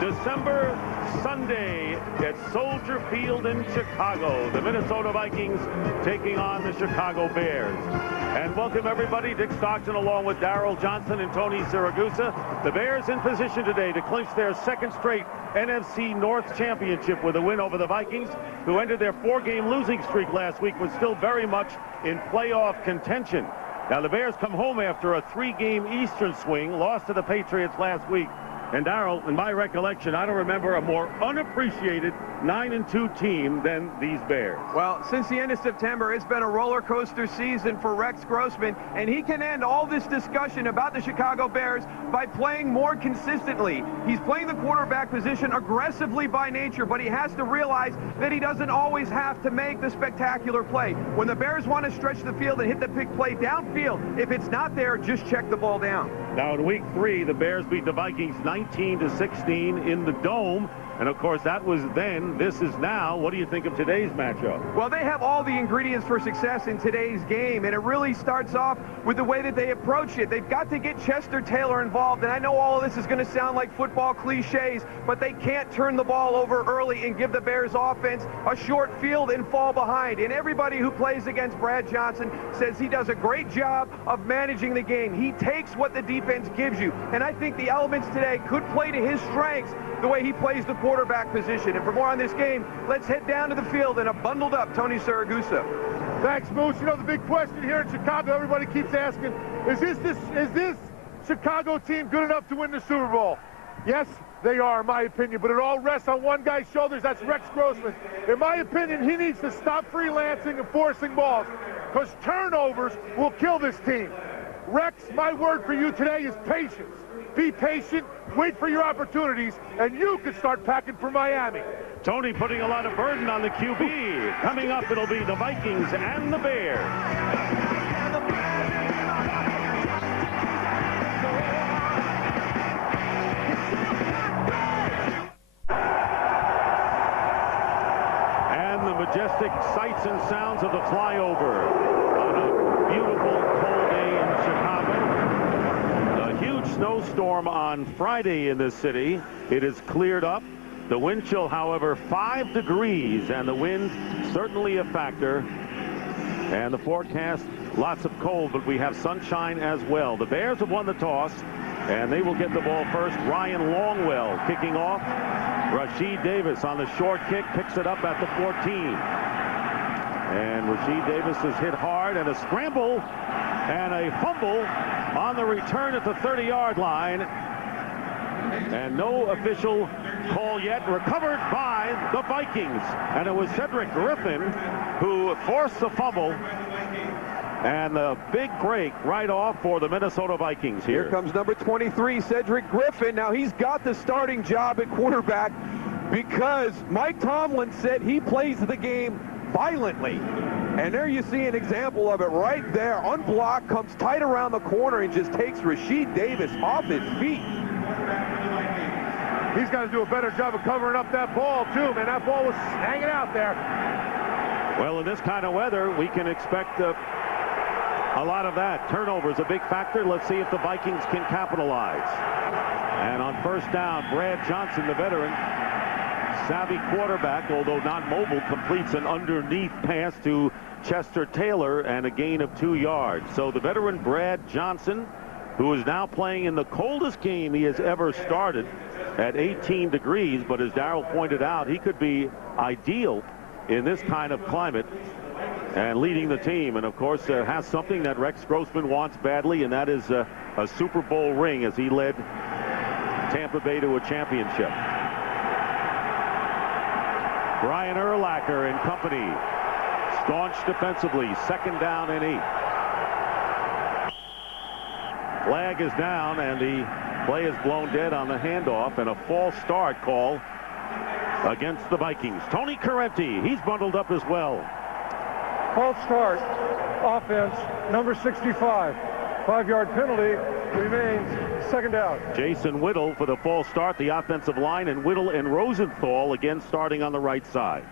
December Sunday at Soldier Field in Chicago. The Minnesota Vikings taking on the Chicago Bears. And welcome everybody. Dick Stockton along with Daryl, Johnston, and Tony Siragusa. The Bears in position today to clinch their second straight NFC North Championship with a win over the Vikings, who ended their 4-game losing streak last week, was still very much in playoff contention. Now the Bears come home after a 3-game Eastern swing, lost to the Patriots last week. And Daryl, in my recollection, I don't remember a more unappreciated 9-2 team than these Bears. Well, since the end of September, it's been a roller coaster season for Rex Grossman, and he can end all this discussion about the Chicago Bears by playing more consistently. He's playing the quarterback position aggressively by nature, but he has to realize that he doesn't always have to make the spectacular play. When the Bears want to stretch the field and hit the big play downfield, if it's not there, just check the ball down. Now in week 3, the Bears beat the Vikings 19-16 in the Dome. And, of course, that was then. This is now. What do you think of today's matchup? Well, they have all the ingredients for success in today's game, and it really starts off with the way that they approach it. They've got to get Chester Taylor involved, and I know all of this is going to sound like football cliches, but they can't turn the ball over early and give the Bears offense a short field and fall behind. And everybody who plays against Brad Johnston says he does a great job of managing the game. He takes what the defense gives you, and I think the elements today could play to his strengths the way he plays the quarterback position. And for more on this game, let's head down to the field and a bundled up Tony Siragusa. Thanks, Moose. You know, the big question here in Chicago, everybody keeps asking, is this Chicago team good enough to win the Super Bowl? Yes, they are, in my opinion, but it all rests on one guy's shoulders. That's Rex Grossman. In my opinion, he needs to stop freelancing and forcing balls, because turnovers will kill this team. Rex, my word for you today is patience. Be patient, wait for your opportunities, and you can start packing for Miami. Tony putting a lot of burden on the QB. Coming up, it'll be the Vikings and the Bears. And the majestic sights and sounds of the flyover on a beautiful cold day in Chicago. Snowstorm on Friday in this city. It is cleared up. The wind chill, however, 5 degrees, and the wind certainly a factor. And the forecast, lots of cold, but we have sunshine as well. The Bears have won the toss, and they will get the ball first. Ryan Longwell kicking off. Rasheed Davis on the short kick, picks it up at the 14. And Rasheed Davis is hit hard, and a scramble and a fumble on the return at the 30-yard line. And no official call yet. Recovered by the Vikings. And it was Cedric Griffin who forced the fumble. And the big break right off for the Minnesota Vikings here. Here comes number 23, Cedric Griffin. Now he's got the starting job at quarterback because Mike Tomlin said he plays the game violently. And there you see an example of it right there. Unblocked, comes tight around the corner and just takes Rasheed Davis off his feet. He's got to do a better job of covering up that ball, too, man. That ball was hanging out there. Well, in this kind of weather, we can expect a lot of that. Turnovers a big factor. Let's see if the Vikings can capitalize. And on first down, Brad Johnston, the veteran, savvy quarterback, although not mobile, completes an underneath pass to Chester Taylor and a gain of 2 yards. So the veteran Brad Johnston, who is now playing in the coldest game he has ever started at 18 degrees, but as Daryl pointed out, he could be ideal in this kind of climate and leading the team. And of course has something that Rex Grossman wants badly, and that is a Super Bowl ring as he led Tampa Bay to a championship. Brian Urlacher and company, staunch defensively, 2nd down and 8. Flag is down, and the play is blown dead on the handoff, and a false start call against the Vikings. Tony Correnti, he's bundled up as well. False start, offense, number 65. 5-yard penalty, remains 2nd down. Jason Whittle for the false start, the offensive line, and Whittle and Rosenthal again starting on the right side.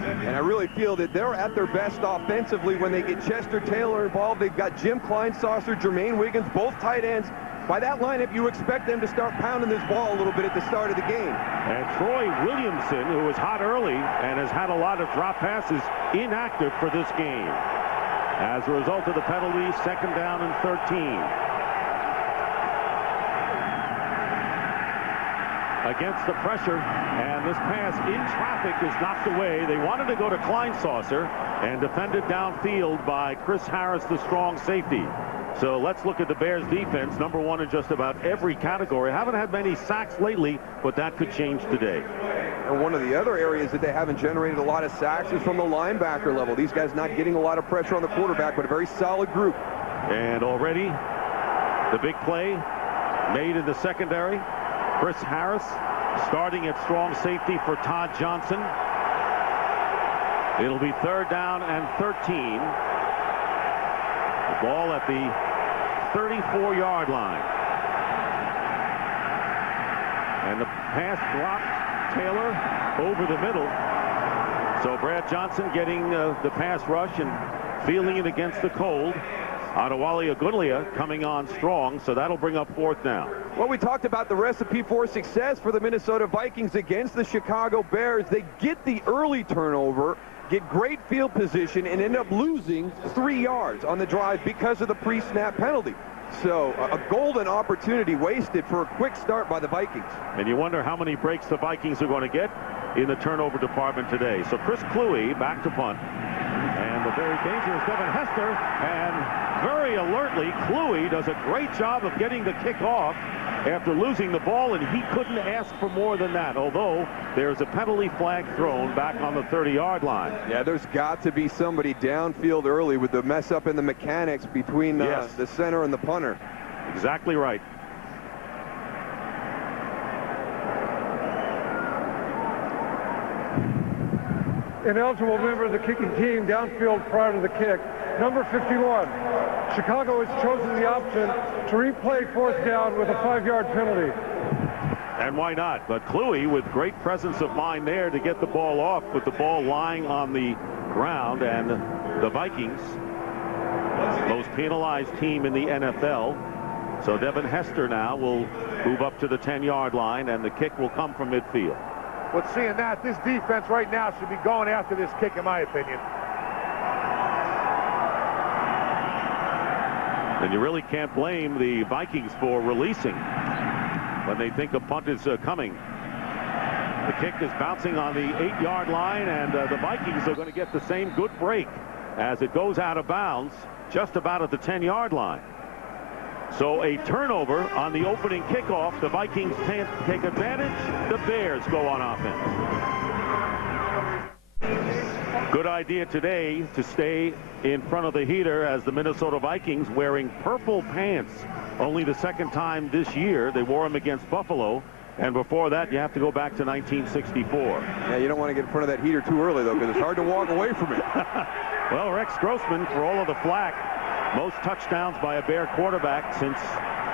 And I really feel that they're at their best offensively when they get Chester Taylor involved. They've got Jim Kleinsasser, Jermaine Wiggins, both tight ends. by that lineup, you expect them to start pounding this ball a little bit at the start of the game. And Troy Williamson, who was hot early and has had a lot of drop passes, inactive for this game. As a result of the penalty, 2nd down and 13. Against the pressure, and this pass in traffic is knocked away. They wanted to go to Kleinsaucer and defended downfield by Chris Harris, the strong safety. So let's look at the Bears defense, number 1 in just about every category. Haven't had many sacks lately, but that could change today. And one of the other areas that they haven't generated a lot of sacks is from the linebacker level. These guys not getting a lot of pressure on the quarterback, but a very solid group. And already the big play made in the secondary. Chris Harris starting at strong safety for Todd Johnston. It'll be 3rd down and 13. The ball at the 34-yard line. And the pass dropped Taylor over the middle. So Brad Johnson getting the pass rush and feeling it against the cold. Adewale Ogunleye coming on strong, so that'll bring up 4th down. Well, we talked about the recipe for success for the Minnesota Vikings against the Chicago Bears. They get the early turnover, get great field position, and end up losing 3 yards on the drive because of the pre-snap penalty. So a golden opportunity wasted for a quick start by the Vikings. And you wonder how many breaks the Vikings are going to get in the turnover department today. So Chris Kluwe back to punt. And the very dangerous Devin Hester, and very alertly, Kluwe does a great job of getting the kick off after losing the ball, and he couldn't ask for more than that, although there's a penalty flag thrown back on the 30-yard line. Yeah, there's got to be somebody downfield early with the mess up in the mechanics between the center and the punter. Exactly right. Ineligible member of the kicking team downfield prior to the kick. Number 51. Chicago has chosen the option to replay 4th down with a 5-yard penalty. And why not? But Kluwe with great presence of mind there to get the ball off with the ball lying on the ground. And the Vikings, most penalized team in the NFL. So Devin Hester now will move up to the 10-yard line, and the kick will come from midfield. But seeing that, this defense right now should be going after this kick, in my opinion. And you really can't blame the Vikings for releasing when they think a punt is coming. The kick is bouncing on the 8-yard line, and the Vikings are going to get the same good break as it goes out of bounds just about at the 10-yard line. So a turnover on the opening kickoff. The Vikings can't take advantage. The Bears go on offense. Good idea today to stay in front of the heater as the Minnesota Vikings wearing purple pants. Only the 2nd time this year. They wore them against Buffalo. And before that, you have to go back to 1964. Yeah, you don't want to get in front of that heater too early, though, because it's hard to walk away from it. Well, Rex Grossman, for all of the flack, most touchdowns by a Bear quarterback since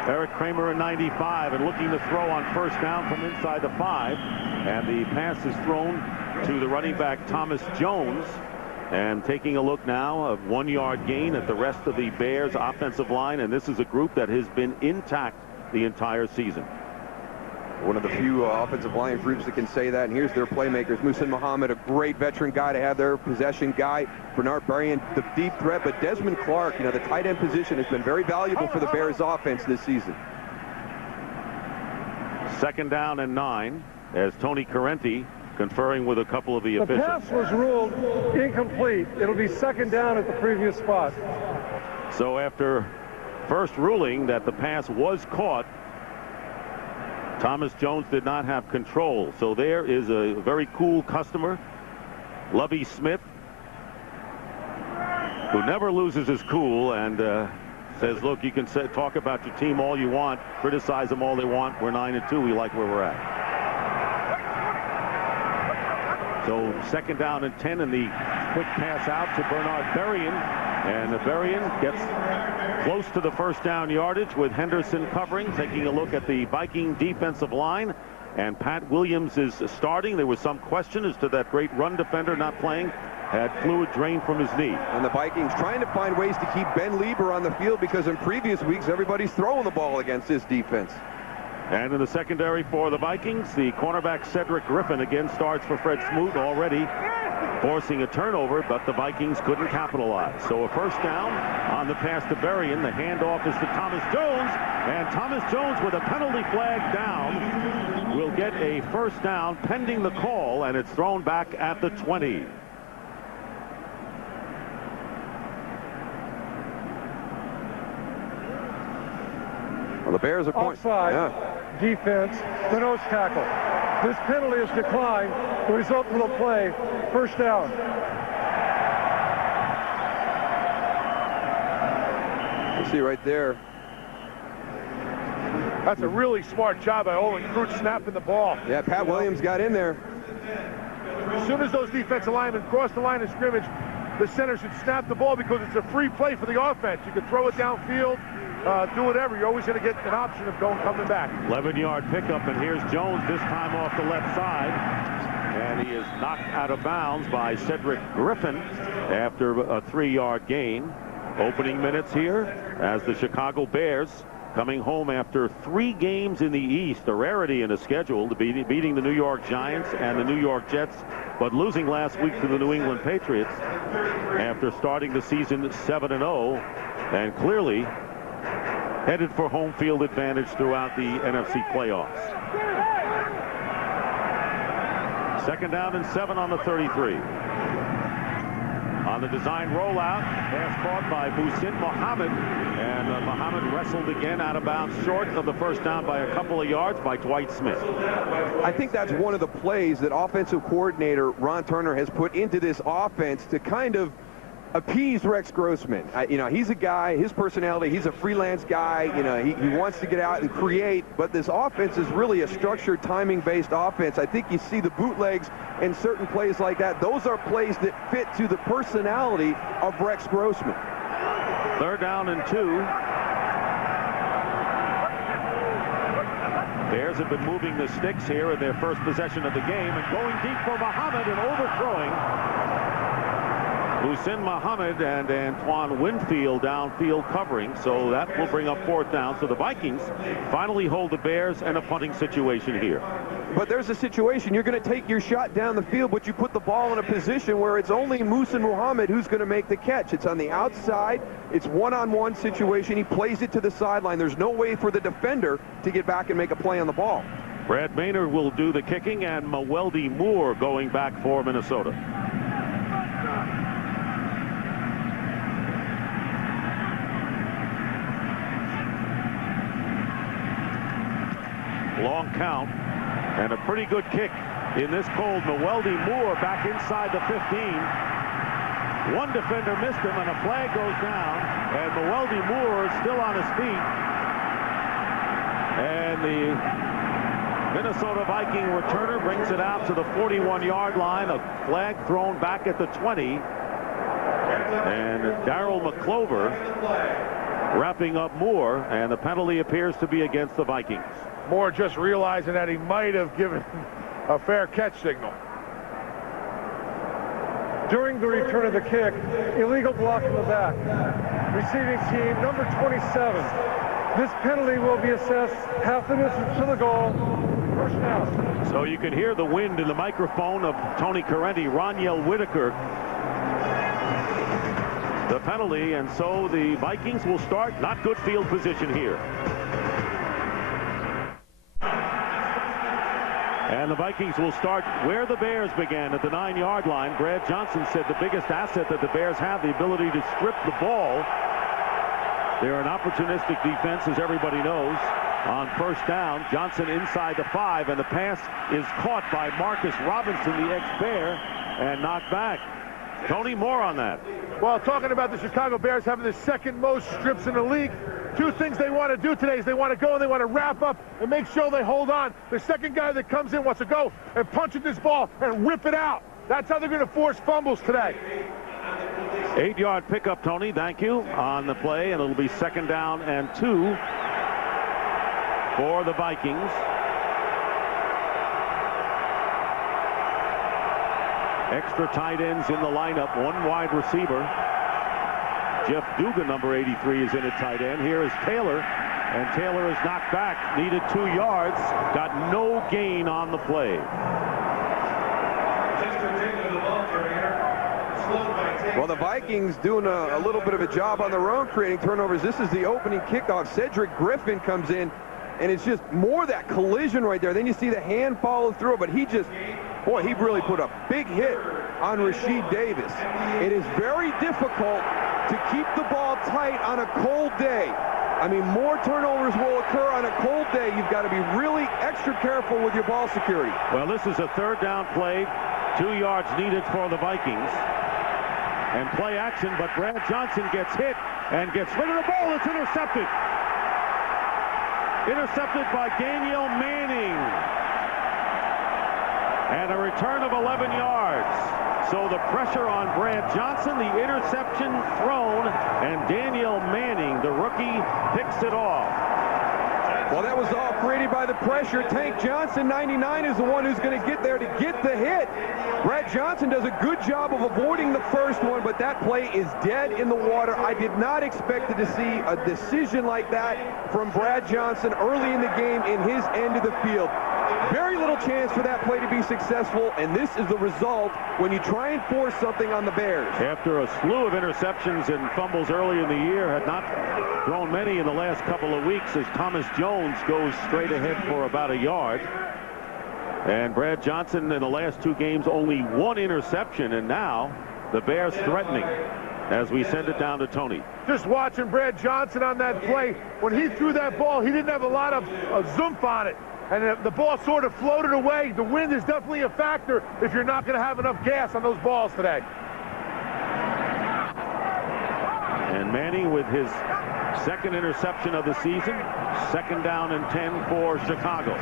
Eric Kramer in 95, and looking to throw on 1st down from inside the 5. And the pass is thrown to the running back Thomas Jones. And taking a look now, a 1-yard gain at the rest of the Bears offensive line. And this is a group that has been intact the entire season. One of the few offensive line groups that can say that. And here's their playmakers. Muhsin Muhammad, a great veteran guy to have their possession guy. Bernard Berrien, the deep threat. But Desmond Clark, the tight end position has been very valuable for the Bears offense this season. 2nd down and 9 as Tony Correnti conferring with a couple of the officials. The pass was ruled incomplete. It'll be 2nd down at the previous spot. So after first ruling that the pass was caught, Thomas Jones did not have control. So there is a very cool customer, Lovie Smith, who never loses his cool and says, look, you can talk about your team all you want, criticize them all they want. We're 9-2. We like where we're at. So 2nd down and 10, and the quick pass out to Bernard Berrien. And Berrien gets close to the 1st down yardage with Henderson covering. Taking a look at the Viking defensive line. And Pat Williams is starting. There was some question as to that great run defender not playing. had fluid drained from his knee. And the Vikings trying to find ways to keep Ben Lieber on the field, because in previous weeks everybody's throwing the ball against his defense. And in the secondary for the Vikings, the cornerback Cedric Griffin again starts for Fred Smoot, already forcing a turnover, but the Vikings couldn't capitalize. So a first down on the pass to Berrien. The handoff is to Thomas Jones, and Thomas Jones, with a penalty flag down, will get a first down pending the call, and it's thrown back at the 20. Well, the Bears are offside. Defense, the nose tackle. This penalty is declined. The result of the play, first down. You see right there. That's a really smart job by Olin Kreutz snapping the ball. Yeah, Pat Williams got in there. As soon as those defensive linemen cross the line of scrimmage, the center should snap the ball, because it's a free play for the offense. You can throw it downfield, do whatever. You're always going to get an option of coming back. 11-yard pickup, and here's Jones, this time off the left side. And he is knocked out of bounds by Cedric Griffin after a 3-yard gain. Opening minutes here as the Chicago Bears, coming home after 3 games in the East, a rarity in the schedule, beating the New York Giants and the New York Jets, but losing last week to the New England Patriots after starting the season 7-0, and clearly headed for home field advantage throughout the NFC playoffs. Second down and 7 on the 33. On the design rollout, pass caught by Muhsin Muhammad, and Muhammad wrestled again out of bounds short of the first down by a couple of yards by Dwight Smith. I think that's one of the plays that offensive coordinator Ron Turner has put into this offense to kind of appease Rex Grossman. You know, he's a guy, his personality, he's a freelance guy. You know, he wants to get out and create, but this offense is really a structured, timing-based offense. I think you see the bootlegs and certain plays like that. Those are plays that fit to the personality of Rex Grossman. Third down and 2. Bears have been moving the sticks here in their first possession of the game, and going deep for Muhammad and overthrowing Muhsin Muhammad and Antoine Winfield downfield covering, so that will bring up fourth down. So the Vikings finally hold the Bears in a punting situation here. But there's a situation, you're going to take your shot down the field, but you put the ball in a position where it's only Muhsin Muhammad who's going to make the catch. It's on the outside. It's one-on-one situation. He plays it to the sideline. There's no way for the defender to get back and make a play on the ball. Brad Maynard will do the kicking, and Maweldi Moore going back for Minnesota. Long count, and a pretty good kick in this cold. Maweldi Moore back inside the 15. One defender missed him, and a flag goes down, and Maweldi Moore is still on his feet. And the Minnesota Viking returner brings it out to the 41-yard line. A flag thrown back at the 20. And Daryl McClover wrapping up Moore, and the penalty appears to be against the Vikings. Moore just realizing that he might have given a fair catch signal. During the return of the kick, illegal block in the back. Receiving team number 27. This penalty will be assessed half the distance to the goal. First down. So you can hear the wind in the microphone of Tony Correnti. Roniel Whitaker, the penalty, and so the Vikings will start. Not good field position here. And the Vikings will start where the Bears began, at the 9-yard line. Brad Johnson said the biggest asset that the Bears have, the ability to strip the ball. They're an opportunistic defense, as everybody knows. On first down, Johnson inside the 5, and the pass is caught by Marcus Robinson, the ex-Bear, and knocked back. Tony, more on that. Well, talking about the Chicago Bears having the second most strips in the league, two things they want to do today is they want to go and they want to wrap up and make sure they hold on. The second guy that comes in wants to go and punch at this ball and rip it out. That's how they're going to force fumbles today. 8-yard pickup, Tony. Thank you on the play, and it'll be second down and 2 for the Vikings. Extra tight ends in the lineup. One wide receiver. Jeff Dugan, number 83, is in at tight end. Here is Taylor. And Taylor is knocked back. Needed 2 yards. Got no gain on the play. Well, the Vikings doing a little bit of a job on their own creating turnovers. This is the opening kickoff. Cedric Griffin comes in, and it's just more that collision right there. Then you see the hand follow through, but he really put a big hit on Rashid Davis. It is very difficult to keep the ball tight on a cold day. I mean, more turnovers will occur on a cold day. You've got to be really extra careful with your ball security. Well, this is a 3rd down play. 2 yards needed for the Vikings. And play action, but Brad Johnston gets hit and gets rid of the ball. It's intercepted. Intercepted by Daniel Manning. And a return of 11 yards. So the pressure on Brad Johnston, the interception thrown, and Daniel Manning, the rookie, picks it off. Well, that was all created by the pressure. Tank Johnson, 99, is the one who's going to get there to get the hit. Brad Johnston does a good job of avoiding the first one, but that play is dead in the water. I did not expect to see a decision like that from Brad Johnston early in the game in his end of the field. Very little chance for that play to be successful, and this is the result when you try and force something on the Bears. After a slew of interceptions and fumbles early in the year, had not thrown many in the last couple of weeks as Thomas Jones goes straight ahead for about a yard. And Brad Johnston in the last 2 games only 1 interception, and now the Bears threatening as we send it down to Tony. Just watching Brad Johnston on that play, when he threw that ball, he didn't have a lot of zoomph on it. And the ball sort of floated away. The wind is definitely a factor if you're not going to have enough gas on those balls today. And Manning with his 2nd interception of the season. 2nd down and 10 for Chicago.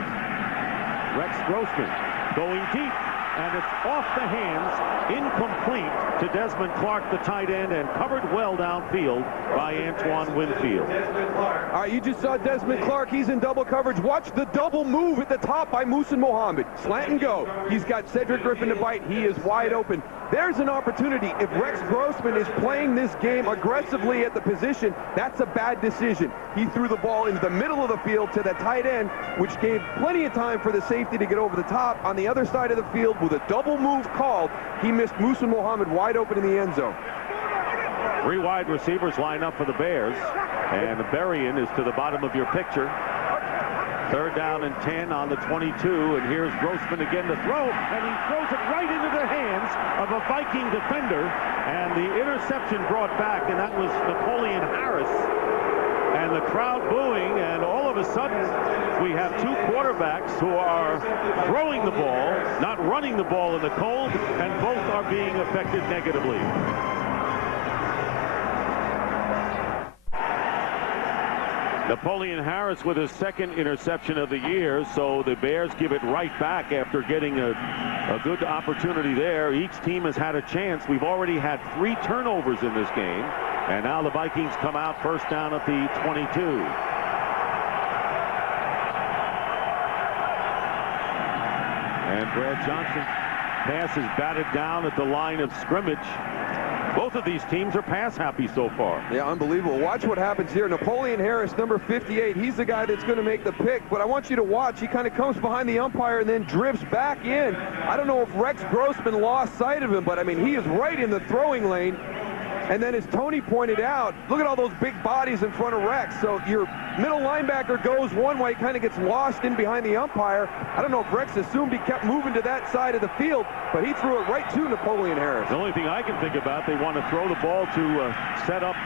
Rex Grossman going deep, and it's off the hands, incomplete to Desmond Clark, the tight end, and covered well downfield by Antoine Winfield. All right, you just saw Desmond Clark. He's in double coverage. Watch the double move at the top by Muhsin Muhammad. Slant and go. He's got Cedric Griffin to bite. He is wide open. There's an opportunity. If Rex Grossman is playing this game aggressively at the position, that's a bad decision. He threw the ball into the middle of the field to the tight end, which gave plenty of time for the safety to get over the top. On the other side of the field, with a double move called, he missed Muhsin Muhammad wide open in the end zone. 3 wide receivers line up for the Bears, and Berrien is to the bottom of your picture. 3rd down and 10 on the 22, and here's Grossman again to throw, and he throws it right into the hands of a Viking defender, and the interception brought back, and that was Napoleon Harris, and the crowd booing, and all of a sudden we have 2 quarterbacks who are throwing the ball, not running the ball in the cold, and both are being affected negatively. Napoleon Harris with his 2nd interception of the year, so the Bears give it right back after getting a good opportunity there. Each team has had a chance. We've already had 3 turnovers in this game, and now the Vikings come out 1st down at the 22. And Brad Johnston pass is batted down at the line of scrimmage. Both of these teams are pass happy so far. Yeah, unbelievable. Watch what happens here. Napoleon Harris, number 58, he's the guy that's going to make the pick. But I want you to watch. He kind of comes behind the umpire and then drifts back in. I don't know if Rex Grossman lost sight of him, but I mean, he is right in the throwing lane. And then as Tony pointed out, look at all those big bodies in front of Rex. So your middle linebacker goes one way, kind of gets lost in behind the umpire. I don't know if Rex assumed he kept moving to that side of the field, but he threw it right to Napoleon Harris. The only thing I can think about, they want to throw the ball to set up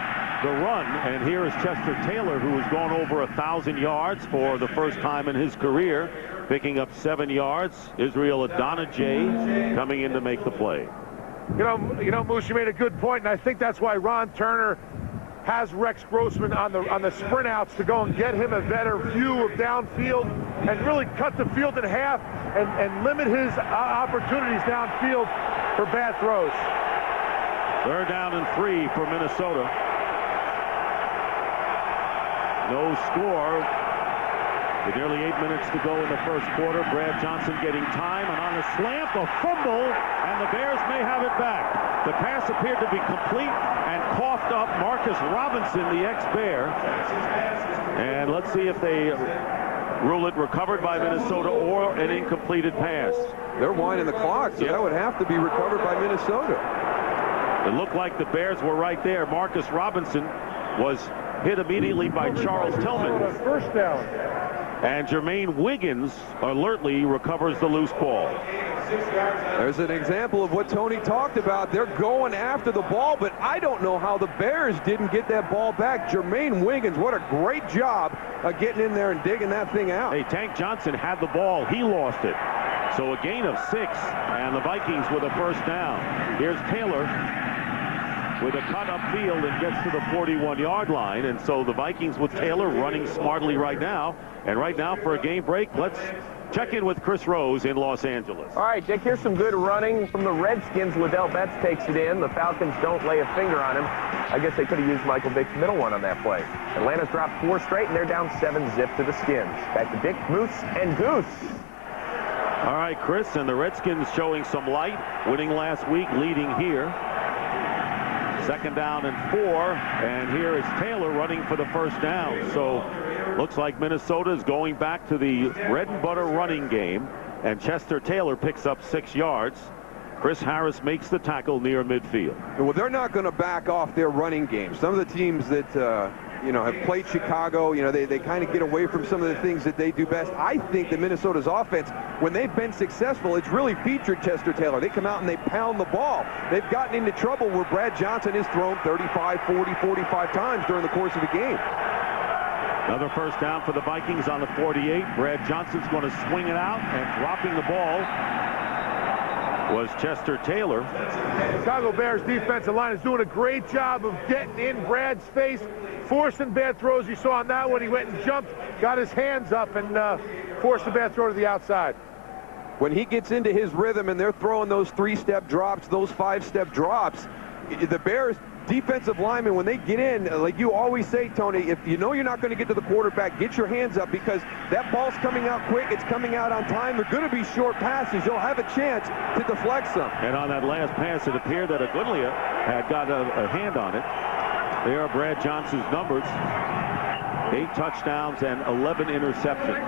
the run. And here is Chester Taylor, who has gone over 1,000 yards for the first time in his career, picking up 7 yards. Israel Adonijah coming in to make the play. You know, Moose, you made a good point, and I think that's why Ron Turner has Rex Grossman on the sprint outs to go and get him a better view of downfield and really cut the field in half and limit his opportunities downfield for bad throws. 3rd down and 3 for Minnesota. No score. With nearly 8 minutes to go in the first quarter, Brad Johnston getting time, and on the slant, a fumble, and the Bears may have it back. The pass appeared to be complete and coughed up Marcus Robinson, the ex-Bear. And let's see if they rule it recovered by Minnesota or an incompleted pass. They're winding the clock, so that would have to be recovered by Minnesota. It looked like the Bears were right there. Marcus Robinson was hit immediately by Charles Tillman. First down. And Jermaine Wiggins alertly recovers the loose ball. There's an example of what Tony talked about. They're going after the ball, but I don't know how the Bears didn't get that ball back. Jermaine Wiggins, what a great job of getting in there and digging that thing out. Hey, Tank Johnson had the ball. He lost it. So a gain of 6, and the Vikings with a first down. Here's Taylor with a cut upfield and gets to the 41-yard line. And so the Vikings with Taylor running smartly right now. And right now for a game break, let's check in with Chris Rose in Los Angeles. All right, Dick, here's some good running from the Redskins. Liddell Betts takes it in. The Falcons don't lay a finger on him. I guess they could have used Michael Vick's middle one on that play. Atlanta's dropped 4 straight, and they're down 7-zip to the Skins. Back to Dick, Moose, and Goose. All right, Chris, and the Redskins showing some light, winning last week, leading here. 2nd down and 4, and here is Taylor running for the first down. So looks like Minnesota is going back to the bread and butter running game, and Chester Taylor picks up 6 yards. Chris Harris makes the tackle near midfield. Well, they're not going to back off their running game. Some of the teams that have played Chicago, they kind of get away from some of the things that they do best. I think that Minnesota's offense, when they've been successful, it's really featured Chester Taylor. They come out and they pound the ball. They've gotten into trouble where Brad Johnson is thrown 35, 40, 45 times during the course of the game. Another first down for the Vikings on the 48. Brad Johnson's going to swing it out, and dropping the ball was Chester Taylor. Chicago Bears defensive line is doing a great job of getting in Brad's face, forcing bad throws. You saw on that one, he went and jumped, got his hands up, and forced a bad throw to the outside. When he gets into his rhythm and they're throwing those 3-step drops, those 5-step drops, the Bears defensive linemen, when they get in, like you always say, Tony, if you know you're not going to get to the quarterback, get your hands up, because that ball's coming out quick. It's coming out on time. They're going to be short passes. You'll have a chance to deflect some. And on that last pass, it appeared that Agulia had got a hand on it. There are Brad Johnson's numbers. 8 touchdowns and 11 interceptions.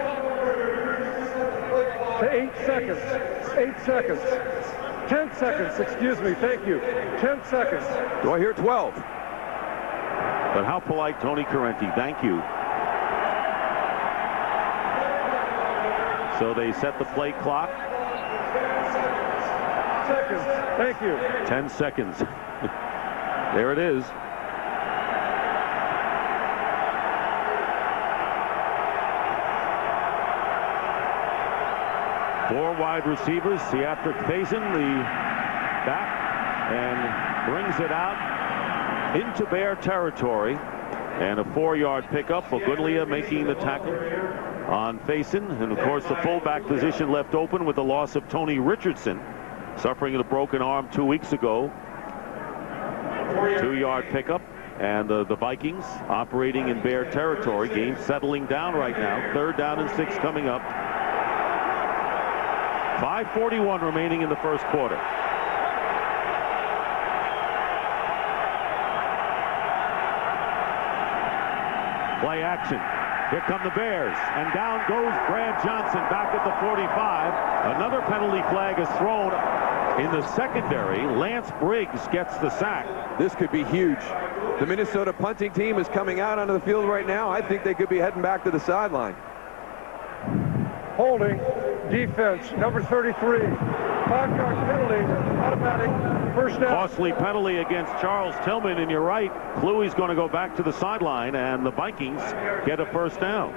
8 seconds. 8 seconds. 10 seconds, excuse me, thank you. 10 seconds. Do I hear 12? But how polite, Tony Correnti. Thank you. So they set the play clock. Seconds, thank you. 10 seconds. There it is. Four wide receivers. Theatric Faison, the back, and brings it out into Bear territory. And a 4-yard pickup. Agulia making the tackle on Faison. And, of course, the fullback position left open with the loss of Tony Richardson, suffering a broken arm 2 weeks ago. 2-yard pickup. And the Vikings operating in Bear territory. Game settling down right now. 3rd down and 6 coming up. 5:41 remaining in the first quarter. Play action. Here come the Bears. And down goes Brad Johnson back at the 45. Another penalty flag is thrown in the secondary. Lance Briggs gets the sack. This could be huge. The Minnesota punting team is coming out onto the field right now. I think they could be heading back to the sideline. Holding. Defense, number 33. 5-yard penalty, automatic, first down. Costly penalty against Charles Tillman, and you're right. Kluwe's going to go back to the sideline, and the Vikings get a first down.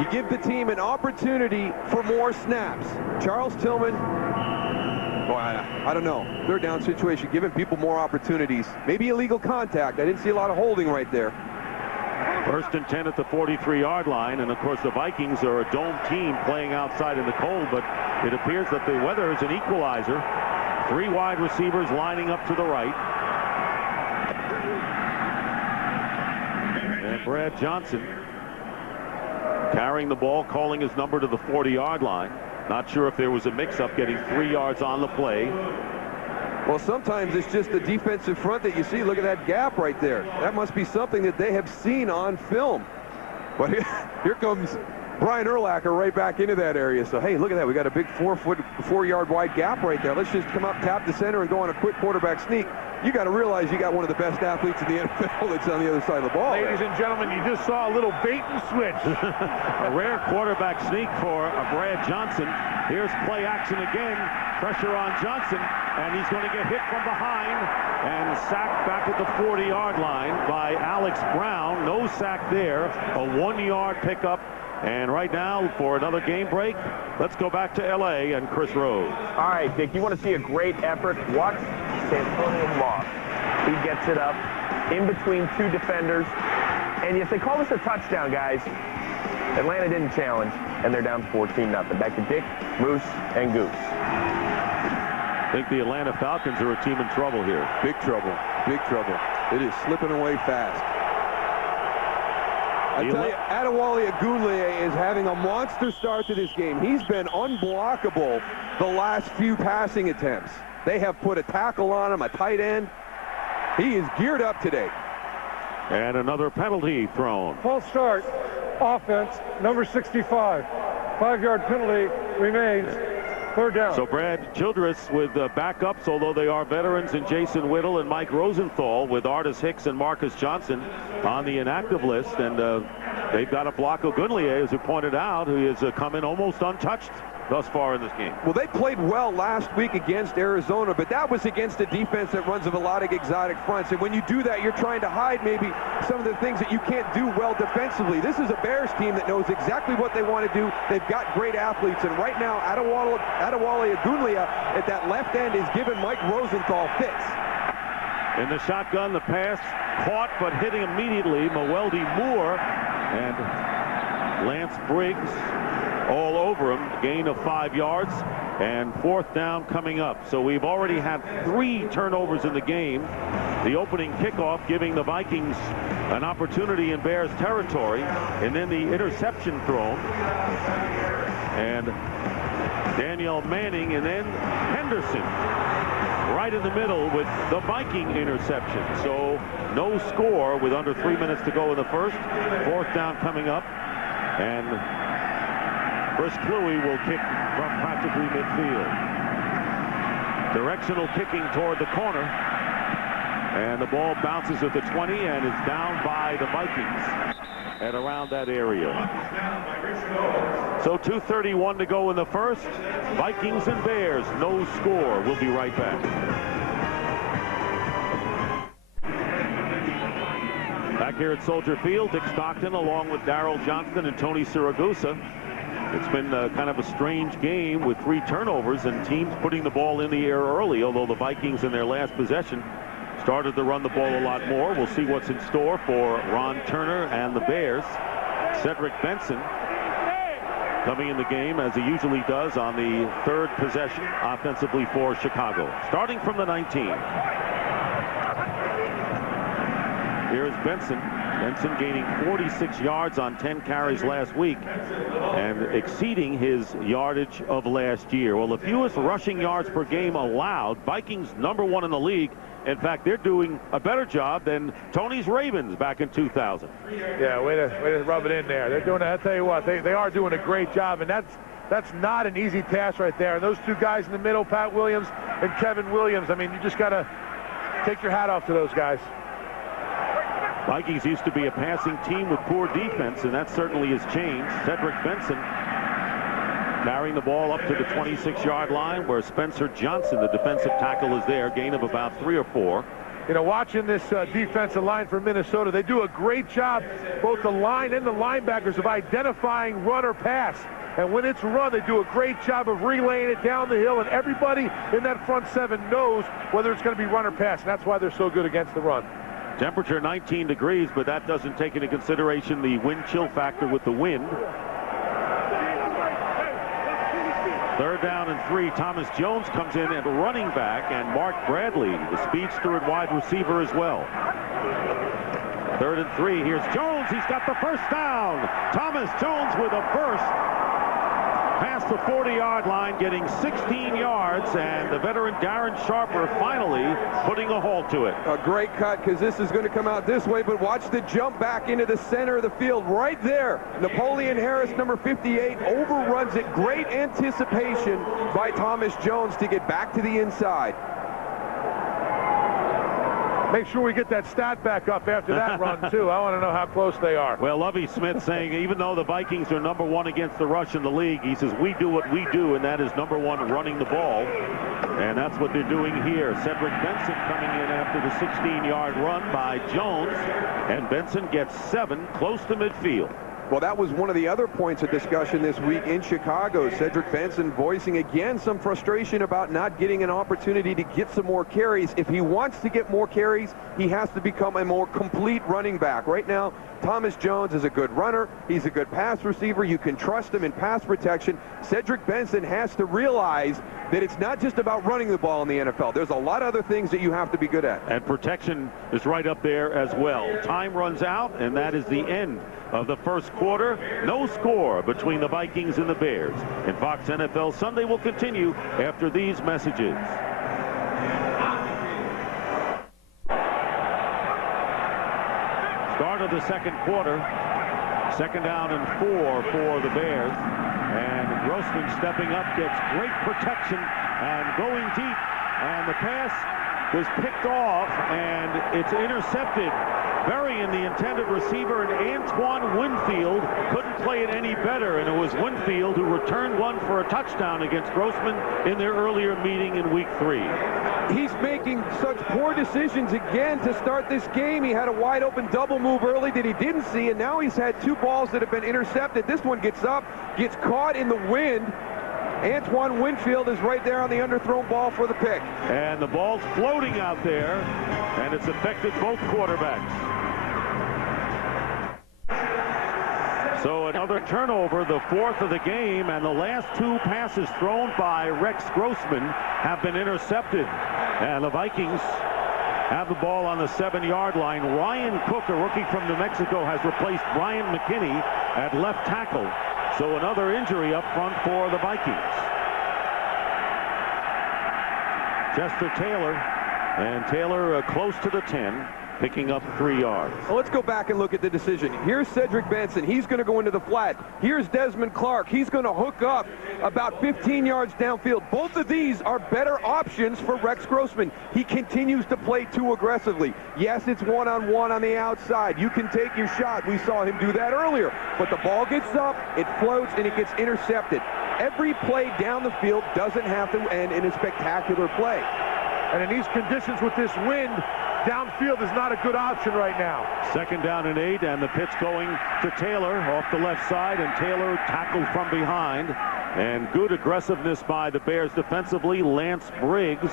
You give the team an opportunity for more snaps. Charles Tillman, boy, I don't know. 3rd down situation, giving people more opportunities. Maybe illegal contact. I didn't see a lot of holding right there. 1st and 10 at the 43-yard line, and of course the Vikings are a dome team playing outside in the cold, but it appears that the weather is an equalizer. 3 wide receivers lining up to the right. And Brad Johnson carrying the ball, calling his number to the 40-yard line. Not sure if there was a mix-up, getting 3 yards on the play. Well, sometimes it's just the defensive front that you see. Look at that gap right there. That must be something that they have seen on film. But here comes Brian Urlacher right back into that area. So, hey, look at that. We got a big 4-yard wide gap right there. Let's just come up, tap the center, and go on a quick quarterback sneak. You got to realize you got one of the best athletes in the NFL that's on the other side of the ball. Ladies and gentlemen, you just saw a little bait and switch. A rare quarterback sneak for Brad Johnson. Here's play action again. Pressure on Johnson, and he's going to get hit from behind and sacked back at the 40-yard line by Alex Brown. No sack there. A 1-yard pickup. And right now, for another game break, let's go back to L.A. and Chris Rose. All right, Dick, you want to see a great effort? Watch Santonio Moss. He gets it up in between two defenders. And yes, they call this a touchdown, guys. Atlanta didn't challenge, and they're down 14-0. Back to Dick, Moose, and Goose. I think the Atlanta Falcons are a team in trouble here. Big trouble. Big trouble. It is slipping away fast. I tell you, Adewale Agunleye is having a monster start to this game. He's been unblockable the last few passing attempts. They have put a tackle on him, a tight end. He is geared up today. And another penalty thrown. False start. Offense, number 65. 5-yard penalty remains. 3rd down. So Brad Childress with backups, although they are veterans, in Jason Whittle and Mike Rosenthal, with Artis Hicks and Marcus Johnson on the inactive list. And they've got to block Agunleye, as you pointed out, who has come in almost untouched thus far in this game. Well, they played well last week against Arizona, but that was against a defense that runs a melodic, exotic fronts. And when you do that, you're trying to hide maybe some of the things that you can't do well defensively. This is a Bears team that knows exactly what they want to do. They've got great athletes, and right now, Adewale Agunleye at that left end is giving Mike Rosenthal fits. In the shotgun, the pass caught, but hitting immediately Mewelde Moore and Lance Briggs all over him. Gain of 5 yards, and 4th down coming up. So we've already had 3 turnovers in the game. The opening kickoff giving the Vikings an opportunity in Bears territory, and then the interception thrown. And Danielle Manning, and then Henderson right in the middle with the Viking interception. So no score with under 3 minutes to go in the first. 4th down coming up, and Chris Kluwe will kick from practically midfield. Directional kicking toward the corner. And the ball bounces at the 20 and is down by the Vikings at around that area. So 2:31 to go in the first. Vikings and Bears, no score. We'll be right back. Back here at Soldier Field, Dick Stockton along with Daryl Johnston and Tony Siragusa. It's been kind of a strange game with 3 turnovers and teams putting the ball in the air early, although the Vikings in their last possession started to run the ball a lot more. We'll see what's in store for Ron Turner and the Bears. Cedric Benson coming in the game, as he usually does, on the 3rd possession offensively for Chicago. Starting from the 19. Here's Benson. Benson gaining 46 yards on 10 carries last week and exceeding his yardage of last year. Well, the fewest rushing yards per game allowed. Vikings #1 in the league. In fact, they're doing a better job than Tony's Ravens back in 2000. Yeah, way to rub it in there. They're doing, I'll tell you what, they are doing a great job, and that's not an easy task right there. And those 2 guys in the middle, Pat Williams and Kevin Williams, I mean, you just got to take your hat off to those guys. Vikings used to be a passing team with poor defense, and that certainly has changed. Cedric Benson carrying the ball up to the 26-yard line, where Spencer Johnson, the defensive tackle, is there. Gain of about 3 or 4. You know, watching this defensive line for Minnesota, they do a great job, both the line and the linebackers, of identifying run or pass. And when it's run, they do a great job of relaying it down the hill, and everybody in that front 7 knows whether it's going to be run or pass, and that's why they're so good against the run. Temperature 19 degrees, but that doesn't take into consideration the wind chill factor with the wind. 3rd down and 3. Thomas Jones comes in at running back, and Mark Bradley, the speedster at wide receiver as well. 3rd and 3. Here's Jones. He's got the first down. Thomas Jones with a burst past the 40-yard line, getting 16 yards, and the veteran Darren Sharper finally putting a halt to it. A great cut, because this is going to come out this way, but watch the jump back into the center of the field right there. Napoleon Harris, number 58, overruns it. Great anticipation by Thomas Jones to get back to the inside. Make sure we get that stat back up after that run, too. I want to know how close they are. Well, Lovie Smith saying even though the Vikings are number 1 against the rush in the league, he says we do what we do, and that is number 1 running the ball. And that's what they're doing here. Cedric Benson coming in after the 16-yard run by Jones, and Benson gets 7 close to midfield. Well, that was one of the other points of discussion this week in Chicago. Cedric Benson voicing again some frustration about not getting an opportunity to get some more carries. If he wants to get more carries, he has to become a more complete running back. Right now, Thomas Jones is a good runner. He's a good pass receiver. You can trust him in pass protection. Cedric Benson has to realize that it's not just about running the ball in the NFL. There's a lot of other things that you have to be good at. And protection is right up there as well. Time runs out, and that is the end of the first quarter. No score between the Vikings and the Bears. And Fox NFL Sunday will continue after these messages. Start of the second quarter. 2nd down and 4 for the Bears. And Grossman stepping up, gets great protection and going deep. And the pass was picked off, and it's intercepted. Burying the intended receiver, and Antoine Winfield couldn't play it any better, and it was Winfield who returned one for a touchdown against Grossman in their earlier meeting in week 3. He's making such poor decisions again to start this game. He had a wide open double move early that he didn't see, and now he's had 2 balls that have been intercepted. This one gets up, gets caught in the wind. Antoine Winfield is right there on the underthrown ball for the pick. And the ball's floating out there, and it's affected both quarterbacks. So another turnover, the 4th of the game, and the last 2 passes thrown by Rex Grossman have been intercepted. And the Vikings have the ball on the 7-yard line. Ryan Cook, a rookie from New Mexico, has replaced Brian McKinney at left tackle. So another injury up front for the Vikings. Chester Taylor, and Taylor close to the 10, picking up 3 yards. Well, let's go back and look at the decision. Here's Cedric Benson. He's going to go into the flat. Here's Desmond Clark. He's going to hook up about 15 yards downfield. Both of these are better options for Rex Grossman. He continues to play too aggressively. Yes, it's one-on-one on the outside. You can take your shot. We saw him do that earlier. But the ball gets up, it floats, and it gets intercepted. Every play down the field doesn't have to end in a spectacular play. And in these conditions with this wind, downfield is not a good option right now. 2nd down and 8, and the pitch going to Taylor off the left side, and Taylor tackled from behind. And good aggressiveness by the Bears defensively. Lance Briggs,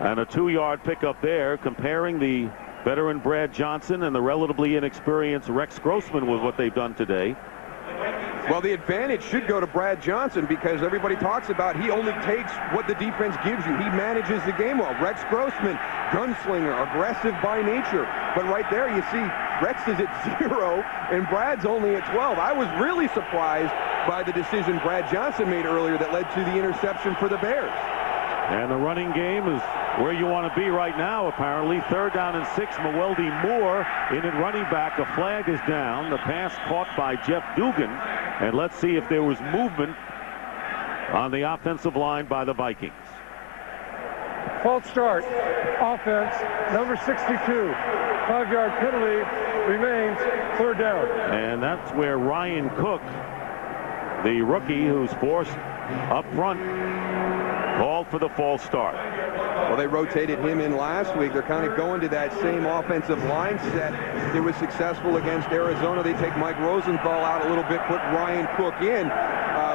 and a 2-yard pickup there, comparing the veteran Brad Johnson and the relatively inexperienced Rex Grossman with what they've done today. Well, the advantage should go to Brad Johnson, because everybody talks about he only takes what the defense gives you. He manages the game well. Rex Grossman, gunslinger, aggressive by nature. But right there you see Rex is at 0 and Brad's only at 12. I was really surprised by the decision Brad Johnson made earlier that led to the interception for the Bears. And the running game is where you want to be right now, apparently. 3rd down and 6. Mewelde Moore in at running back. A flag is down. The pass caught by Jeff Dugan. And let's see if there was movement on the offensive line by the Vikings. False start. Offense, number 62. 5-yard penalty remains 3rd down. And that's where Ryan Cook, the rookie who's forced up front, called for the false start. Well, they rotated him in last week. They're kind of going to that same offensive line set. It was successful against Arizona. They take Mike Rosenthal out a little bit, put Ryan Cook in.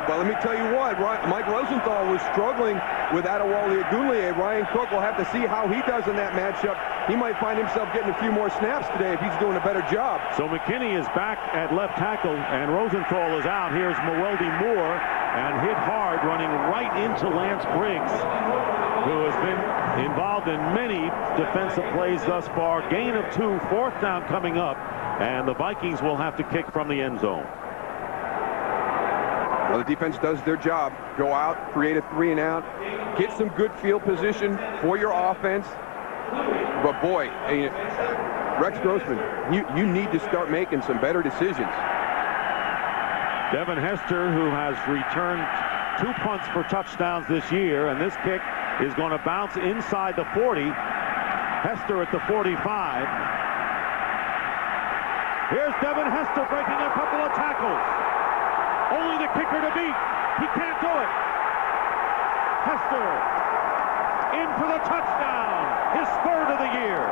But let me tell you what, Mike Rosenthal was struggling with Adewale Ogunleye. Ryan Cook will have to see how he does in that matchup. he might find himself getting a few more snaps today if he's doing a better job. So McKinney is back at left tackle, and Rosenthal is out. Here's Mwelde Moore, and hit hard, running right into Lance Briggs, who has been involved in many defensive plays thus far. Gain of 2, 4th down coming up, and the Vikings will have to kick from the end zone. Well, the defense does their job. Go out, create a 3-and-out, get some good field position for your offense. But boy, Rex Grossman, you need to start making some better decisions. Devin Hester, who has returned 2 punts for touchdowns this year, and this kick is going to bounce inside the 40. Hester at the 45. Here's Devin Hester breaking a couple of tackles. Only the kicker to beat. He can't do it. Hester in for the touchdown. His 3rd of the year.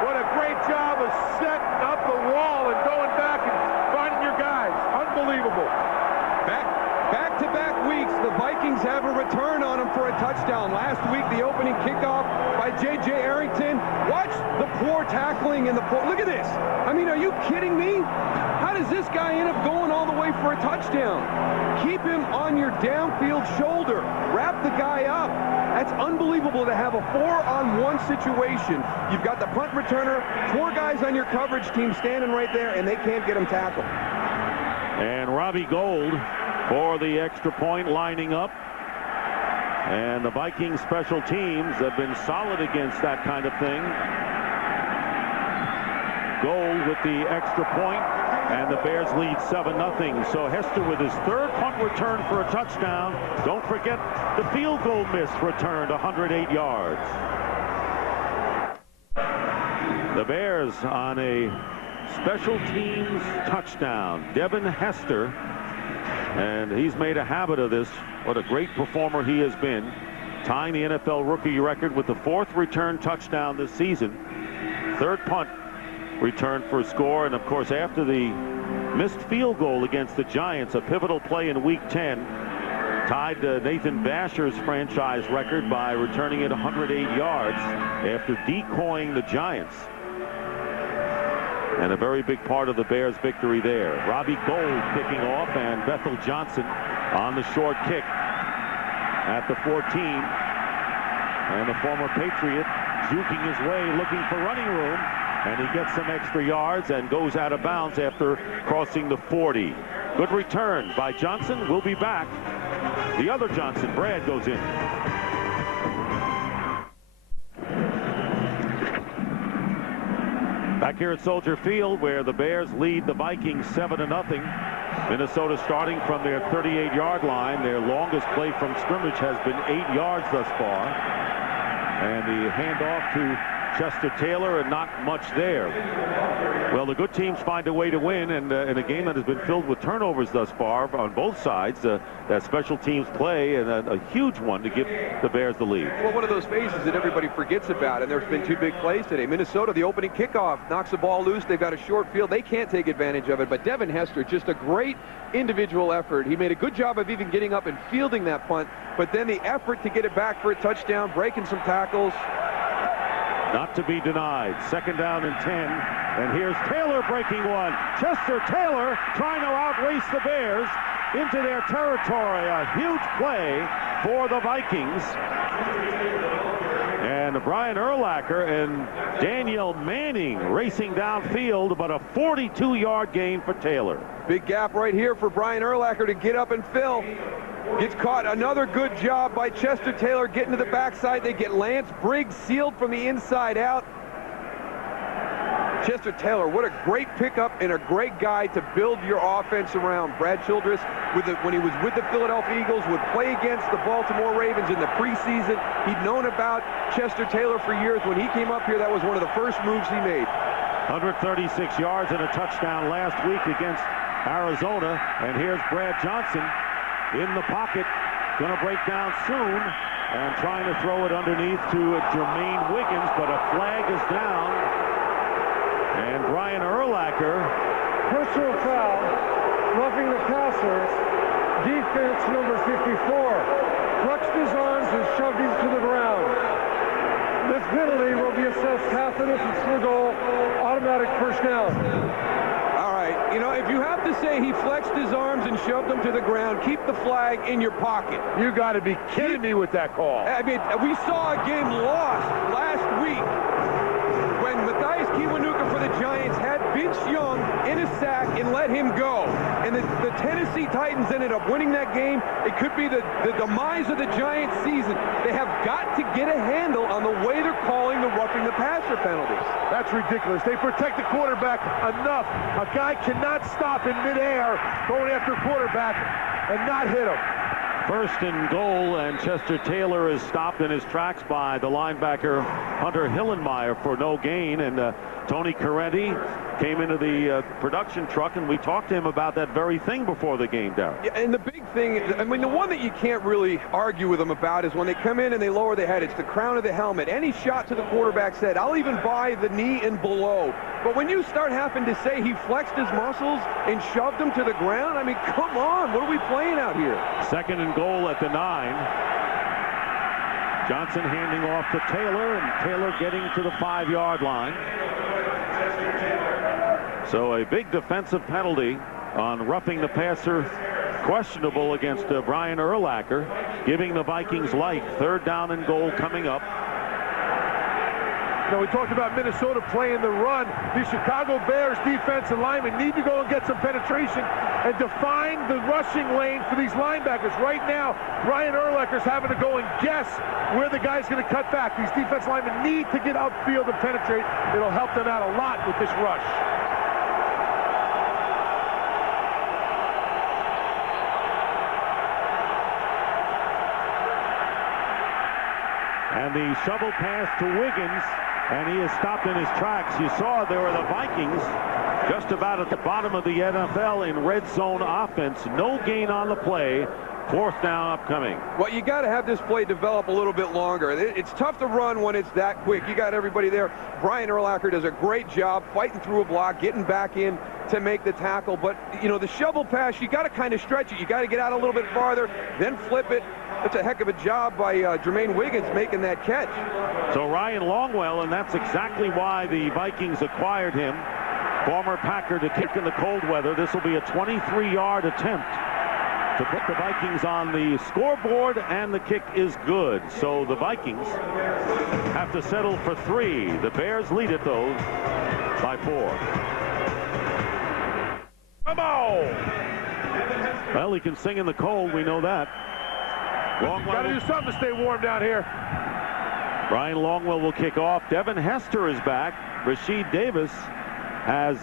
What a great job of setting up the wall and going back and finding your guys. Unbelievable. Back-to-back weeks, the Vikings have a return on him for a touchdown. Last week, the opening kickoff by J.J. Arrington. Watch the poor tackling and the poor... Look at this. I mean, are you kidding me? How does this guy end up going all the way for a touchdown? Keep him on your downfield shoulder. Wrap the guy up. That's unbelievable to have a 4-on-1 situation. You've got the punt returner, 4 guys on your coverage team standing right there, and they can't get him tackled. And Robbie Gould for the extra point, lining up. And the Vikings special teams have been solid against that kind of thing. Gould with the extra point, and the Bears lead 7-0. So Hester with his 3rd punt return for a touchdown. Don't forget the field goal miss returned 108 yards. The Bears on a special teams touchdown. Devin Hester, and he's made a habit of this. What a great performer he has been, tying the NFL rookie record with the 4th return touchdown this season. 3rd punt return for a score, and of course after the missed field goal against the Giants, a pivotal play in Week 10, tied Nathan Basher's franchise record by returning it 108 yards after decoying the Giants. And a very big part of the Bears' victory there. Robbie Gould kicking off, and Bethel Johnson on the short kick at the 14. And the former Patriot juking his way, looking for running room. And he gets some extra yards and goes out of bounds after crossing the 40. Good return by Johnson. We'll be back. The other Johnson, Brad, goes in. Back here at Soldier Field, where the Bears lead the Vikings 7-0. Minnesota starting from their 38-yard line. Their longest play from scrimmage has been 8 yards thus far. And the handoff to Chester Taylor, and not much there. Well, the good teams find a way to win, and in a game that has been filled with turnovers thus far on both sides, that special teams play, and a huge one to give the Bears the lead. Well, one of those phases that everybody forgets about, and there's been 2 big plays today. Minnesota, the opening kickoff, knocks the ball loose. They've got a short field. They can't take advantage of it, but Devin Hester, just a great individual effort. He made a good job of even getting up and fielding that punt, but then the effort to get it back for a touchdown, breaking some tackles. Not to be denied. 2nd down and 10. And here's Taylor breaking one. Chester Taylor trying to outrace the Bears into their territory. A huge play for the Vikings. And Brian Urlacher and Daniel Manning racing downfield, but a 42-yard gain for Taylor. Big gap right here for Brian Urlacher to get up and fill. Gets caught. Another good job by Chester Taylor getting to the backside. They get Lance Briggs sealed from the inside out. Chester Taylor, what a great pickup and a great guy to build your offense around. Brad Childress, when he was with the Philadelphia Eagles, would play against the Baltimore Ravens in the preseason. He'd known about Chester Taylor for years. When he came up here, that was one of the first moves he made. 136 yards and a touchdown last week against Arizona. And here's Brad Johnson in the pocket, going to break down soon, and trying to throw it underneath to Jermaine Wiggins, but a flag is down. And Brian Urlacher. Personal foul, roughing the passer, defense number 54. Flexed his arms and shoved him to the ground. This penalty will be assessed half innocence to the goal, automatic first down. All right, you know, if you have to say he flexed his arms and shoved them to the ground, keep the flag in your pocket. You got to be kidding me with that call. I mean, we saw a game lost last week when Matthias Kiwanuka for the Giants had Vince Young in a sack and let him go. And the Tennessee Titans ended up winning that game. It could be the demise of the Giants season. They have got to get a handle on the way they're calling the roughing the passer penalties. That's ridiculous. They protect the quarterback enough. A guy cannot stop in midair going after a quarterback and not hit him. First and goal, and Chester Taylor is stopped in his tracks by the linebacker Hunter Hillenmeyer for no gain. And Tony Correnti came into the production truck, and we talked to him about that very thing before the game, Daryl. Yeah, and the big thing, I mean, the one that you can't really argue with them about is when they come in and they lower their head. It's the crown of the helmet. Any shot to the quarterback's head, I'll even buy the knee and below. But when you start having to say he flexed his muscles and shoved them to the ground, I mean, come on, what are we playing out here? Second and goal at the 9. Johnson handing off to Taylor, and Taylor getting to the 5-yard line. So a big defensive penalty on roughing the passer, questionable against Brian Urlacher, giving the Vikings life. Third down and goal coming up. Now, we talked about Minnesota playing the run. The Chicago Bears defensive linemen need to go and get some penetration and define the rushing lane for these linebackers. Right now, Brian Urlacher's having to go and guess where the guy's going to cut back. These defense linemen need to get upfield and penetrate. It'll help them out a lot with this rush. And the shovel pass to Wiggins, and he is stopped in his tracks. You saw there were the Vikings just about at the bottom of the NFL in red zone offense. No gain on the play. Fourth down upcoming. Well, you got to have this play develop a little bit longer. It's tough to run when it's that quick. You got everybody there. Brian Urlacher does a great job fighting through a block, getting back in to make the tackle. But, you know, the shovel pass, you got to kind of stretch it. You got to get out a little bit farther, then flip it. That's a heck of a job by Jermaine Wiggins making that catch. So Ryan Longwell, and that's exactly why the Vikings acquired him. Former Packer to kick in the cold weather. This will be a 23-yard attempt to put the Vikings on the scoreboard, and the kick is good. So the Vikings have to settle for 3. The Bears lead it, though, by 4. Come on! Well, he can sing in the cold. We know that. Got to do something to stay warm down here. Brian Longwell will kick off. Devin Hester is back. Rashid Davis has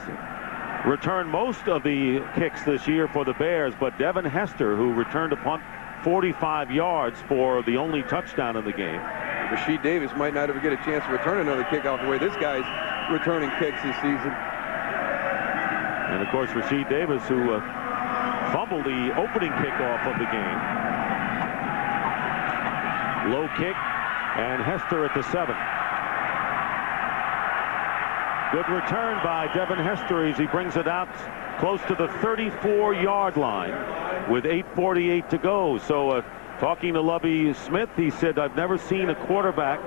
returned most of the kicks this year for the Bears, but Devin Hester, who returned a punt 45 yards for the only touchdown in the game. Rashid Davis might not ever get a chance to return another kickoff the way this guy's returning kicks this season. And, of course, Rashid Davis, who fumbled the opening kickoff of the game. Low kick, and Hester at the 7. Good return by Devin Hester as he brings it out close to the 34-yard line with 8:48 to go. So talking to Lovie Smith, he said, I've never seen a quarterback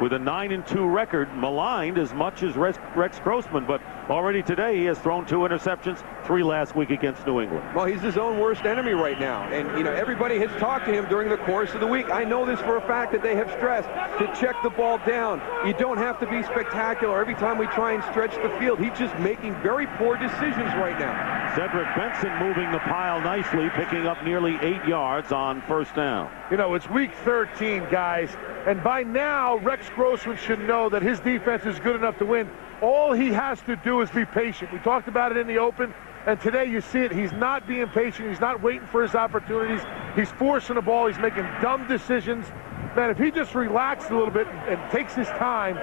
with a 9-2 record maligned as much as Rex Grossman, but already today he has thrown 2 interceptions, 3 last week against New England. Well, he's his own worst enemy right now, and you know, everybody has talked to him during the course of the week. I know this for a fact that they have stressed to check the ball down. You don't have to be spectacular every time we try and stretch the field. He's just making very poor decisions right now. Cedric Benson moving the pile nicely, picking up nearly 8 yards on first down. You know, it's week 13, guys, and by now Rex Grossman should know that his defense is good enough to win. All he has to do is be patient. We talked about it in the open, and today you see it. He's not being patient. He's not waiting for his opportunities. He's forcing the ball. He's making dumb decisions. Man, if he just relaxed a little bit and takes his time,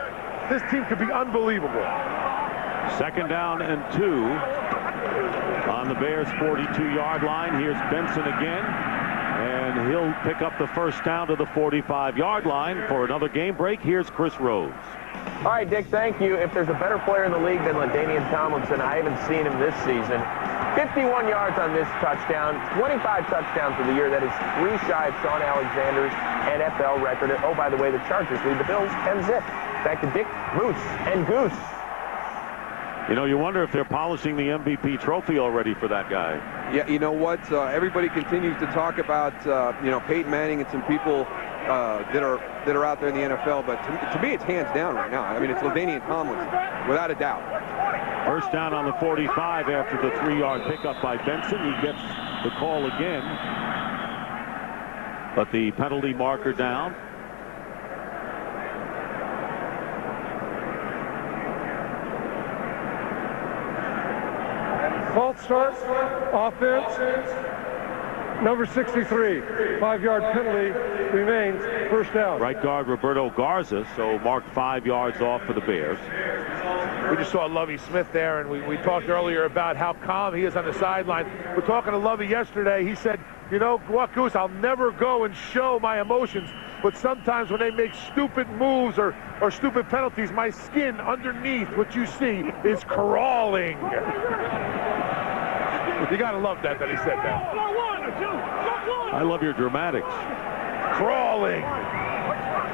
this team could be unbelievable. Second down and 2 on the Bears' 42-yard line. Here's Benson again, and he'll pick up the first down to the 45-yard line for another game break. Here's Chris Rhodes. All right, Dick, thank you. If there's a better player in the league than LaDainian Tomlinson, I haven't seen him this season. 51 yards on this touchdown, 25 touchdowns for the year. That is 3 shy of Sean Alexander's NFL record. Oh, by the way, the Chargers lead the Bills 10-zip. Back to Dick, Moose, and Goose. You know, you wonder if they're polishing the MVP trophy already for that guy. Yeah, you know what? Everybody continues to talk about, you know, Peyton Manning and some people that are out there in the NFL, but to me, it's hands down right now. I mean, it's LaDainian Tomlinson, without a doubt. First down on the 45 after the 3-yard pickup by Benson. He gets the call again, but the penalty marker down. False start, offense, number 63, 5-yard penalty remains, first down. Right guard Roberto Garza, so marked 5 yards off for the Bears. We just saw Lovie Smith there, and we talked earlier about how calm he is on the sideline. We're talking to Lovie yesterday. He said, you know what, Goose, I'll never go and show my emotions, but sometimes when they make stupid moves or stupid penalties, my skin underneath what you see is crawling. You got to love that he said that. I love your dramatics. Crawling.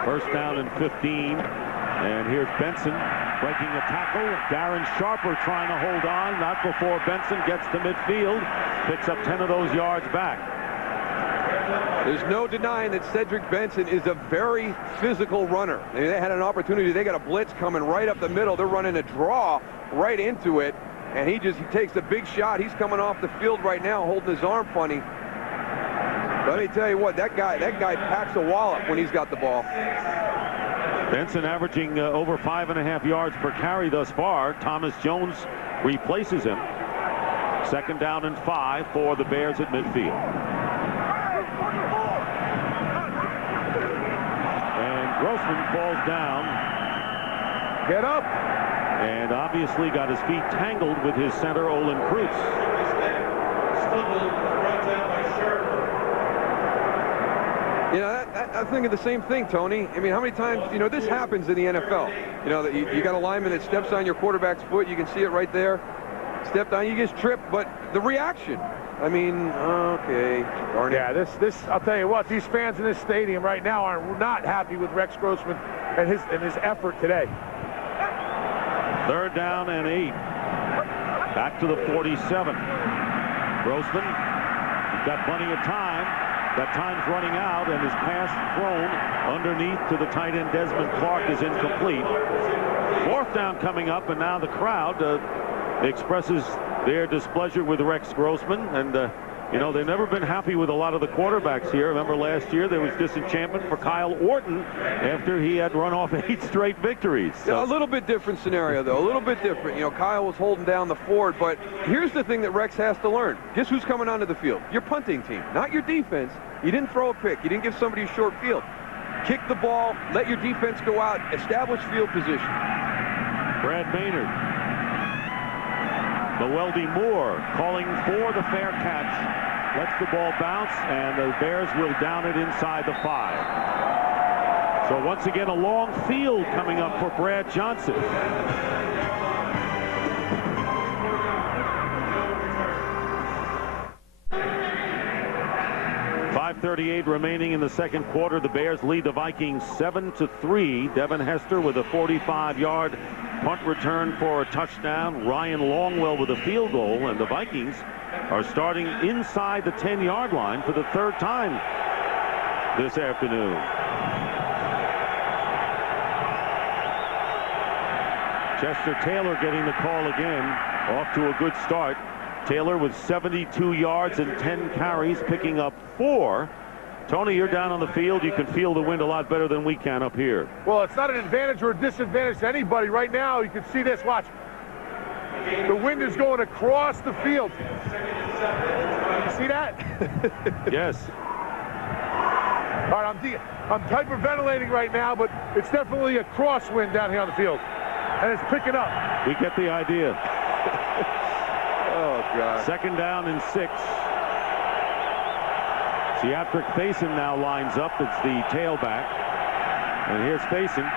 First down and 15. And here's Benson breaking a tackle. Darren Sharper trying to hold on. Not before Benson gets to midfield. Picks up 10 of those yards back. There's no denying that Cedric Benson is a very physical runner. They had an opportunity. They got a blitz coming right up the middle. They're running a draw right into it. And he takes a big shot. He's coming off the field right now holding his arm funny. Let me tell you what, that guy packs a wallop when he's got the ball. Benson averaging over 5.5 yards per carry thus far. Thomas Jones replaces him. Second down and 5 for the Bears at midfield. And Grossman falls down. Get up. And obviously got his feet tangled with his center, Olin Kreutz. You know, I'm thinking the same thing, Tony. I mean, how many times, you know, this happens in the NFL. You know, that you got a lineman that steps on your quarterback's foot. You can see it right there. Stepped on, you just tripped, but the reaction. I mean, okay. Darn it. Yeah, this, I'll tell you what, these fans in this stadium right now are not happy with Rex Grossman and his effort today. Third down and 8. Back to the 47. Grossman, he's got plenty of time. That time's running out, and his pass thrown underneath to the tight end Desmond Clark is incomplete. Fourth down coming up, and now the crowd expresses their displeasure with Rex Grossman. And, you know, they've never been happy with a lot of the quarterbacks here. Remember last year there was disenchantment for Kyle Orton after he had run off 8 straight victories. So. Yeah, a little bit different scenario, though. A little bit different. You know, Kyle was holding down the fort, but here's the thing that Rex has to learn. Guess who's coming onto the field? Your punting team, not your defense. You didn't throw a pick. You didn't give somebody a short field. Kick the ball, let your defense go out, establish field position. Brad Maynard. Noeldy Moore calling for the fair catch. Lets the ball bounce, and the Bears will down it inside the 5. So once again, a long field coming up for Brad Johnson. 5:38 remaining in the second quarter. The Bears lead the Vikings 7-3. Devin Hester with a 45-yard punt return for a touchdown. Ryan Longwell with a field goal, and the Vikings are starting inside the 10-yard line for the third time this afternoon. Chester Taylor getting the call again. Off to a good start. Taylor with 72 yards and 10 carries, picking up 4. Tony, you're down on the field. You can feel the wind a lot better than we can up here. Well, it's not an advantage or a disadvantage to anybody. Right now, you can see this. Watch. The wind is going across the field. You see that? Yes. All right, I'm hyperventilating right now, but it's definitely a crosswind down here on the field. And it's picking up. We get the idea. Oh, God. Second down and 6. Theatric Faison now lines up. It's the tailback. And here's Faison.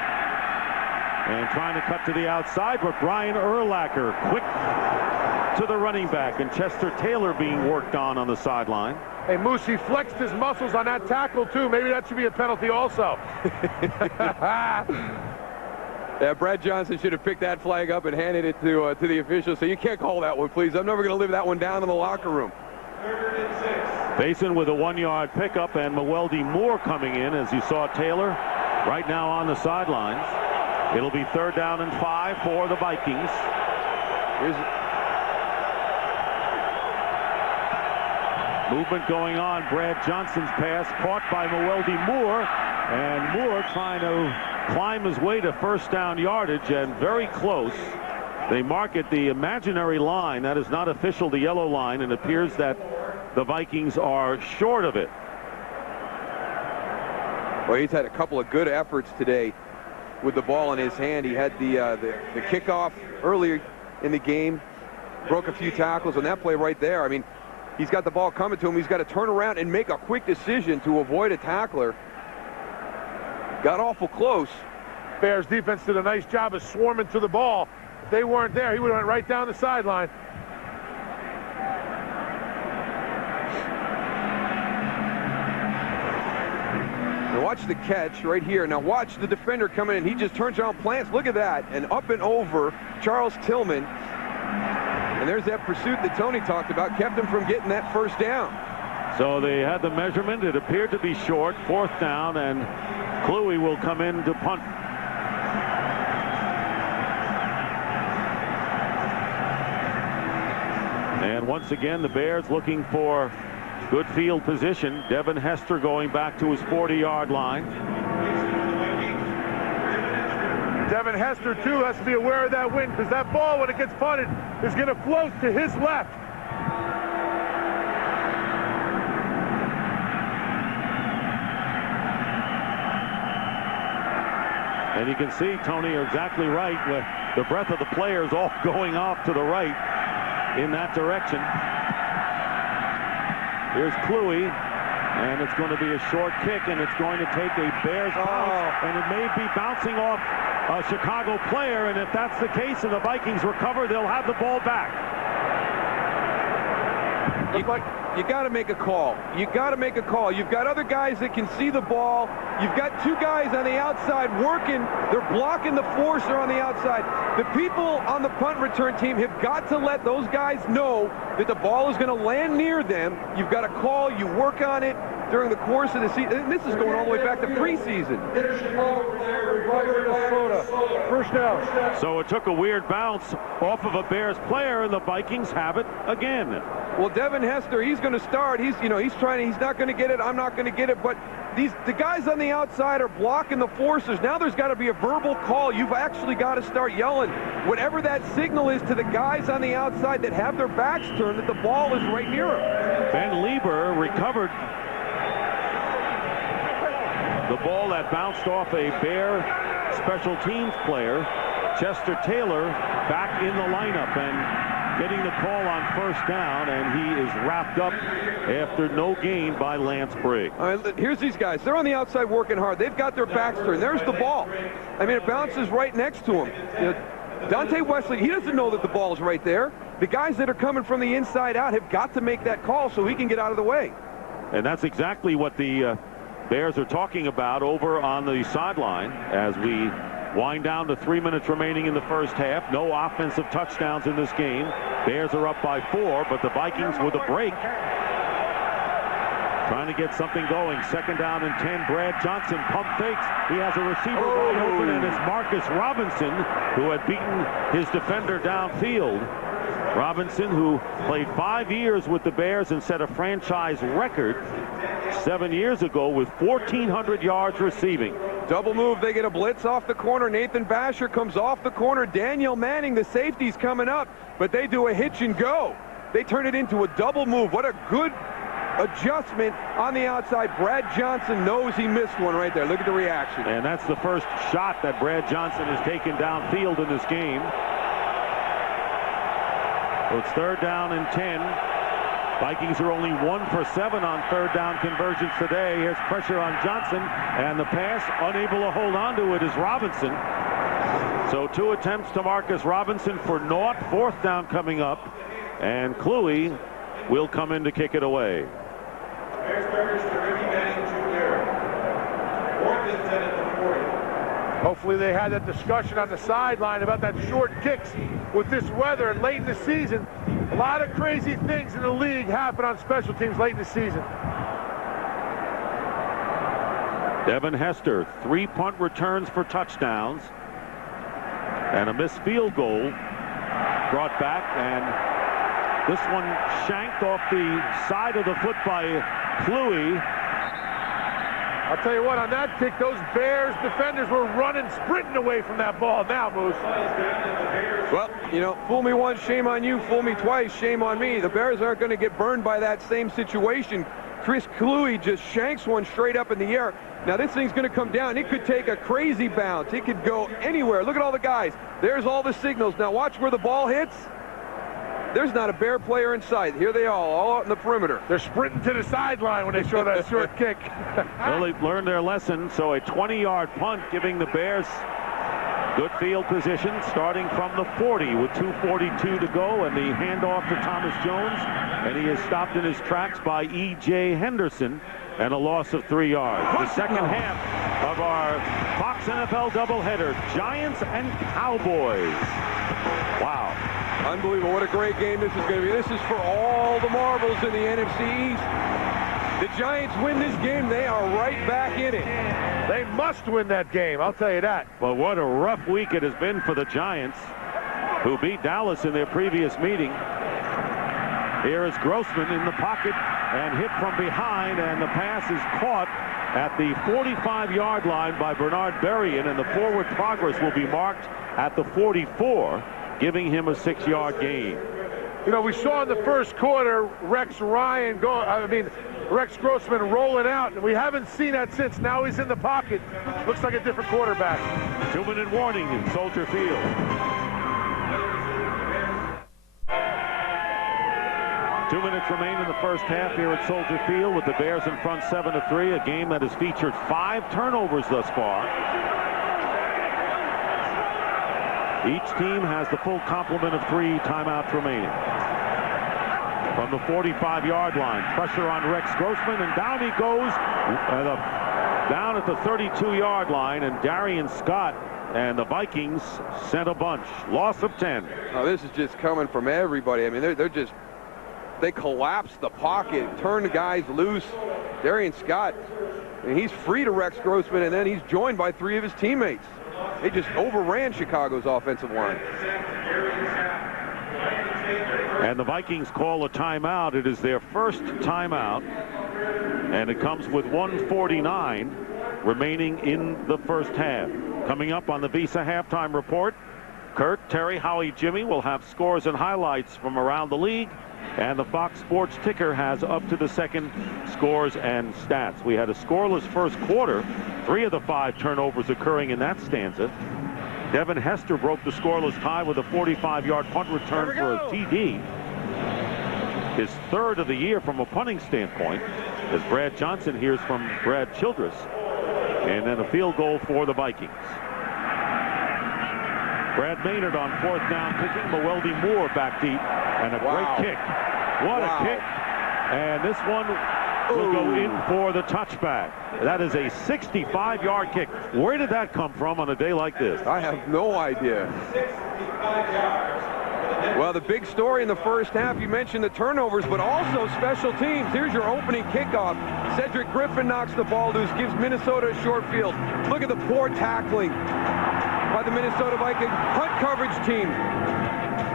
And trying to cut to the outside, but Brian Urlacher, quick to the running back, and Chester Taylor being worked on the sideline. Hey, Moose, he flexed his muscles on that tackle, too. Maybe that should be a penalty also. Yeah, Brad Johnston should have picked that flag up and handed it to the officials. So you can't call that one, please. I'm never going to live that one down in the locker room. Basin with a 1-yard pickup, and Mewelde Moore coming in, as you saw Taylor right now on the sidelines. It'll be 3rd down and 5 for the Vikings. Movement going on. Brad Johnston's pass caught by Mewelde Moore, and Moore trying to climb his way to 1st down yardage, and very close. They mark it the imaginary line. That is not official, the yellow line, and it appears that the Vikings are short of it. Well, he's had a couple of good efforts today with the ball in his hand. He had the kickoff earlier in the game, broke a few tackles on that play right there. I mean, he's got the ball coming to him. He's got to turn around and make a quick decision to avoid a tackler. Got awful close. Bears defense did a nice job of swarming to the ball. If they weren't there, he would have went right down the sideline. Now watch the catch right here. Now watch the defender come in. He just turns around, plants. Look at that. And up and over Charles Tillman. And there's that pursuit that Tony talked about. Kept him from getting that 1st down. So they had the measurement. It appeared to be short. 4th down, and Kluwe will come in to punt. And once again, the Bears looking for good field position. Devin Hester going back to his 40-yard line. Devin Hester, too, has to be aware of that wind, because that ball, when it gets punted, is going to float to his left. And you can see, Tony, you're exactly right, with the breadth of the players all going off to the right in that direction. Here's Kluwe, and it's going to be a short kick, and it's going to take a Bears bounce, and it may be bouncing off a Chicago player, and if that's the case and the Vikings recover, they'll have the ball back. You got to make a call. You got to make a call. You've got other guys that can see the ball. You've got 2 guys on the outside working. They're blocking the forcer on the outside. The people on the punt return team have got to let those guys know that the ball is going to land near them. You've got a call. You work on it during the course of the season. And this is going all the way back to preseason. First down. So it took a weird bounce off of a Bears player, and the Vikings have it again. Well, Devin Hester, he's going to start. He's not going to get it. I'm not going to get it. But the guys on the outside are blocking the forcers. Now there's got to be a verbal call. You've actually got to start yelling whatever that signal is to the guys on the outside that have their backs turned, that the ball is right near them. Ben Lieber recovered the ball that bounced off a Bear special teams player. Chester Taylor back in the lineup and getting the call on 1st down, and he is wrapped up after no gain by Lance Briggs. Here's these guys. They're on the outside working hard. They've got their backs turned. There's the ball. I mean, it bounces right next to him. You know, Dante Wesley, he doesn't know that the ball is right there. The guys that are coming from the inside out have got to make that call so he can get out of the way. And that's exactly what the Bears are talking about over on the sideline as we wind down to 3 minutes remaining in the 1st half. No offensive touchdowns in this game. Bears are up by 4, but the Vikings with a break, trying to get something going. 2nd down and 10. Brad Johnson pump fakes. He has a receiver wide open, and it's Marcus Robinson who had beaten his defender downfield. Robinson, who played 5 years with the Bears and set a franchise record 7 years ago with 1,400 yards receiving. Double move. They get a blitz off the corner. Nathan Basher comes off the corner. Daniel Manning, the safety's coming up, but they do a hitch and go. They turn it into a double move. What a good adjustment on the outside. Brad Johnson knows he missed one right there. Look at the reaction. And that's the first shot that Brad Johnson has taken downfield in this game. So it's 3rd down and 10. Vikings are only 1 for 7 on 3rd down conversions today. Here's pressure on Johnson, and the pass, unable to hold on to it, is Robinson. So 2 attempts to Marcus Robinson for naught. 4th down coming up. and Cluey will come in to kick it away. Hopefully they had that discussion on the sideline about that short kicks with this weather and late in the season. A lot of crazy things in the league happen on special teams late in the season. Devin Hester, 3 punt returns for touchdowns and a missed field goal brought back, and this one shanked off the side of the foot by Cluey. I'll tell you what, on that kick, those Bears defenders were running, sprinting away from that ball now, Moose. Well, you know, fool me once, shame on you. Fool me twice, shame on me. The Bears aren't going to get burned by that same situation. Chris Cluey just shanks one straight up in the air. Now, this thing's going to come down. It could take a crazy bounce. It could go anywhere. Look at all the guys. There's all the signals. Now, watch where the ball hits. There's not a Bear player in sight. Here they all out in the perimeter. They're sprinting to the sideline when they show that short kick. Well, they've learned their lesson, so a 20-yard punt giving the Bears good field position starting from the 40 with 2:42 to go, and the handoff to Thomas Jones, and he is stopped in his tracks by E.J. Henderson, and a loss of 3 yards. The second half of our Fox NFL doubleheader, Giants and Cowboys. Wow. Unbelievable. What a great game this is going to be. This is for all the marbles in the NFC East. The Giants win this game, they are right back in it. They must win that game, I'll tell you that. But what a rough week it has been for the Giants, who beat Dallas in their previous meeting. Here is Grossman in the pocket and hit from behind, and the pass is caught at the 45-yard line by Bernard Berrien, and the forward progress will be marked at the 44, giving him a 6-yard gain. You know, we saw in the first quarter Rex Grossman rolling out, and we haven't seen that since. Now he's in the pocket. Looks like a different quarterback. 2-minute warning in Soldier Field. Two minutes remain in the first half here at Soldier Field with the Bears in front 7-3, a game that has featured 5 turnovers thus far. Each team has the full complement of 3 timeouts remaining. From the 45-yard line, pressure on Rex Grossman, and down he goes down at the 32-yard line, and Darian Scott and the Vikings sent a bunch. Loss of 10. Oh, this is just coming from everybody. I mean, they collapse the pocket, turn the guys loose. Darian Scott, and he's free to Rex Grossman, and then he's joined by 3 of his teammates. They just overran Chicago's offensive line. And the Vikings call a timeout. It is their first timeout, and it comes with 1:49 remaining in the first half. Coming up on the Visa halftime report, Kurt, Terry, Howie, Jimmy will have scores and highlights from around the league, and the Fox Sports ticker has up to the second scores and stats. We had a scoreless first quarter, 3 of the 5 turnovers occurring in that stanza. Devin Hester broke the scoreless tie with a 45-yard punt return for a TD. His 3rd of the year from a punting standpoint, as Brad Johnson hears from Brad Childress. And then a field goal for the Vikings. Brad Maynard on 4th down picking. Meweldy Moore back deep, and a great kick. What a kick. And this one will go in for the touchback. That is a 65-yard kick. Where did that come from on a day like this? I have no idea. Well, the big story in the first half, you mentioned the turnovers, but also special teams. Here's your opening kickoff. Cedric Griffin knocks the ball loose, gives Minnesota a short field. Look at the poor tackling by the Minnesota Vikings punt coverage team.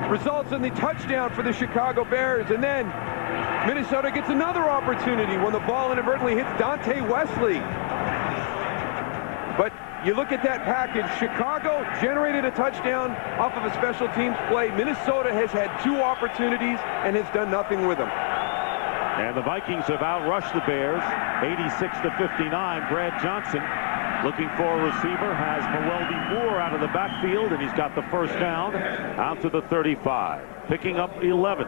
Results in the touchdown for the Chicago Bears, and then Minnesota gets another opportunity when the ball inadvertently hits Dante Wesley. But you look at that package, Chicago generated a touchdown off of a special teams play. Minnesota has had 2 opportunities and has done nothing with them. And the Vikings have outrushed the Bears 86-59. Brad Johnson looking for a receiver, has Meweldy Moore out of the backfield, and he's got the first down out to the 35. Picking up 11.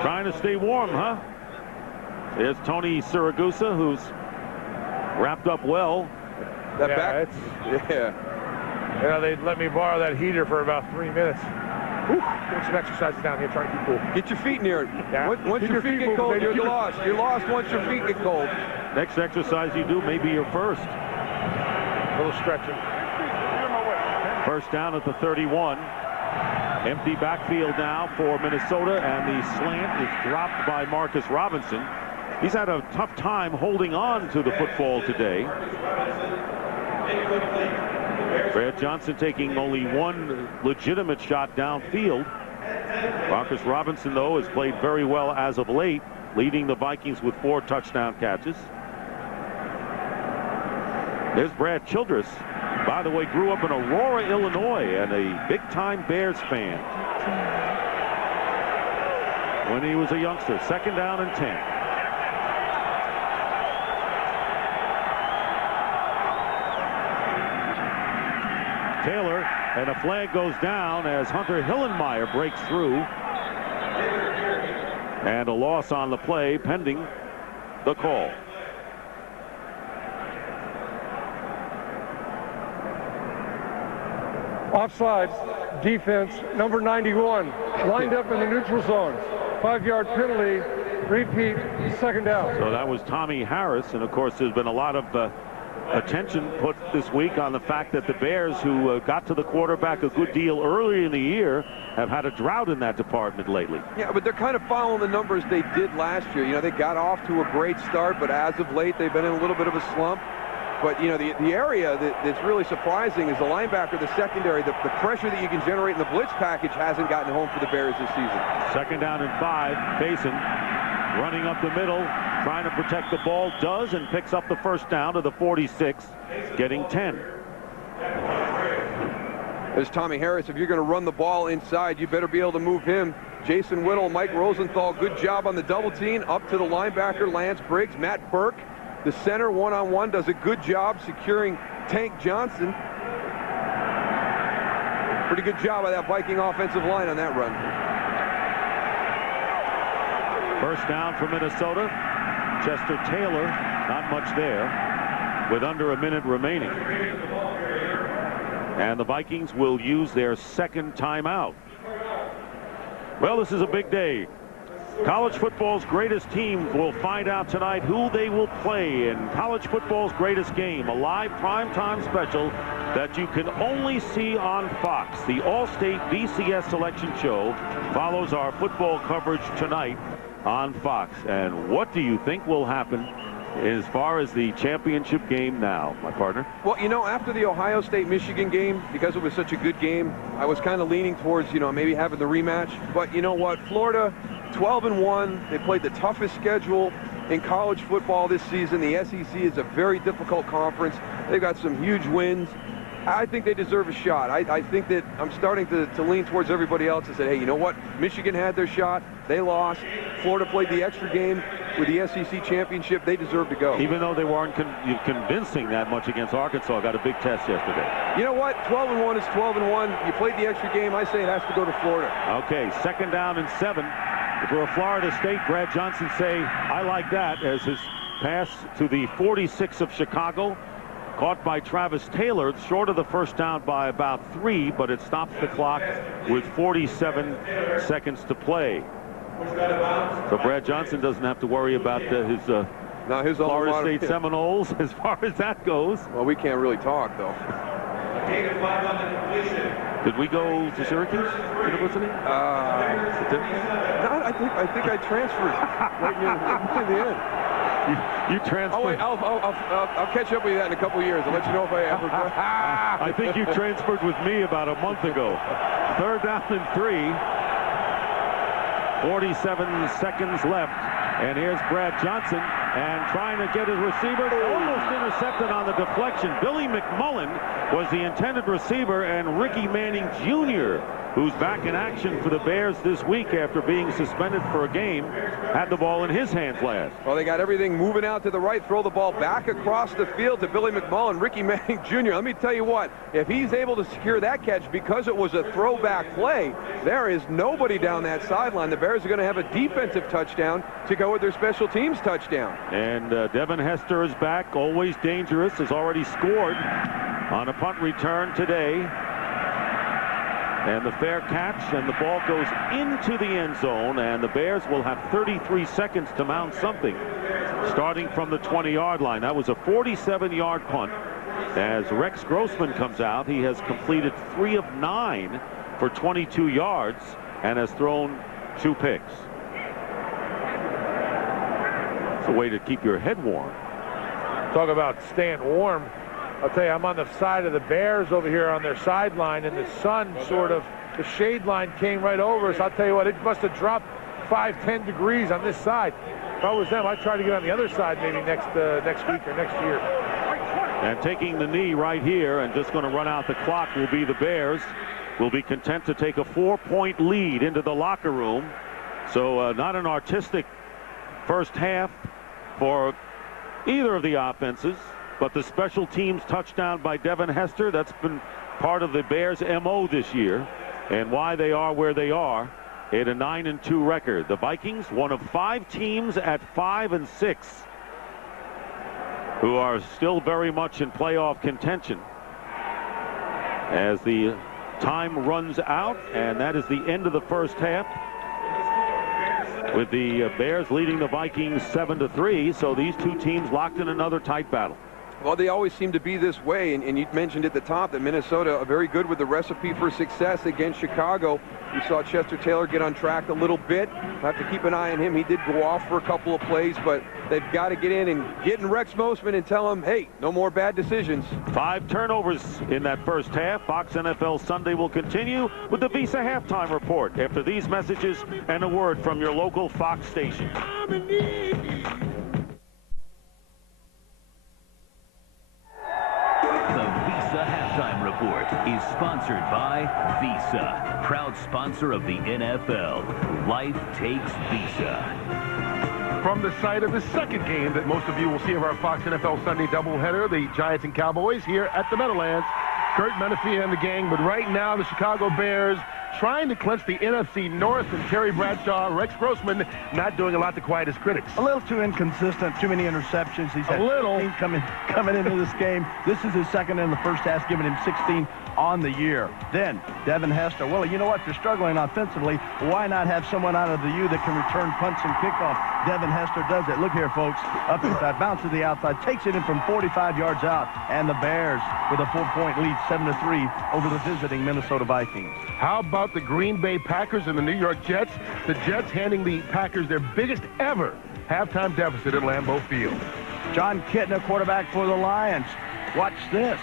Trying to stay warm, huh? There's Tony Siragusa, who's wrapped up well. You know, they let me borrow that heater for about 3 minutes. Doing some exercises down here, trying to keep cool. Get your feet near it. Yeah. Once your feet get cold, you're lost. You're lost once your feet get cold. Next exercise you do may be your first. A little stretching. First down at the 31. Empty backfield now for Minnesota, and the slant is dropped by Marcus Robinson. He's had a tough time holding on to the football today. Brad Johnston taking only one legitimate shot downfield. Marcus Robinson, though, has played very well as of late, leading the Vikings with 4 touchdown catches. There's Brad Childress. By the way, grew up in Aurora, Illinois, and a big-time Bears fan when he was a youngster. Second down and 10. Taylor, and a flag goes down as Hunter Hillenmeyer breaks through. And a loss on the play pending the call. Offsides, defense, number 91, lined up in the neutral zone. 5-yard penalty, repeat, second down. So that was Tommy Harris, and of course there's been a lot of attention put this week on the fact that the Bears, who got to the quarterback a good deal early in the year, have had a drought in that department lately. Yeah, but they're kind of following the numbers they did last year. You know, they got off to a great start, but as of late they've been in a little bit of a slump. But, you know, the area that's really surprising is the linebacker, the secondary, the pressure that you can generate in the blitz package hasn't gotten home for the Bears this season. Second down and 5. Payson running up the middle, trying to protect the ball, does, and picks up the first down to the 46, getting 10. There's Tommy Harris. If you're going to run the ball inside, you better be able to move him. Jason Whittle, Mike Rosenthal, good job on the double team. Up to the linebacker, Lance Briggs. Matt Burke, the center, one-on-one, does a good job securing Tank Johnston. Pretty good job by that Viking offensive line on that run. First down for Minnesota. Chester Taylor, not much there, with under a minute remaining. And the Vikings will use their second timeout. Well, this is a big day. College football's greatest team will find out tonight who they will play in college football's greatest game, a live primetime special that you can only see on Fox. The All-State BCS Selection Show follows our football coverage tonight on Fox. And what do you think will happen as far as the championship game now, my partner? Well, you know, after the Ohio State-Michigan game, because it was such a good game, I was kind of leaning towards, you know, maybe having the rematch. But you know what? Florida, 12-1. They played the toughest schedule in college football this season. The SEC is a very difficult conference. They've got some huge wins. I think they deserve a shot. I think that I'm starting to lean towards everybody else and say, hey, you know what? Michigan had their shot. They lost. Florida played the extra game with the SEC championship. They deserve to go. Even though they weren't convincing that much against Arkansas, got a big test yesterday. You know what? 12-1 is 12-1. You played the extra game. I say it has to go to Florida. Okay, second down and 7. If we're Florida State, Brad Johnston say, I like that, as his pass to the 46 of Chicago. Caught by Travis Taylor, short of the first down by about 3, but it stops the clock with 47 seconds to play. So Brad Johnston doesn't have to worry about his Florida State Seminoles as far as that goes. Well, we can't really talk, though. Did we go to Syracuse University? No, I think I transferred right near the end. You transferred. Oh, wait, I'll catch up with you that in a couple of years. I'll let you know if I ever. I think you transferred with me about a month ago. Third down and 3. 47 seconds left. And here's Brad Johnson, and trying to get his receiver, almost intercepted on the deflection. Billy McMullen was the intended receiver, and Ricky Manning Jr., who's back in action for the Bears this week after being suspended for a game, had the ball in his hands last. Well, they got everything moving out to the right, throw the ball back across the field to Billy McMullen. Ricky Manning Jr., let me tell you what, if he's able to secure that catch because it was a throwback play, there is nobody down that sideline. The Bears are going to have a defensive touchdown to go with their special teams touchdown. And Devin Hester is back, always dangerous, has already scored on a punt return today. And the fair catch, and the ball goes into the end zone, and the Bears will have 33 seconds to mount something, starting from the 20-yard line. That was a 47-yard punt. As Rex Grossman comes out, he has completed 3 of 9 for 22 yards and has thrown 2 picks. It's a way to keep your head warm. Talk about staying warm. I'll tell you, I'm on the side of the Bears over here on their sideline, and the sun sort of, the shade line came right over us. I'll tell you what, it must have dropped 5-10 degrees on this side. If I was them, I'd try to get on the other side maybe next week or next year. And taking the knee right here and just going to run out the clock will be the Bears. Will be content to take a 4-point lead into the locker room. So not an artistic first half for either of the offenses, but the special teams touchdown by Devin Hester, that's been part of the Bears' MO this year and why they are where they are at a 9-2 record. The Vikings, one of 5 teams at 5-6 who are still very much in playoff contention as the time runs out, and that is the end of the first half, with the Bears leading the Vikings 7-3. So these two teams locked in another tight battle. Well, they always seem to be this way, and you mentioned at the top that Minnesota are very good with the recipe for success against Chicago. We saw Chester Taylor get on track a little bit. Have to keep an eye on him. He did go off for a couple of plays, but they've got to get in and get in Rex Grossman and tell him, hey, no more bad decisions. 5 turnovers in that first half. Fox NFL Sunday will continue with the Visa halftime report after these messages and a word from your local Fox station. Halftime Report is sponsored by Visa, proud sponsor of the NFL. Life takes Visa. From the site of the second game that most of you will see of our Fox NFL Sunday doubleheader, the Giants and Cowboys here at the Meadowlands. Kurt Menefee and the gang, but right now the Chicago Bears trying to clinch the NFC North, and Terry Bradshaw, Rex Grossman, not doing a lot to quiet his critics. A little too inconsistent, too many interceptions. He's had 16 coming into this game. This is his second in the first half, giving him 16 on the year. Then Devin Hester. Well, you know what? They're struggling offensively. Why not have someone out of the U that can return punts and kickoff? Devin Hester does it. Look here, folks. Up inside, bounce to the outside, takes it in from 45 yards out, and the Bears with a 4-point lead, 7-3 over the visiting Minnesota Vikings. How about the Green Bay Packers and the New York Jets? The Jets handing the Packers their biggest ever halftime deficit at Lambeau Field. John Kitna, quarterback for the Lions. Watch this.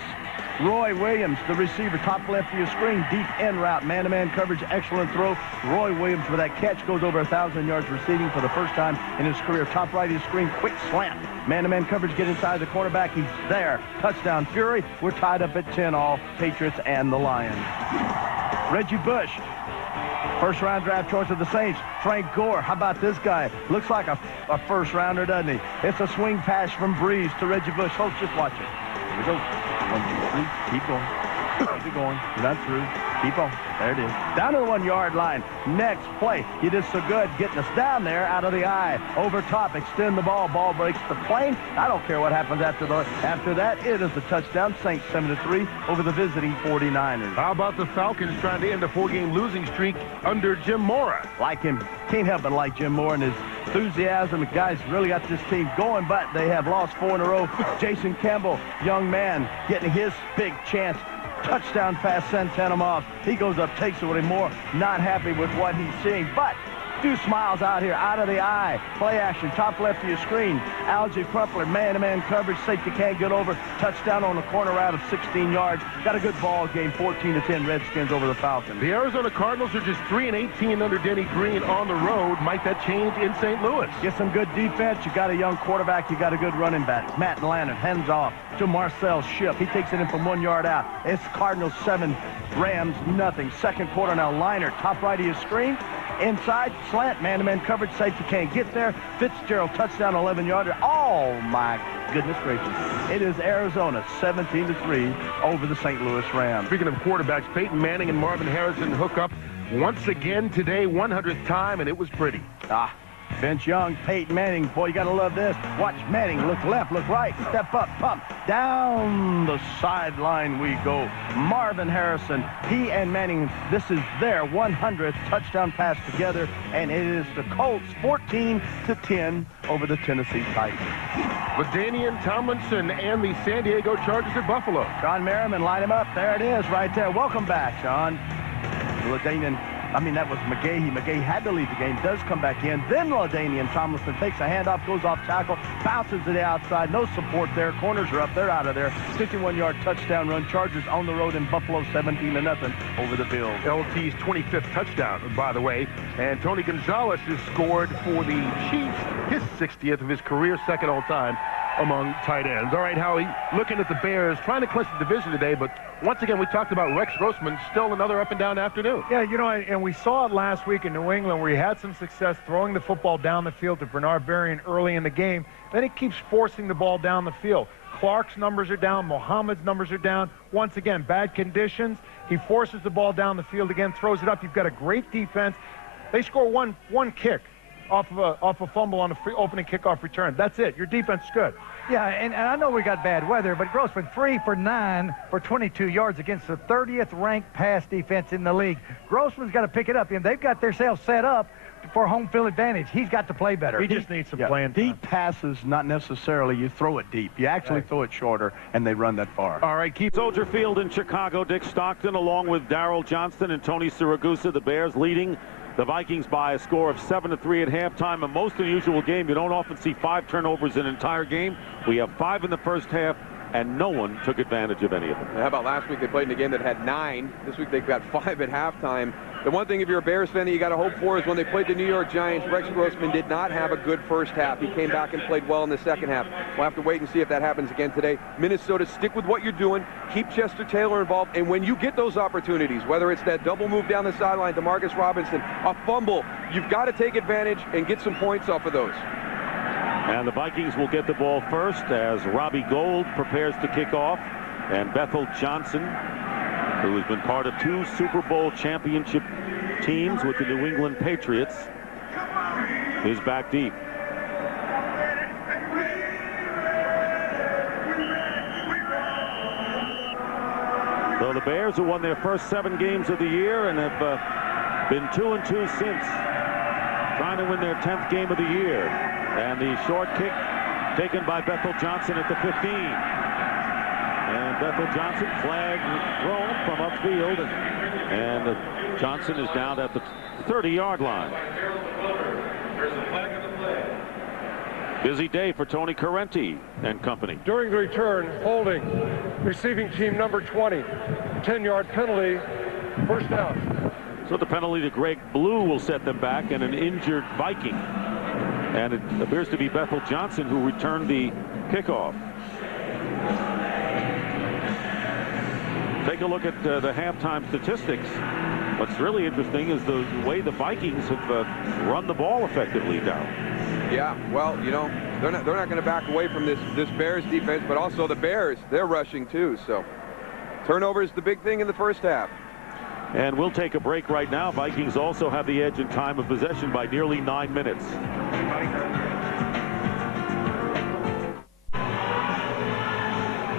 Roy Williams, the receiver, top left of your screen, deep end route, man-to-man coverage, excellent throw. Roy Williams with that catch goes over 1,000 yards receiving for the first time in his career. Top right of your screen, quick slant. Man-to-man coverage, get inside the quarterback. He's there. Touchdown, Fury. We're tied up at 10 all, Patriots and the Lions. Reggie Bush, first-round draft choice of the Saints. Frank Gore, how about this guy? Looks like a first-rounder, doesn't he? It's a swing pass from Breeze to Reggie Bush. Folks, just watch it. Here we go. 1, 2, 3. Keep going. Keep it going. You're not through. Keep on. There it is. Down to the 1-yard line. Next play. You did so good getting us down there out of the eye. Over top. Extend the ball. Ball breaks the plane. I don't care what happens after that. It is a touchdown. Saints 7-3 over the visiting 49ers. How about the Falcons trying to end a 4-game losing streak under Jim Mora? Like him. Can't help but like Jim Mora and his enthusiasm. The guys really got this team going, but they have lost 4 in a row. Jason Campbell, young man, getting his big chance. Touchdown pass, sent him off. He goes up, takes it with him more. Not happy with what he's seeing, but Stu Smiles out here, out of the eye. Play action, top left of your screen. Algie Crumpler, man-to-man coverage. Safety can't get over. Touchdown on the corner route of 16 yards. Got a good ball game, 14-10 Redskins over the Falcons. The Arizona Cardinals are just 3-18 under Denny Green on the road. Might that change in St. Louis? Get some good defense. You got a young quarterback. You got a good running back. Matt Lannert, hands off to Marcel Schiff. He takes it in from 1 yard out. It's Cardinals 7, Rams nothing. Second quarter now. Liner, top right of your screen. Inside, slant, man-to-man coverage, safety can't get there. Fitzgerald, touchdown, 11-yarder. Oh, my goodness gracious. It is Arizona, 17-3 over the St. Louis Rams. Speaking of quarterbacks, Peyton Manning and Marvin Harrison hook up once again today, 100th time, and it was pretty. Vince Young, Peyton Manning. Boy, you got to love this. Watch Manning. Look left, look right. Step up, pump. Down the sideline we go. Marvin Harrison, he and Manning, this is their 100th touchdown pass together, and it is the Colts 14-10 over the Tennessee Titans. LaDainian Tomlinson and the San Diego Chargers at Buffalo. Sean Merriman, line him up. There it is right there. Welcome back, Sean. LaDainian, I mean, that was McGahee. McGahee had to leave the game, does come back in. Then LaDainian Tomlinson takes a handoff, goes off tackle, bounces to the outside. No support there. Corners are up. They're out of there. 51-yard touchdown run. Chargers on the road in Buffalo, 17-0 over the Bills. LT's 25th touchdown, by the way. And Tony Gonzalez has scored for the Chiefs, his 60th of his career, second all time among tight ends. All right, Howie, looking at the Bears, trying to clinch the division today, but once again, we talked about Rex Grossman, still another up-and-down afternoon. Yeah, you know, and we saw it last week in New England where he had some success throwing the football down the field to Bernard Berrien early in the game. Then he keeps forcing the ball down the field. Clark's numbers are down. Mohammed's numbers are down. Once again, bad conditions. He forces the ball down the field again, throws it up. You've got a great defense. They score one kick off a fumble on a free opening kickoff return. That's it. Your defense is good. Yeah, and I know we got bad weather, but Grossman 3 for 9 for 22 yards against the 30th ranked pass defense in the league. Grossman's got to pick it up, and they've got themselves set up for home field advantage. He's got to play better. He just needs some playing time. Deep passes, not necessarily you throw it deep. You actually throw it shorter, and they run that far. All right, keep Soldier Field in Chicago. Dick Stockton along with Daryl Johnston and Tony Siragusa. The Bears leading the Vikings by a score of 7-3 at halftime. A most unusual game. You don't often see 5 turnovers in an entire game. We have 5 in the first half, and no one took advantage of any of them. How about last week they played in a game that had 9. This week they've got 5 at halftime. The one thing, if you're a Bears fan, that you got to hope for is when they played the New York Giants, Rex Grossman did not have a good first half. He came back and played well in the second half. We'll have to wait and see if that happens again today. Minnesota, stick with what you're doing. Keep Chester Taylor involved. And when you get those opportunities, whether it's that double move down the sideline to Marcus Robinson, a fumble, you've got to take advantage and get some points off of those. And the Vikings will get the ball first as Robbie Gould prepares to kick off. And Bethel Johnson, who has been part of 2 Super Bowl championship teams with the New England Patriots, is back deep. So the Bears, who won their first 7 games of the year and have been 2-2 since, trying to win their 10th game of the year. And the short kick taken by Bethel Johnson at the 15. And Bethel Johnson flag thrown from upfield, and Johnson is down at the 30-yard line. Busy day for Tony Correnti and company. During the return, holding, receiving team number 20, 10-yard penalty, first down. So the penalty to Greg Blue will set them back, and an injured Viking. And it appears to be Bethel Johnson who returned the kickoff. Take a look at the halftime statistics. What's really interesting is the way the Vikings have run the ball effectively down. Yeah, well, you know, they're not going to back away from this Bears defense, but also the Bears, they're rushing too. So turnover is the big thing in the first half. And we'll take a break right now. Vikings also have the edge in time of possession by nearly 9 minutes.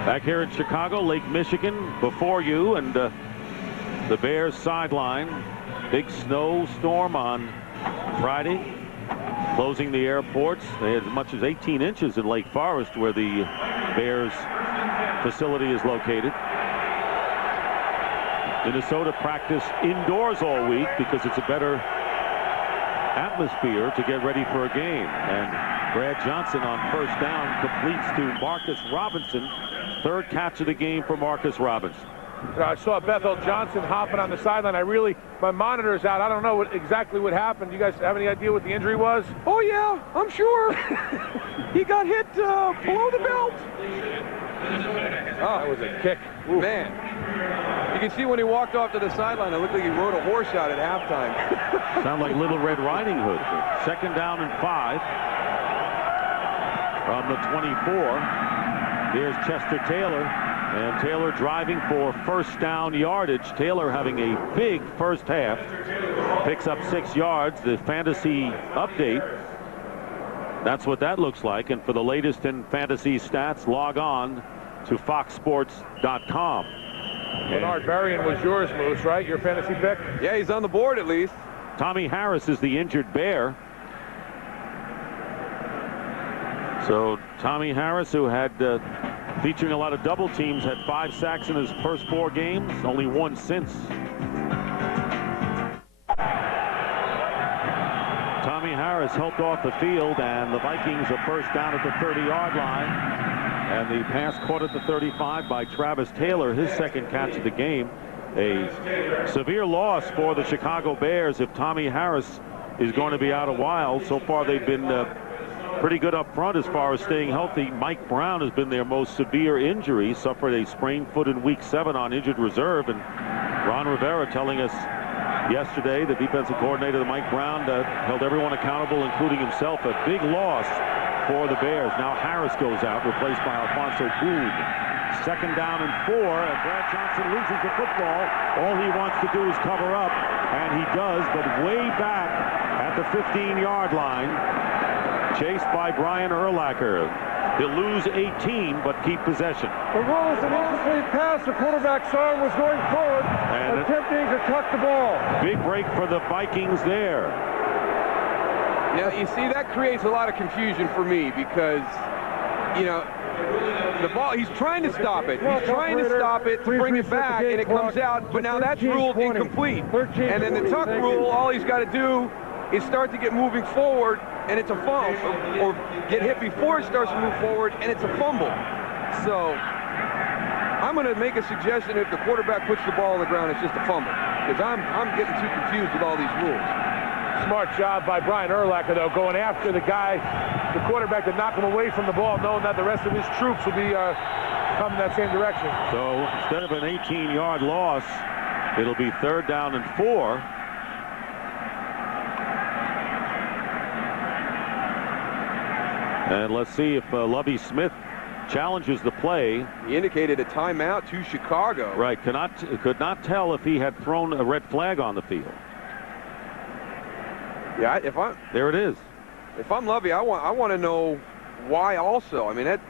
Back here in Chicago, Lake Michigan before you, and the Bears sideline. Big snowstorm on Friday, closing the airports. They had as much as 18 inches in Lake Forest, where the Bears facility is located. Minnesota practiced indoors all week because it's a better atmosphere to get ready for a game. And Brad Johnson on first down completes to Marcus Robinson. 3rd catch of the game for Marcus Robinson. I saw Bethel Johnson hopping on the sideline. My monitor's out. I don't know exactly what happened. You guys have any idea what the injury was? Oh, yeah, I'm sure. He got hit below the belt. Oh, that was a kick. Ooh. Man. You can see when he walked off to the sideline, it looked like he rode a horse out at halftime. Sound like Little Red Riding Hood. 2nd down and 5 from the 24. Here's Chester Taylor, and Taylor driving for first down yardage. Taylor having a big first half, picks up 6 yards. The fantasy update That's what that looks like. And for the latest in fantasy stats, log on to foxsports.com. Bernard Berrien was yours, Moose, right? Your fantasy pick? Yeah, he's on the board at least. Tommy Harris is the injured Bear. So Tommy Harris, who had featuring a lot of double teams, had 5 sacks in his first 4 games, only 1 since. Tommy Harris helped off the field, and the Vikings are first down at the 30-yard line. And the pass caught at the 35 by Travis Taylor, his second catch of the game. A severe loss for the Chicago Bears if Tommy Harris is going to be out a while. So far they've been pretty good up front as far as staying healthy. Mike Brown has been their most severe injury, suffered a sprained foot in week 7 on injured reserve. And Ron Rivera telling us yesterday, the defensive coordinator, Mike Brown, held everyone accountable, including himself. A big loss for the Bears. Now Harris goes out, replaced by Alfonso Boone. Second down and 4, and Brad Johnston loses the football. All he wants to do is cover up, and he does, but way back at the 15-yard line, chased by Brian Urlacher. He'll lose 18, but keep possession. The rule is an incomplete pass. The quarterback's arm was going forward, and attempting to tuck the ball. Big break for the Vikings there. Now, you see, that creates a lot of confusion for me because, you know, the ball, he's trying to stop it. He's trying to stop it, to bring it back, and it comes out, but now that's ruled incomplete. And then the tuck rule, all he's got to do is start to get moving forward, and it's a fumble, or get hit before it starts to move forward, and it's a fumble. So I'm going to make a suggestion: if the quarterback puts the ball on the ground, it's just a fumble, because I'm getting too confused with all these rules. Smart job by Brian Urlacher, though, going after the guy, the quarterback, to knock him away from the ball, knowing that the rest of his troops will be coming that same direction. So instead of an 18-yard loss, it'll be 3rd down and 4. And let's see if Lovie Smith challenges the play. He indicated a timeout to Chicago. Right, could not tell if he had thrown a red flag on the field. Yeah, there it is. If I'm Lovie, I want to know why also. I mean, that.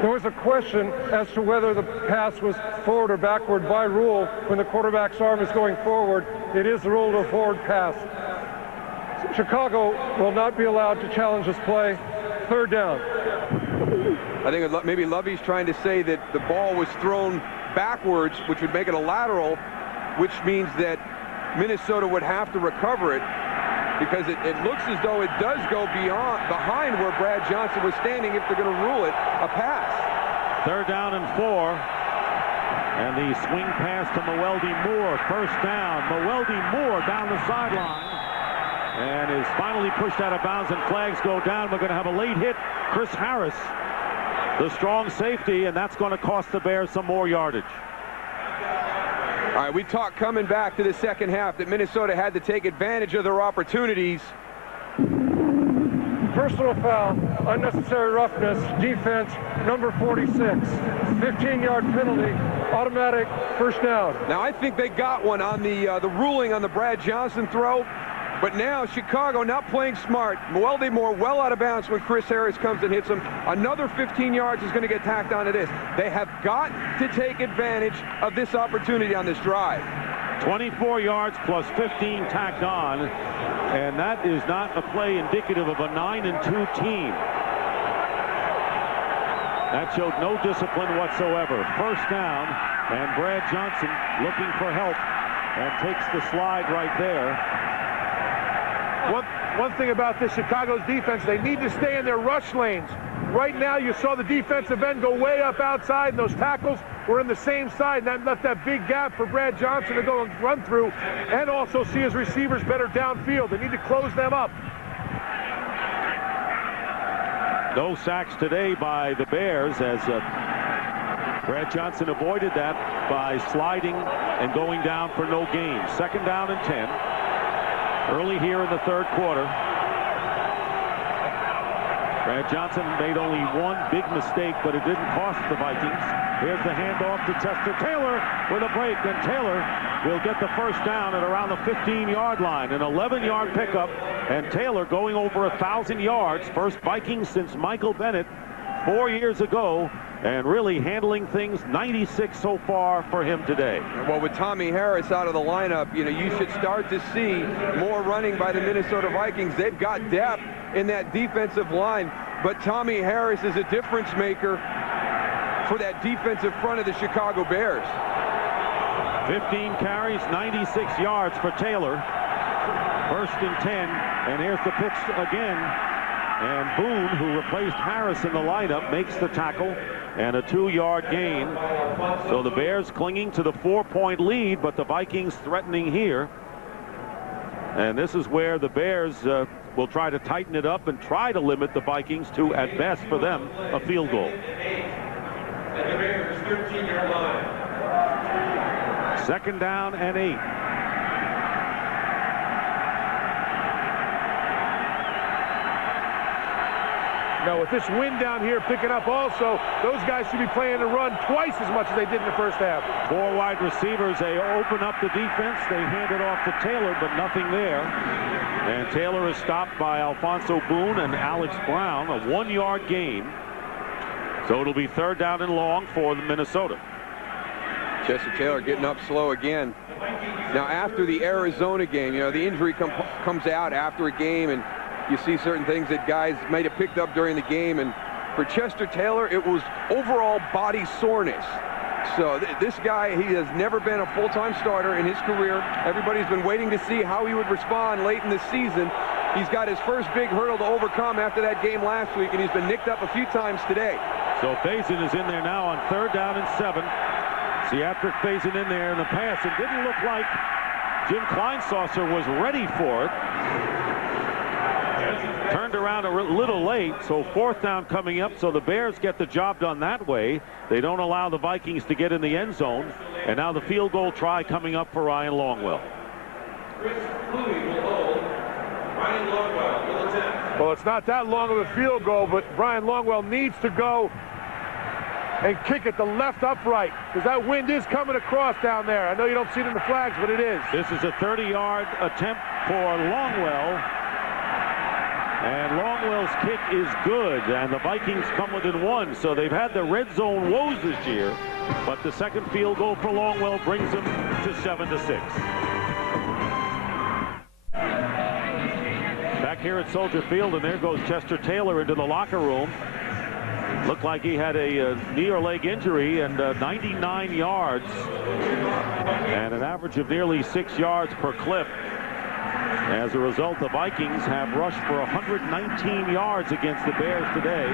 There was a question as to whether the pass was forward or backward. By rule, when the quarterback's arm is going forward, it is ruled a forward pass. Chicago will not be allowed to challenge this play. 3rd down. I think maybe Lovie's trying to say that the ball was thrown backwards, which would make it a lateral, which means that Minnesota would have to recover it, because it looks as though it does go behind where Brad Johnston was standing if they're going to rule it a pass. 3rd down and 4. And the swing pass to Moeldy Moore. 1st down. Moeldy Moore down the sideline. And is finally pushed out of bounds, and flags go down. We're going to have a late hit. Chris Harris, the strong safety, and that's going to cost the Bears some more yardage. All right, we talked coming back to the second half that Minnesota had to take advantage of their opportunities. Personal foul, unnecessary roughness, defense, number 46. 15-yard penalty, automatic 1st down. Now, I think they got one on the ruling on the Brad Johnston throw. But now Chicago not playing smart. Moeldy Moore well out of bounds when Chris Harris comes and hits him. Another 15 yards is going to get tacked onto this. They have got to take advantage of this opportunity on this drive. 24 yards plus 15 tacked on. And that is not a play indicative of a 9-2 team. That showed no discipline whatsoever. 1st down, and Brad Johnston looking for help and takes the slide right there. One thing about this Chicago's defense, they need to stay in their rush lanes. Right now, you saw the defensive end go way up outside, and those tackles were in the same side, and that left that big gap for Brad Johnston to go and run through, and also see his receivers better downfield. They need to close them up. No sacks today by the Bears, as Brad Johnston avoided that by sliding and going down for no gain. 2nd down and 10. Early here in the 3rd quarter. Brad Johnston made only one big mistake, but it didn't cost the Vikings. Here's the handoff to Chester Taylor with a break, and Taylor will get the first down at around the 15-yard line. An 11-yard pickup, and Taylor going over 1,000 yards. First Vikings since Michael Bennett 4 years ago, and really handling things. 96 so far for him today. Well, with Tommy Harris out of the lineup, you should start to see more running by the Minnesota Vikings. They've got depth in that defensive line, but Tommy Harris is a difference maker for that defensive front of the Chicago Bears. 15 carries, 96 yards for Taylor. First and 10, and here's the pitch again. And Boone, who replaced Harris in the lineup, makes the tackle, and a 2-yard gain. So the Bears clinging to the 4-point lead, but the Vikings threatening here. And this is where the Bears will try to tighten it up and try to limit the Vikings to, at best for them, a field goal. At the Bears' 13-yard line. 2nd down and 8. Now, with this wind down here picking up also, those guys should be playing the run twice as much as they did in the first half. 4 wide receivers. They open up the defense. They hand it off to Taylor, but nothing there. And Taylor is stopped by Alfonso Boone and Alex Brown. A 1-yard gain. So it'll be 3rd down and long for the Minnesota. Chester Taylor getting up slow again. Now, after the Arizona game, the injury comes out after a game, and you see certain things that guys might have picked up during the game. And for Chester Taylor, it was overall body soreness. So this guy, he has never been a full-time starter in his career. Everybody's been waiting to see how he would respond late in the season. He's got his first big hurdle to overcome after that game last week, and he's been nicked up a few times today. So Faison is in there now on 3rd down and 7. Theatric Faison in there in the pass. It didn't look like Jim Kleinsaucer was ready for it. Turned around a little late, so 4th down coming up. So the Bears get the job done that way. They don't allow the Vikings to get in the end zone. And now the field goal try coming up for Ryan Longwell. Well, it's not that long of a field goal, but Brian Longwell needs to go and kick it the left upright, because that wind is coming across down there. I know you don't see it in the flags, but it is. This is a 30-yard attempt for Longwell. And Longwell's kick is good, and the Vikings come within 1. So they've had the red zone woes this year, but the second field goal for Longwell brings them to 7-6. Back here at Soldier Field, and there goes Chester Taylor into the locker room. Looked like he had a knee or leg injury, and 99 yards and an average of nearly 6 yards per clip. As a result, the Vikings have rushed for 119 yards against the Bears today.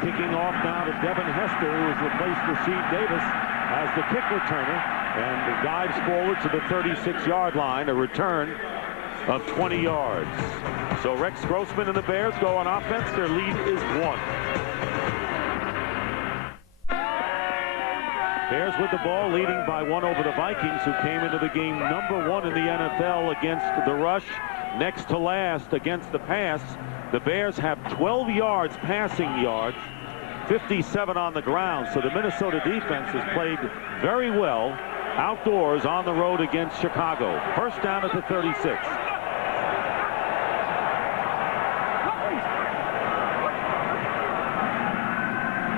Kicking off now to Devin Hester, who has replaced Rasheed Davis as the kick returner, and dives forward to the 36-yard line, a return of 20 yards. So Rex Grossman and the Bears go on offense. Their lead is 1. Bears with the ball, leading by 1 over the Vikings, who came into the game number 1 in the NFL against the rush, next to last against the pass. The Bears have 12 yards passing yards, 57 on the ground. So the Minnesota defense has played very well outdoors on the road against Chicago. First down at the 36.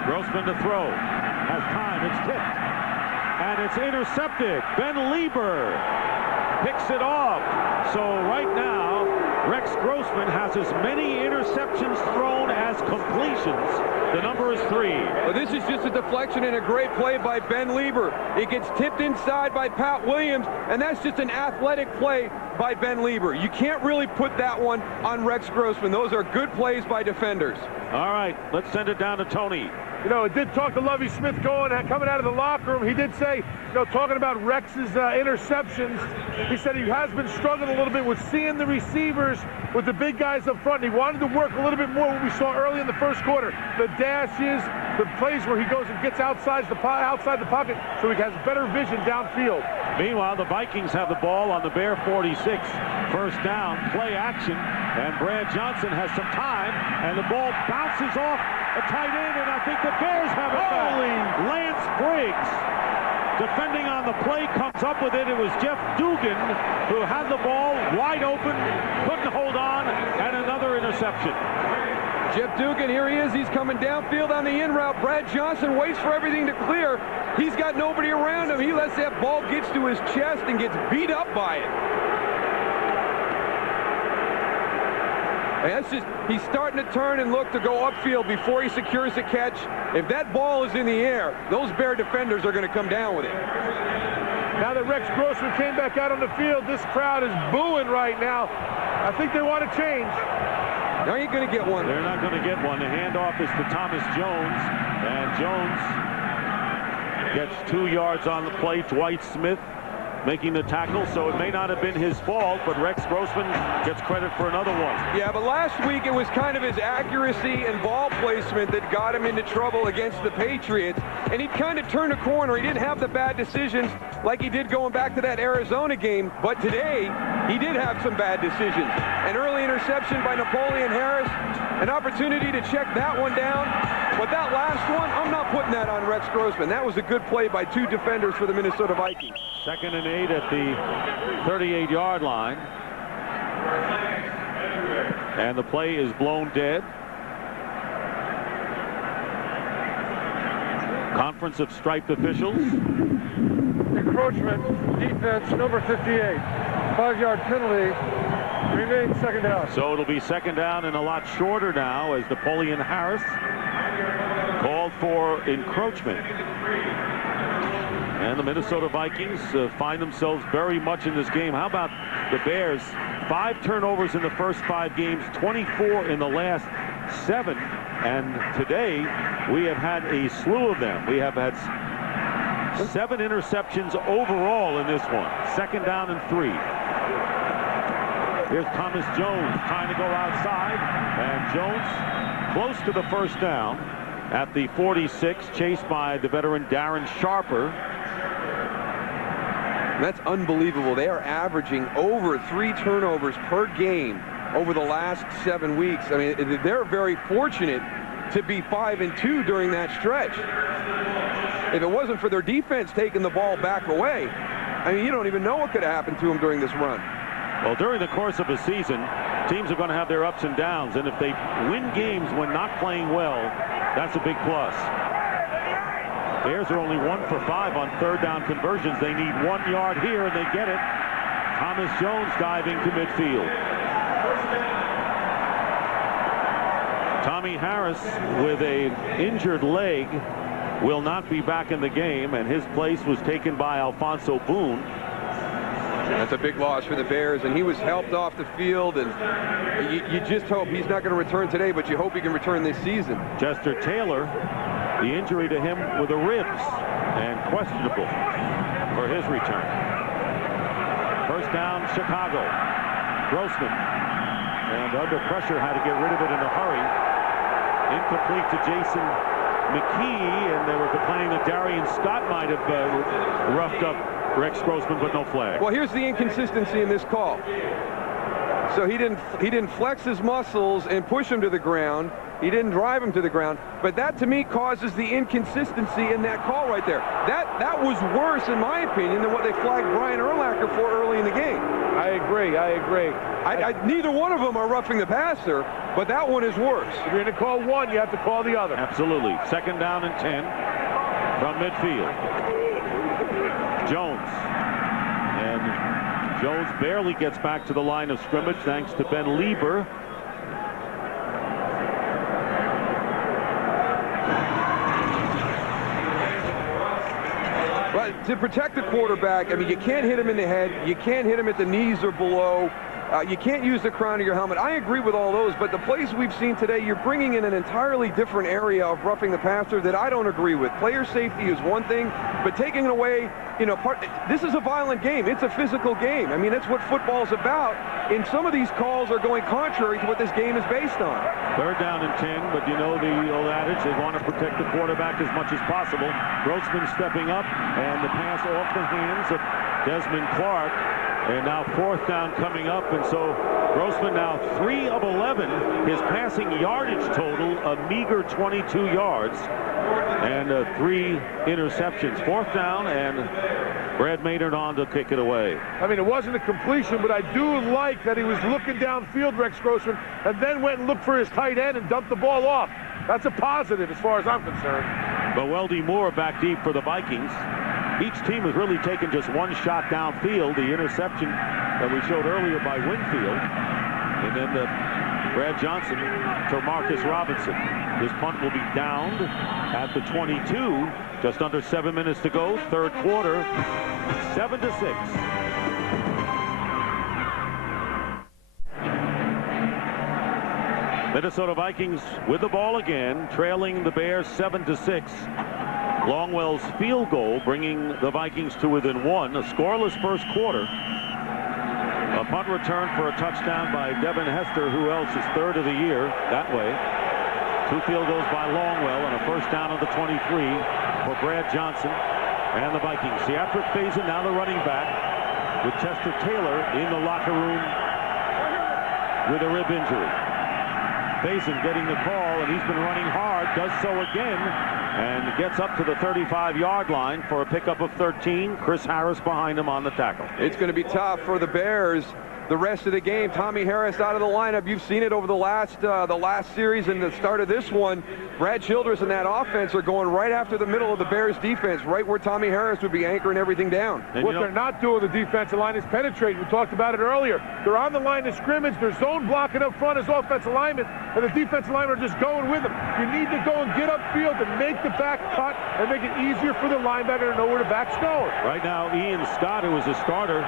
Grossman to throw. Has time. It's tipped. And it's intercepted. Ben Lieber picks it off. So right now, Rex Grossman has as many interceptions thrown as completions. The number is 3. Well, this is just a deflection and a great play by Ben Lieber. It gets tipped inside by Pat Williams, and that's just an athletic play by Ben Lieber. You can't really put that one on Rex Grossman. Those are good plays by defenders. All right, let's send it down to Tony. It did talk to Lovie Smith coming out of the locker room. He did say, talking about Rex's interceptions, he said he has been struggling a little bit with seeing the receivers with the big guys up front. He wanted to work a little bit more what we saw early in the first quarter. The dashes, the plays where he goes and gets outside the pocket so he has better vision downfield. Meanwhile, the Vikings have the ball on the Bear 46. First down, play action, and Brad Johnston has some time, and the ball bounces off a tight end, and I think the Bears have it back. Lance Briggs, defending on the play, comes up with it. It was Jeff Dugan who had the ball wide open, couldn't hold on, and another interception. Jeff Dugan, here he is. He's coming downfield on the in route. Brad Johnston waits for everything to clear. He's got nobody around him. He lets that ball get to his chest and gets beat up by it. And that's just, he's starting to turn and look to go upfield before he secures the catch. If that ball is in the air, those Bear defenders are going to come down with it. Now that Rex Grossman came back out on the field, this crowd is booing right now. I think they want to change. They ain't going to get one. They're not going to get one. The handoff is to Thomas Jones, and Jones gets 2 yards on the play. Dwight Smith making the tackle, so it may not have been his fault, but Rex Grossman gets credit for another one. Yeah, but last week it was kind of his accuracy and ball placement that got him into trouble against the Patriots, and he kind of turned a corner. He didn't have the bad decisions like he did going back to that Arizona game, but today he did have some bad decisions. An early interception by Napoleon Harris, an opportunity to check that one down, but that last one, I'm not putting that on Rex Grossman. That was a good play by 2 defenders for the Minnesota Vikings. 2nd and 8 at the 38-yard line. And the play is blown dead. Conference of striped officials. Encroachment, defense, number 58. 5-yard penalty. Remains 2nd down. So it'll be 2nd down and a lot shorter now as Napoleon Harris called for encroachment. And the Minnesota Vikings find themselves very much in this game. How about the Bears? 5 turnovers in the first 5 games, 24 in the last 7. And today we have had a slew of them. We have had 7 interceptions overall in this one. 2nd down and 3. Here's Thomas Jones trying to go outside, and Jones close to the first down at the 46, chased by the veteran Darren Sharper. That's unbelievable. They are averaging over 3 turnovers per game over the last 7 weeks. I mean, they're very fortunate to be 5-2 during that stretch. If it wasn't for their defense taking the ball back away, I mean, you don't even know what could have happened to them during this run. Well, during the course of a season, teams are going to have their ups and downs, and if they win games when not playing well, that's a big plus. Bears are only 1 for 5 on 3rd down conversions. They need 1 yard here, and they get it. Thomas Jones diving to midfield. Tommy Harris with an injured leg will not be back in the game, and his place was taken by Alfonso Boone. That's a big loss for the Bears, and he was helped off the field, and you just hope he's not going to return today, but you hope he can return this season. Chester Taylor, the injury to him with the ribs, and questionable for his return. First down, Chicago. Grossman, and under pressure, had to get rid of it in a hurry. Incomplete to Jason McKee, and they were complaining that Darian Scott might have roughed up Rex Grossman, but no flag. Well, here's the inconsistency in this call. So he didn't flex his muscles and push him to the ground. He didn't drive him to the ground. But that, to me, causes the inconsistency in that call right there. That was worse, in my opinion, than what they flagged Brian Urlacher for early in the game. I agree. Neither one of them are roughing the passer, but that one is worse. If you're going to call one, you have to call the other. Absolutely. 2nd down and 10 from midfield. Jones. And Jones barely gets back to the line of scrimmage thanks to Ben Lieber. But to protect the quarterback, I mean, you can't hit him in the head. You can't hit him at the knees or below. You can't use the crown of your helmet. I agree with all those, but the plays we've seen today, you're bringing in an entirely different area of roughing the passer that I don't agree with. Player safety is one thing, but taking it away, you know, this is a violent game. It's a physical game. I mean, that's what football's about. And some of these calls are going contrary to what this game is based on. 3rd down and 10, but you know the old adage, they want to protect the quarterback as much as possible. Grossman stepping up, and the pass off the hands of Desmond Clark. And now 4th down coming up, and so Grossman now 3 of 11. His passing yardage total a meager 22 yards, and 3 interceptions. 4th down, and Brad Maynard on to kick it away. I mean, it wasn't a completion, but I do like that he was looking downfield, Rex Grossman, and then went and looked for his tight end and dumped the ball off. That's a positive as far as I'm concerned. But Weldy Moore back deep for the Vikings. Each team has really taken just one shot downfield. The interception that we showed earlier by Winfield. And then Brad Johnston to Marcus Robinson. This punt will be downed at the 22. Just under 7 minutes to go. 3rd quarter. 7-6. Minnesota Vikings with the ball again, trailing the Bears 7-6. Longwell's field goal bringing the Vikings to within 1. A scoreless first quarter. A punt return for a touchdown by Devin Hester, who else is 3rd of the year that way. 2 field goals by Longwell and a first down on the 23 for Brad Johnson and the Vikings. Siragusa Faison now the running back with Chester Taylor in the locker room with a rib injury. Faison getting the call, and he's been running hard, does so again, and gets up to the 35-yard line for a pickup of 13. Chris Harris behind him on the tackle. It's going to be tough for the Bears the rest of the game. Tommy Harris out of the lineup. You've seen it over the last series and the start of this one. Brad Childress and that offense are going right after the middle of the Bears defense, right where Tommy Harris would be anchoring everything down. And what they're not doing, the defensive line, is penetrating. We talked about it earlier. They're on the line of scrimmage. They're zone blocking up front as offensive linemen, and the defensive linemen are just going with them. You need to go and get upfield and make the back cut and make it easier for the linebacker to know where the back's going. Right now, Ian Scott, who was a starter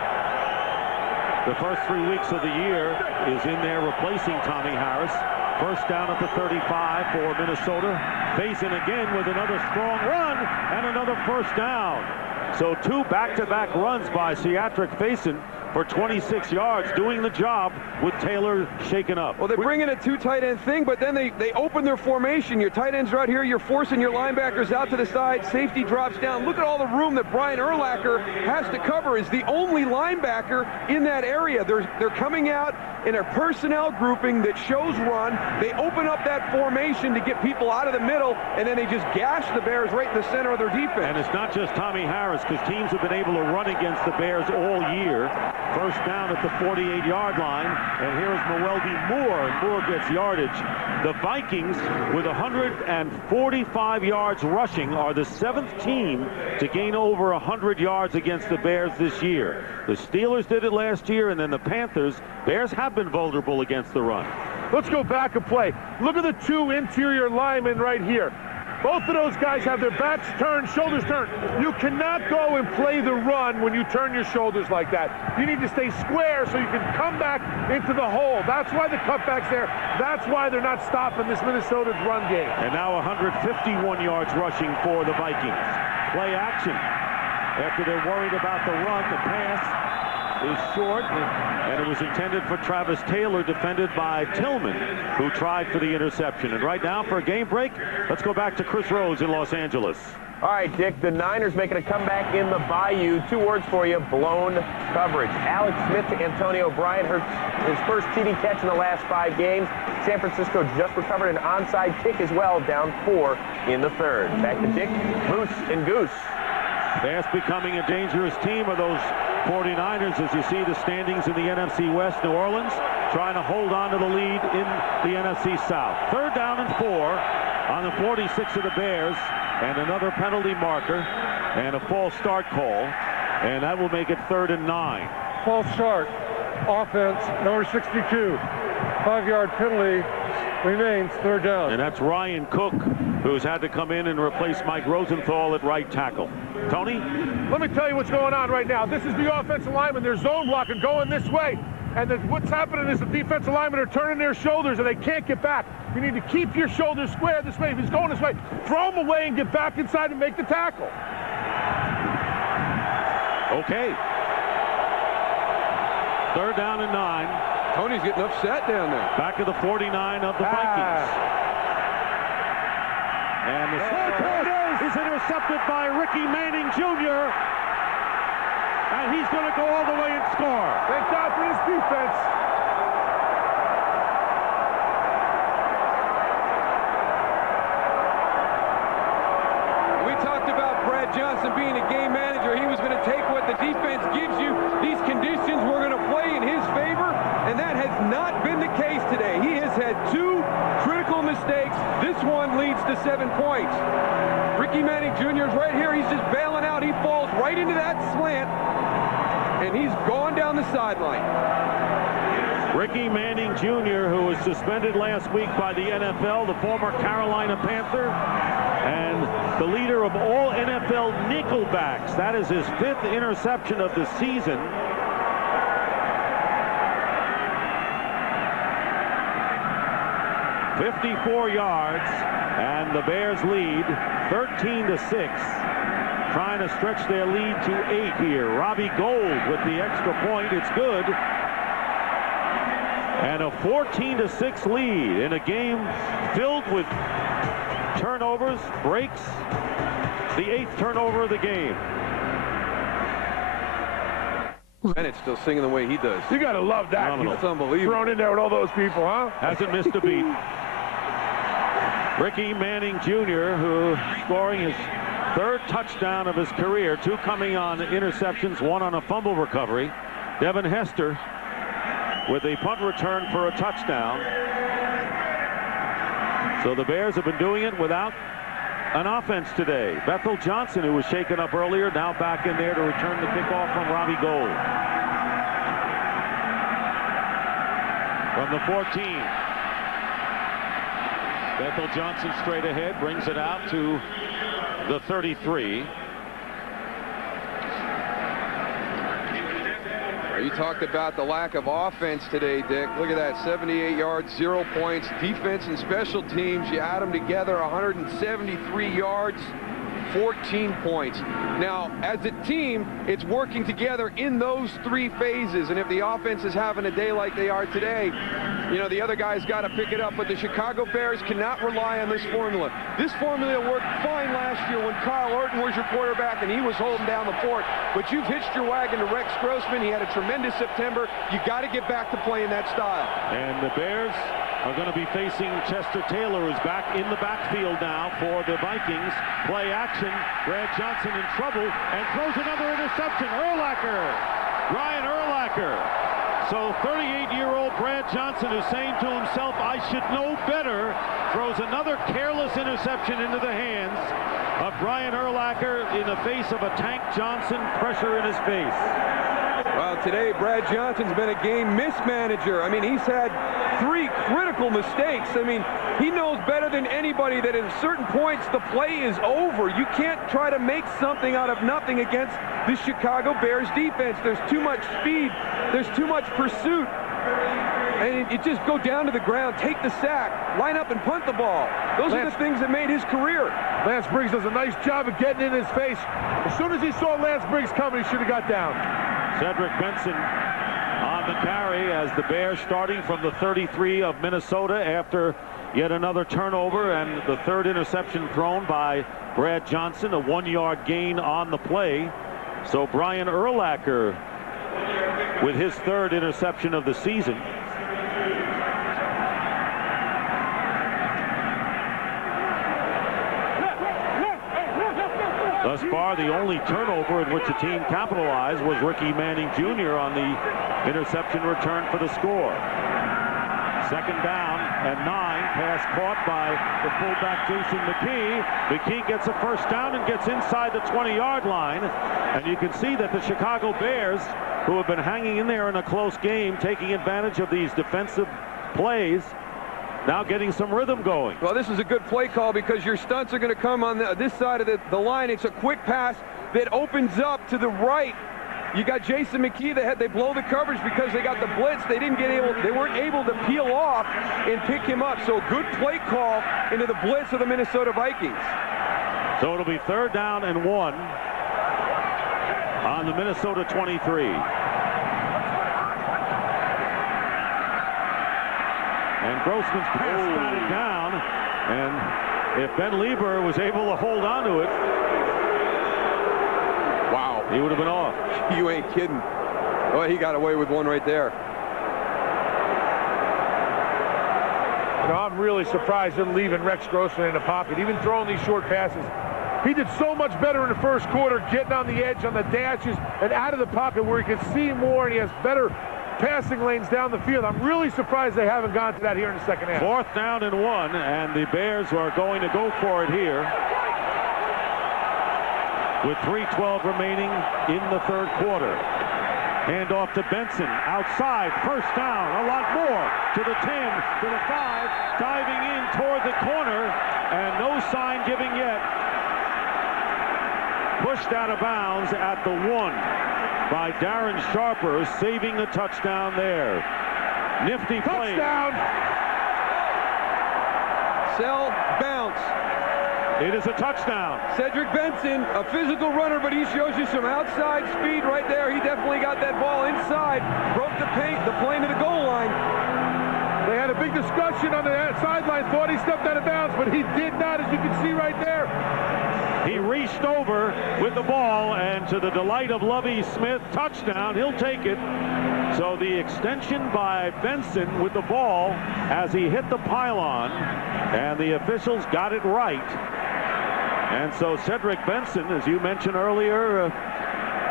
the first 3 weeks of the year, is in there replacing Tommy Harris. First down at the 35 for Minnesota. Faison again with another strong run and another first down. So 2 back-to-back runs by Siragusa Faison for 26 yards, doing the job with Taylor shaken up. Well, they bring in a 2 tight end thing, but then they open their formation. Your tight ends are out here. You're forcing your linebackers out to the side. Safety drops down. Look at all the room that Brian Urlacher has to cover. Is the only linebacker in that area. They're coming out in a personnel grouping that shows run. They open up that formation to get people out of the middle, and then they just gash the Bears right in the center of their defense. And it's not just Tommy Harris, because teams have been able to run against the Bears all year. First down at the 48-yard line, and here's Weldy Moore. Moore gets yardage. The Vikings, with 145 yards rushing, are the 7th team to gain over 100 yards against the Bears this year. The Steelers did it last year, and then the Panthers. Bears have been vulnerable against the run. Let's go back a play. Look at the 2 interior linemen right here. Both of those guys have their backs turned, shoulders turned. You cannot go and play the run when you turn your shoulders like that. You need to stay square so you can come back into the hole. That's why the cutback's there. That's why they're not stopping this Minnesota's run game. And now 151 yards rushing for the Vikings. Play action. After they're worried about the run, the pass is short, and it was intended for Travis Taylor, defended by Tillman, who tried for the interception. And right now, for a game break, let's go back to Chris Rose in Los Angeles. All right, Dick, the Niners making a comeback in the Bayou. 2 words for you: blown coverage. Alex Smith to Antonio Bryant, his first TD catch in the last 5 games. San Francisco just recovered an onside kick as well, down 4 in the 3rd. Back to Dick, Moose, and Goose. Fast becoming a dangerous team are those 49ers, as you see the standings in the NFC West. New Orleans trying to hold on to the lead in the NFC South. 3rd down and 4 on the 46 of the Bears, and another penalty marker and a false start call, and that will make it 3rd and 9. False start. Offense, number 62. 5-yard penalty. Remains 3rd down. And that's Ryan Cook, who's had to come in and replace Mike Rosenthal at right tackle. Tony? Let me tell you what's going on right now. This is the offensive lineman. They're zone blocking, going this way. And what's happening is the defensive linemen are turning their shoulders, and they can't get back. You need to keep your shoulders square this way. If he's going this way, throw him away and get back inside and make the tackle. Okay. 3rd down and 9. Tony's getting upset down there. Back to the 49 of the Vikings. And the snap is intercepted by Ricky Manning Jr. and he's going to go all the way and score. Thank God for his defense. We talked about Brad Johnston being a game manager. He was going to take what the defense gives you. These conditions were going to play in his favor, and that has not been the case today. He has had 2 critical mistakes. This one leads to 7 points. Ricky Manning Jr. is right here. He's just bailing out. He falls right into that slant, and he's gone down the sideline. Ricky Manning Jr., who was suspended last week by the NFL, the former Carolina Panther, and the leader of all NFL nickelbacks. That is his 5th interception of the season. "54 yards, and the Bears lead 13-6. Trying to stretch their lead to 8 here. Robbie Gould with the extra point. It's good. And a 14-6 lead in a game filled with turnovers, breaks. The 8th turnover of the game. Bennett's still singing the way he does. You got to love that. Phenomenal. It's unbelievable. Thrown in there with all those people, huh? Hasn't missed a beat. Ricky Manning Jr., who scoring his 3rd touchdown of his career, 2 coming on interceptions, 1 on a fumble recovery. Devin Hester with a punt return for a touchdown. So the Bears have been doing it without an offense today. Bethel Johnson, who was shaken up earlier, now back in there to return the kickoff from Robbie Gould. From the 14. Bethel Johnson straight ahead, brings it out to the 33. You talked about the lack of offense today, Dick. Look at that, 78 yards, 0 points. Defense and special teams, you add them together, 173 yards, 14 points. Now, as a team, it's working together in those 3 phases. And if the offense is having a day like they are today, you know, the other guys got to pick it up. But the Chicago Bears cannot rely on this formula. This formula worked fine last year when Kyle Orton was your quarterback and he was holding down the fort. But you've hitched your wagon to Rex Grossman. He had a tremendous September. You got to get back to playing that style. And the Bears are going to be facing Chester Taylor, who's back in the backfield now for the Vikings. Play action. Brad Johnson in trouble and throws another interception. Brian Urlacher. So 38-year-old Brad Johnson is saying to himself, I should know better, throws another careless interception into the hands of Brian Urlacher in the face of a Tank Johnson, pressure in his face. Well, today Brad Johnson's been a game mismanager. I mean, he's had 3 critical mistakes. I mean, he knows better than anybody that at certain points the play is over. You can't try to make something out of nothing against the Chicago Bears defense. There's too much speed. There's too much pursuit. And it just go down to the ground, take the sack, line up and punt the ball. Those are the things that made his career. Lance Briggs does a nice job of getting in his face. As soon as he saw Lance Briggs coming, he should have got down. Cedric Benson on the carry as the Bears starting from the 33 of Minnesota after yet another turnover and the 3rd interception thrown by Brad Johnson, a 1-yard gain on the play. So Brian Urlacher with his 3rd interception of the season. Thus far, the only turnover in which the team capitalized was Ricky Manning Jr. on the interception return for the score. 2nd down and 9. Pass caught by the fullback Jason McKee. McKee gets a 1st down and gets inside the 20-yard line. And you can see that the Chicago Bears, who have been hanging in there in a close game, taking advantage of these defensive plays, now getting some rhythm going. Well, this is a good play call because your stunts are going to come on this side of the line. It's a quick pass that opens up to the right. You got Jason McKee. They blow the coverage because they got the blitz. They weren't able to peel off and pick him up. So good play call into the blitz of the Minnesota Vikings. So it'll be 3rd down and 1 on the Minnesota 23. And Grossman's pass batted down, and if Ben Lieber was able to hold on to it. Wow. He would have been off. You ain't kidding. Oh, he got away with one right there. You know, I'm really surprised him leaving Rex Grossman in the pocket, even throwing these short passes. He did so much better in the first quarter, getting on the edge, on the dashes, and out of the pocket where he can see more, and he has better passing lanes down the field. I'm really surprised they haven't gone to that here in the second half. 4th down and 1, and the Bears are going to go for it here with 3:12 remaining in the third quarter. Hand off to Benson, outside, first down, a lot more, to the 10, to the 5, diving in toward the corner, and no sign giving yet. Pushed out of bounds at the 1 by Darren Sharper, saving the touchdown there. Nifty play. Touchdown! Sell, bounce. It is a touchdown. Cedric Benson, a physical runner, but he shows you some outside speed right there. He definitely got that ball inside, broke the plane to the goal line. They had a big discussion on the sideline, thought he stepped out of bounds, but he did not, as you can see right there. He reached over with the ball, and to the delight of Lovie Smith, touchdown. He'll take it. So the extension by Benson with the ball as he hit the pylon, and the officials got it right. And so Cedric Benson, as you mentioned earlier,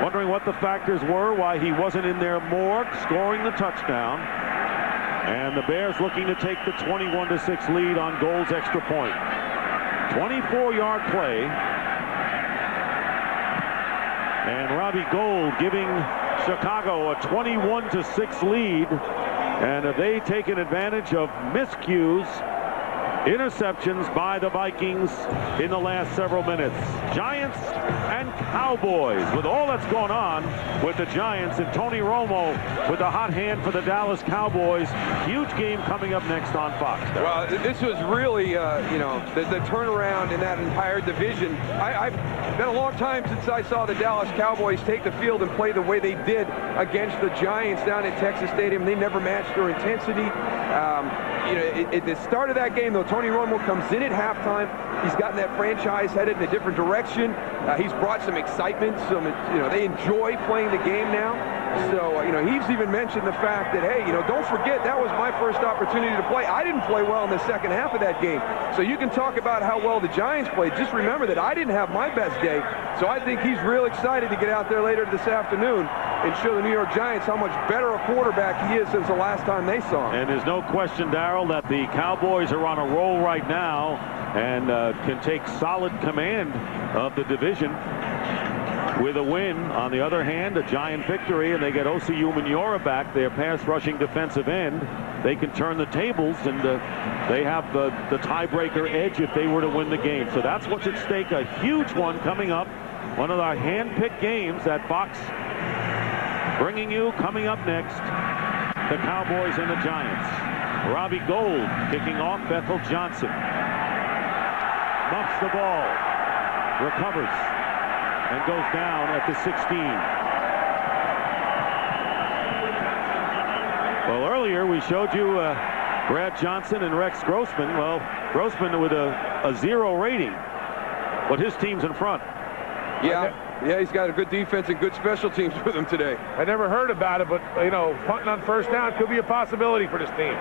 wondering what the factors were, why he wasn't in there more, scoring the touchdown. And the Bears looking to take the 21-6 lead on Gold's extra point. 24-yard play. And Robbie Gold giving Chicago a 21-6 lead. And have they taken advantage of miscues, interceptions by the Vikings in the last several minutes? Giants and Cowboys, with all that's going on with the Giants, and Tony Romo with a hot hand for the Dallas Cowboys. Huge game coming up next on Fox. Well, this was really, you know, the turnaround in that entire division. I've been a long time since I saw the Dallas Cowboys take the field and play the way they did against the Giants down at Texas Stadium. They never matched their intensity. You know, at the start of that game, though, Tony Romo comes in at halftime. He's gotten that franchise headed in a different direction. He's brought some excitement. You know, they enjoy playing the game now. So, you know, he's even mentioned the fact that, hey, you know, don't forget that was my first opportunity to play. I didn't play well in the second half of that game. So you can talk about how well the Giants played. Just remember that I didn't have my best day. So I think he's real excited to get out there later this afternoon and show the New York Giants how much better a quarterback he is since the last time they saw him. And there's no question, Daryl, that the Cowboys are on a roll right now and can take solid command of the division with a win. On the other hand, a Giant victory, and they get Osi Umenyiora back, their pass rushing defensive end. They can turn the tables, and they have the tiebreaker edge if they were to win the game. So that's what's at stake, a huge one coming up. One of our hand-picked games that Fox bringing you coming up next, the Cowboys and the Giants. Robbie Gold kicking off. Bethel Johnson muffs the ball, recovers, and goes down at the 16. Well, earlier we showed you Brad Johnson and Rex Grossman. Well, Grossman with a 0 rating, but his team's in front. Yeah, he's got a good defense and good special teams with him today. I never heard about it, but, you know, punting on first down could be a possibility for this team.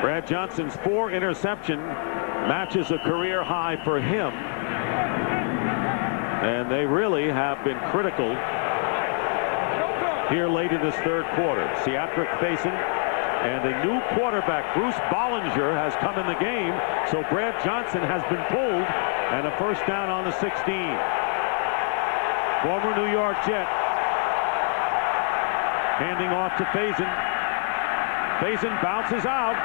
Brad Johnson's 4 interception matches a career high for him. And they really have been critical here late in this third quarter. Ciatric facing, and a new quarterback, Bruce Bollinger, has come in the game. So Brad Johnson has been pulled, and a first down on the 16. Former New York Jet handing off to Faison. Faison bounces out,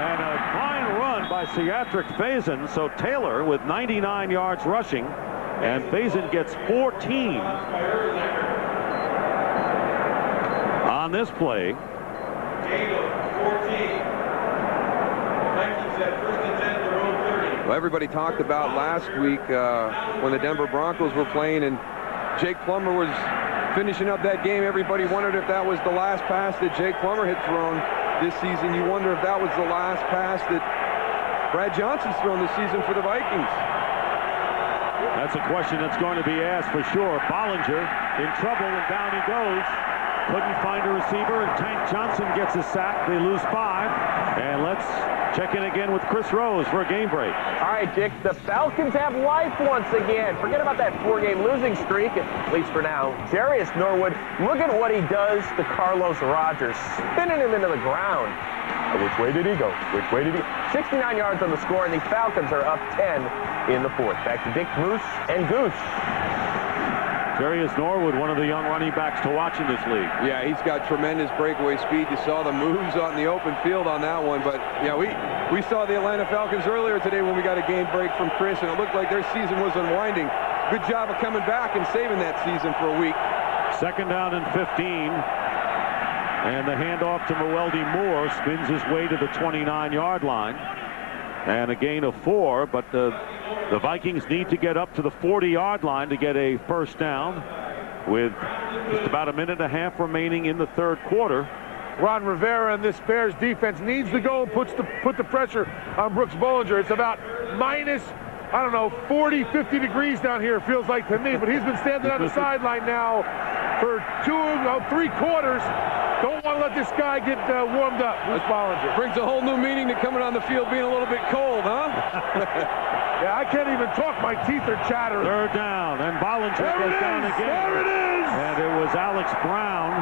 and a fine run by Ciatric Faison. So Taylor with 99 yards rushing, and Faison gets 14 on this play. Well, everybody talked about last week when the Denver Broncos were playing and Jake Plummer was finishing up that game. Everybody wondered if that was the last pass that Jake Plummer had thrown this season. You wonder if that was the last pass that Brad Johnson's thrown this season for the Vikings. That's a question that's going to be asked for sure. Bollinger in trouble, and down he goes. Couldn't find a receiver, and Tank Johnston gets a sack. They lose 5. And let's check in again with Chris Rose for a game break. All right, Dick, the Falcons have life once again. Forget about that 4-game losing streak, at least for now. Darius Norwood, look at what he does to Carlos Rogers, spinning him into the ground. Which way did he go? Which way did he go? 69 yards on the score, and the Falcons are up 10 in the 4th. Back to Dick, Moose, and Goose. Darius Norwood, one of the young running backs to watch in this league. Yeah, he's got tremendous breakaway speed. You saw the moves on the open field on that one. But, yeah, we saw the Atlanta Falcons earlier today when we got a game break from Chris, and it looked like their season was unwinding. Good job of coming back and saving that season for a week. 2nd down and 15. And the handoff to Mewelde Moore spins his way to the 29-yard line. And a gain of 4, but the Vikings need to get up to the 40-yard line to get a first down with just about a minute and a half remaining in the 3rd quarter. Ron Rivera and this Bears defense needs to go and put the pressure on Brooks Bollinger. It's about minus, I don't know, 40, 50 degrees down here, it feels like to me. But he's been standing on the sideline now for 3 quarters. Don't want to let this guy get warmed up, Bruce Bollinger. Brings a whole new meaning to coming on the field being a little bit cold, huh? Yeah, I can't even talk. My teeth are chattering. 3rd down, and Bollinger goes down again. There it is! And it was Alex Brown.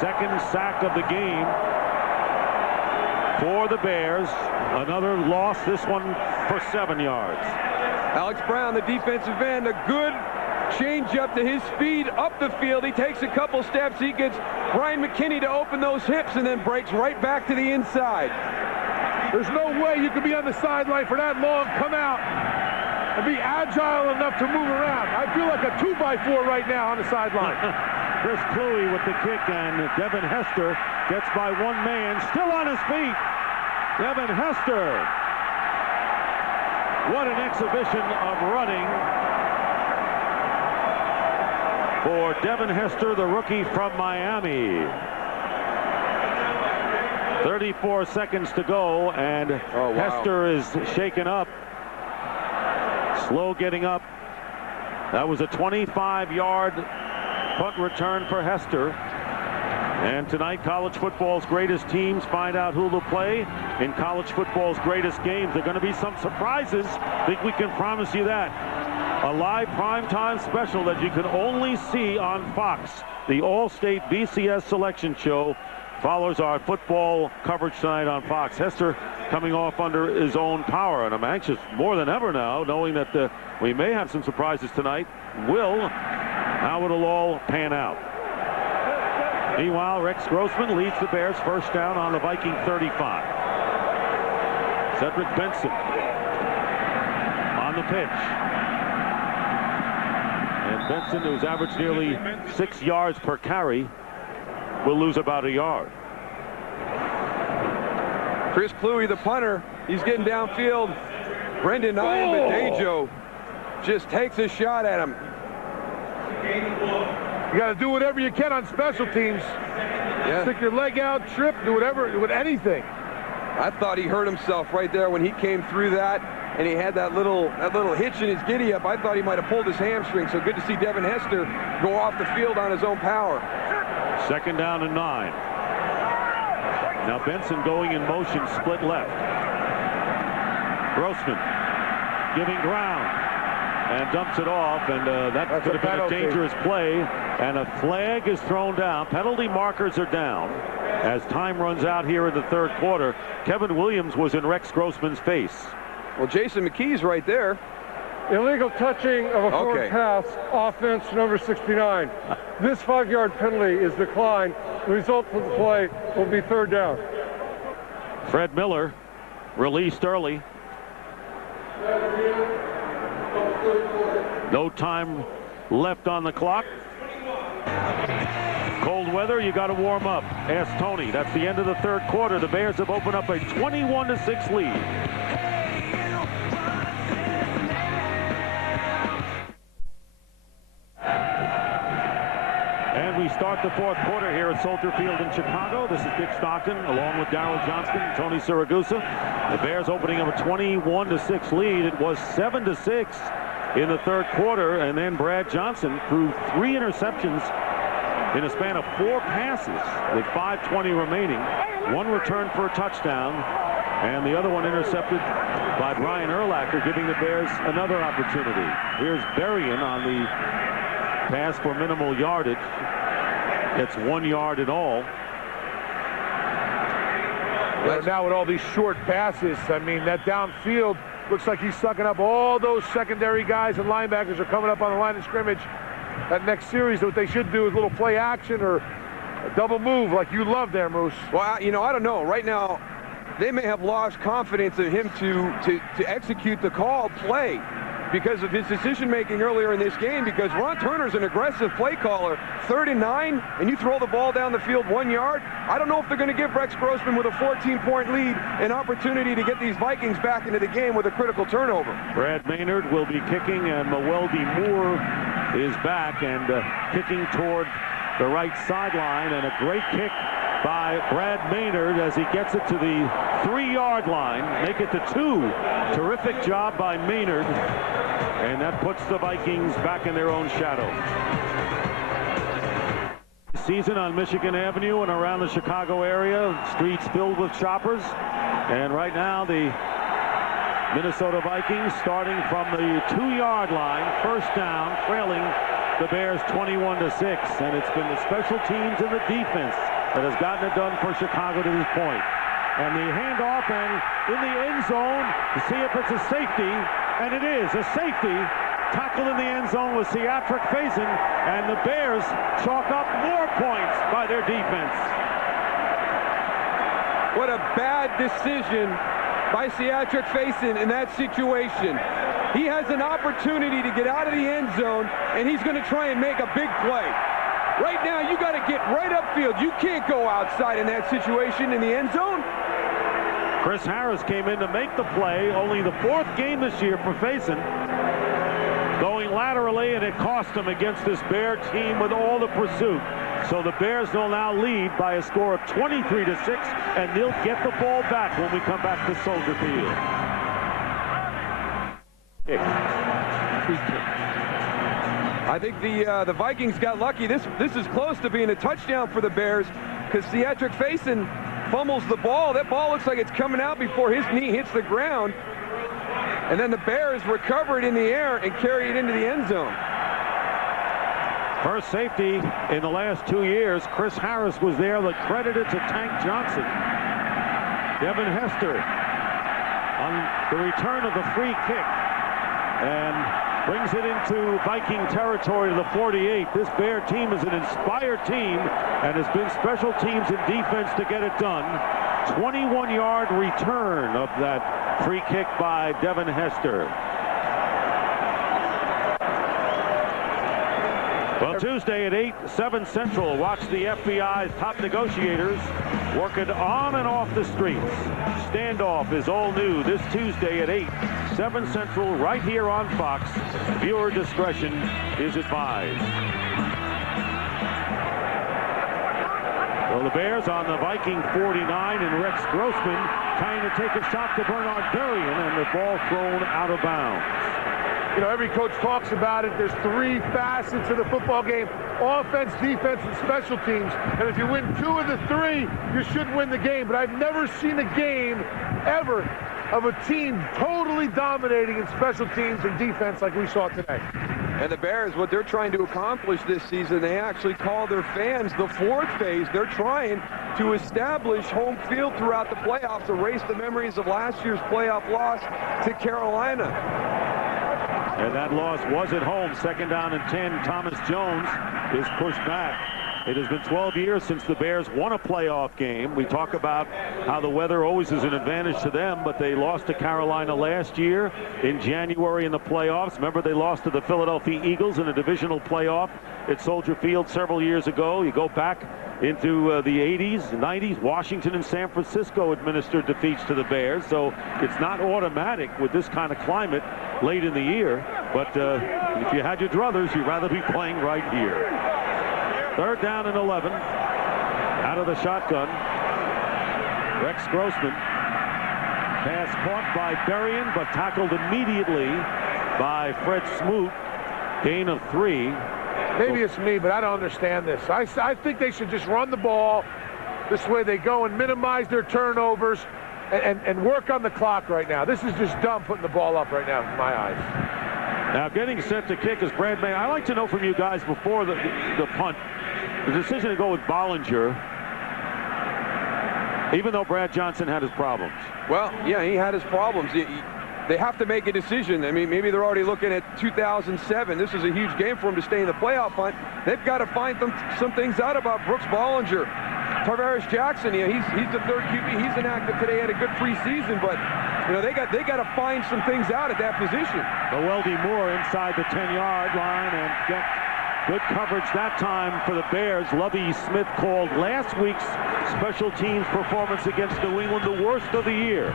2nd sack of the game for the Bears. Another loss, this one for 7 yards. Alex Brown, the defensive end, a good change up to his speed up the field. He takes a couple steps. He gets Brian McKinney to open those hips and then breaks right back to the inside. There's no way you can be on the sideline for that long, come out, and be agile enough to move around. I feel like a 2x4 right now on the sideline. Chris Cluey with the kick, and Devin Hester gets by one man, still on his feet. Devin Hester. What an exhibition of running for Devin Hester, the rookie from Miami. 34 seconds to go, and Hester is shaken up. Slow getting up. That was a 25-yard punt return for Hester. And tonight, college football's greatest teams find out who will play in college football's greatest games. There are going to be some surprises. I think we can promise you that. A live primetime special that you can only see on Fox. The All-State BCS Selection Show follows our football coverage tonight on Fox. Hester coming off under his own power, and I'm anxious more than ever now, knowing that we may have some surprises tonight. How it'll all pan out. Meanwhile, Rex Grossman leads the Bears first down on the Viking 35. Cedric Benson on the pitch. And Benson, who's averaged nearly 6 yards per carry, will lose about a yard. Chris Cluey, the punter, he's getting downfield. Brendan Iambadejo just takes a shot at him. You got to do whatever you can on special teams. Yeah. Stick your leg out, trip, do whatever, do anything. I thought he hurt himself right there when he came through that, and he had that little hitch in his giddy up. I thought he might have pulled his hamstring. So good to see Devin Hester go off the field on his own power. 2nd down and 9. Now Benson going in motion, split left. Grossman giving ground and dumps it off, and that could have been a dangerous play, and a flag is thrown down. Penalty markers are down as time runs out here in the 3rd quarter. Kevin Williams was in Rex Grossman's face. Well, Jason McKee's right there. Illegal touching of a forward pass, offense number 69. This 5-yard penalty is declined. The result of the play will be 3rd down. Fred Miller released early. No time left on the clock. Cold weather, you got to warm up. Ask Tony. That's the end of the 3rd quarter. The Bears have opened up a 21-6 lead. And we start the fourth quarter here at Soldier Field in Chicago. This is Dick Stockton along with Daryl Johnston and Tony Siragusa. The Bears opening up a 21-6 lead. It was 7-6 in the third quarter, and then Brad Johnson threw 3 interceptions in a span of 4 passes with 5:20 remaining. 1 return for a touchdown, and the other one intercepted by Brian Urlacher, giving the Bears another opportunity. Here's Berrien on the pass for minimal yardage. Gets 1 yard in all. Well, now with all these short passes, I mean, that downfield looks like he's sucking up all those secondary guys, and linebackers are coming up on the line of scrimmage. That next series, what they should do is a little play action or a double move like you love there, Moose. Well, you know, I don't know. Right now, they may have lost confidence in him to execute the call play because of his decision-making earlier in this game, because Ron Turner's an aggressive play caller. 3rd and 9, and you throw the ball down the field 1 yard. I don't know if they're going to give Rex Grossman with a 14-point lead an opportunity to get these Vikings back into the game with a critical turnover. Brad Maynard will be kicking, and Maweldi Moore is back and kicking toward the right sideline, and a great kick by Brad Maynard as he gets it to the 3-yard line. Make it to 2. Terrific job by Maynard, and that puts the Vikings back in their own shadow. Season on Michigan Avenue and around the Chicago area, streets filled with shoppers, and right now the Minnesota Vikings starting from the 2-yard line, first down, trailing the Bears 21-6, and it's been the special teams and the defense that has gotten it done for Chicago to this point. And the handoff, and in the end zone to see if it's a safety, and it is a safety. Tackle in the end zone was Siragusa, and the Bears chalk up more points by their defense. What a bad decision by Siragusa in that situation. He has an opportunity to get out of the end zone, and he's going to try and make a big play. Right now, you got to get right upfield. You can't go outside in that situation in the end zone. Chris Harris came in to make the play, only the 4th game this year for Faison. Going laterally, and it cost him against this Bear team with all the pursuit. So the Bears will now lead by a score of 23-6, and they'll get the ball back when we come back to Soldier Field. I think the Vikings got lucky. This is close to being a touchdown for the Bears, because Siragusa fumbles the ball. That ball looks like it's coming out before his knee hits the ground. And then the Bears recover it in the air and carry it into the end zone. First safety in the last 2 years. Chris Harris was there. The credit to Tank Johnson. Devin Hester on the return of the free kick and brings it into Viking territory to the 48. This Bear team is an inspired team and has been special teams and defense to get it done. 21-yard return of that free kick by Devin Hester. Well, Tuesday at 8, 7 Central, watch the FBI's top negotiators working on and off the streets. Standoff is all new this Tuesday at 8, 7 Central, right here on Fox. Viewer discretion is advised. Well, the Bears on the Viking 49, and Rex Grossman trying to take a shot to Bernard Berrien, and the ball thrown out of bounds. You know, every coach talks about it. There's 3 facets of the football game: offense, defense, and special teams. And if you win 2 of the 3, you should win the game. But I've never seen a game ever of a team totally dominating in special teams and defense like we saw today. And the Bears, what they're trying to accomplish this season, they actually call their fans the 4th phase. They're trying to establish home field throughout the playoffs, erase the memories of last year's playoff loss to Carolina. And that loss was at home. 2nd down and 10. Thomas Jones is pushed back. It has been 12 years since the Bears won a playoff game. We talk about how the weather always is an advantage to them, but they lost to Carolina last year in January in the playoffs. Remember, they lost to the Philadelphia Eagles in a divisional playoff at Soldier Field several years ago. You go back into the 80s, 90s, Washington and San Francisco administered defeats to the Bears, so it's not automatic with this kind of climate late in the year. But if you had your druthers, you'd rather be playing right here. Third down and 11. Out of the shotgun. Rex Grossman. Pass caught by Berrien, but tackled immediately by Fred Smoot. Gain of 3. Maybe it's me, but I don't understand this. I think they should just run the ball. This way they go and minimize their turnovers and work on the clock right now. This is just dumb putting the ball up right now in my eyes. Now getting set to kick is Brad May. I'd like to know from you guys before the punt, the decision to go with Bollinger, even though Brad Johnston had his problems. Well, yeah, he had his problems. They have to make a decision. I mean, maybe they're already looking at 2007. This is a huge game for him to stay in the playoff hunt. They've got to find some things out about Brooks Bollinger. Tarvaris Jackson, you know, he's the third QB. He's inactive today. Had a good preseason, but you know they got to find some things out at that position. Weldy Moore inside the 10-yard line and get good coverage that time for the Bears. Lovie Smith called last week's special teams performance against New England the worst of the year.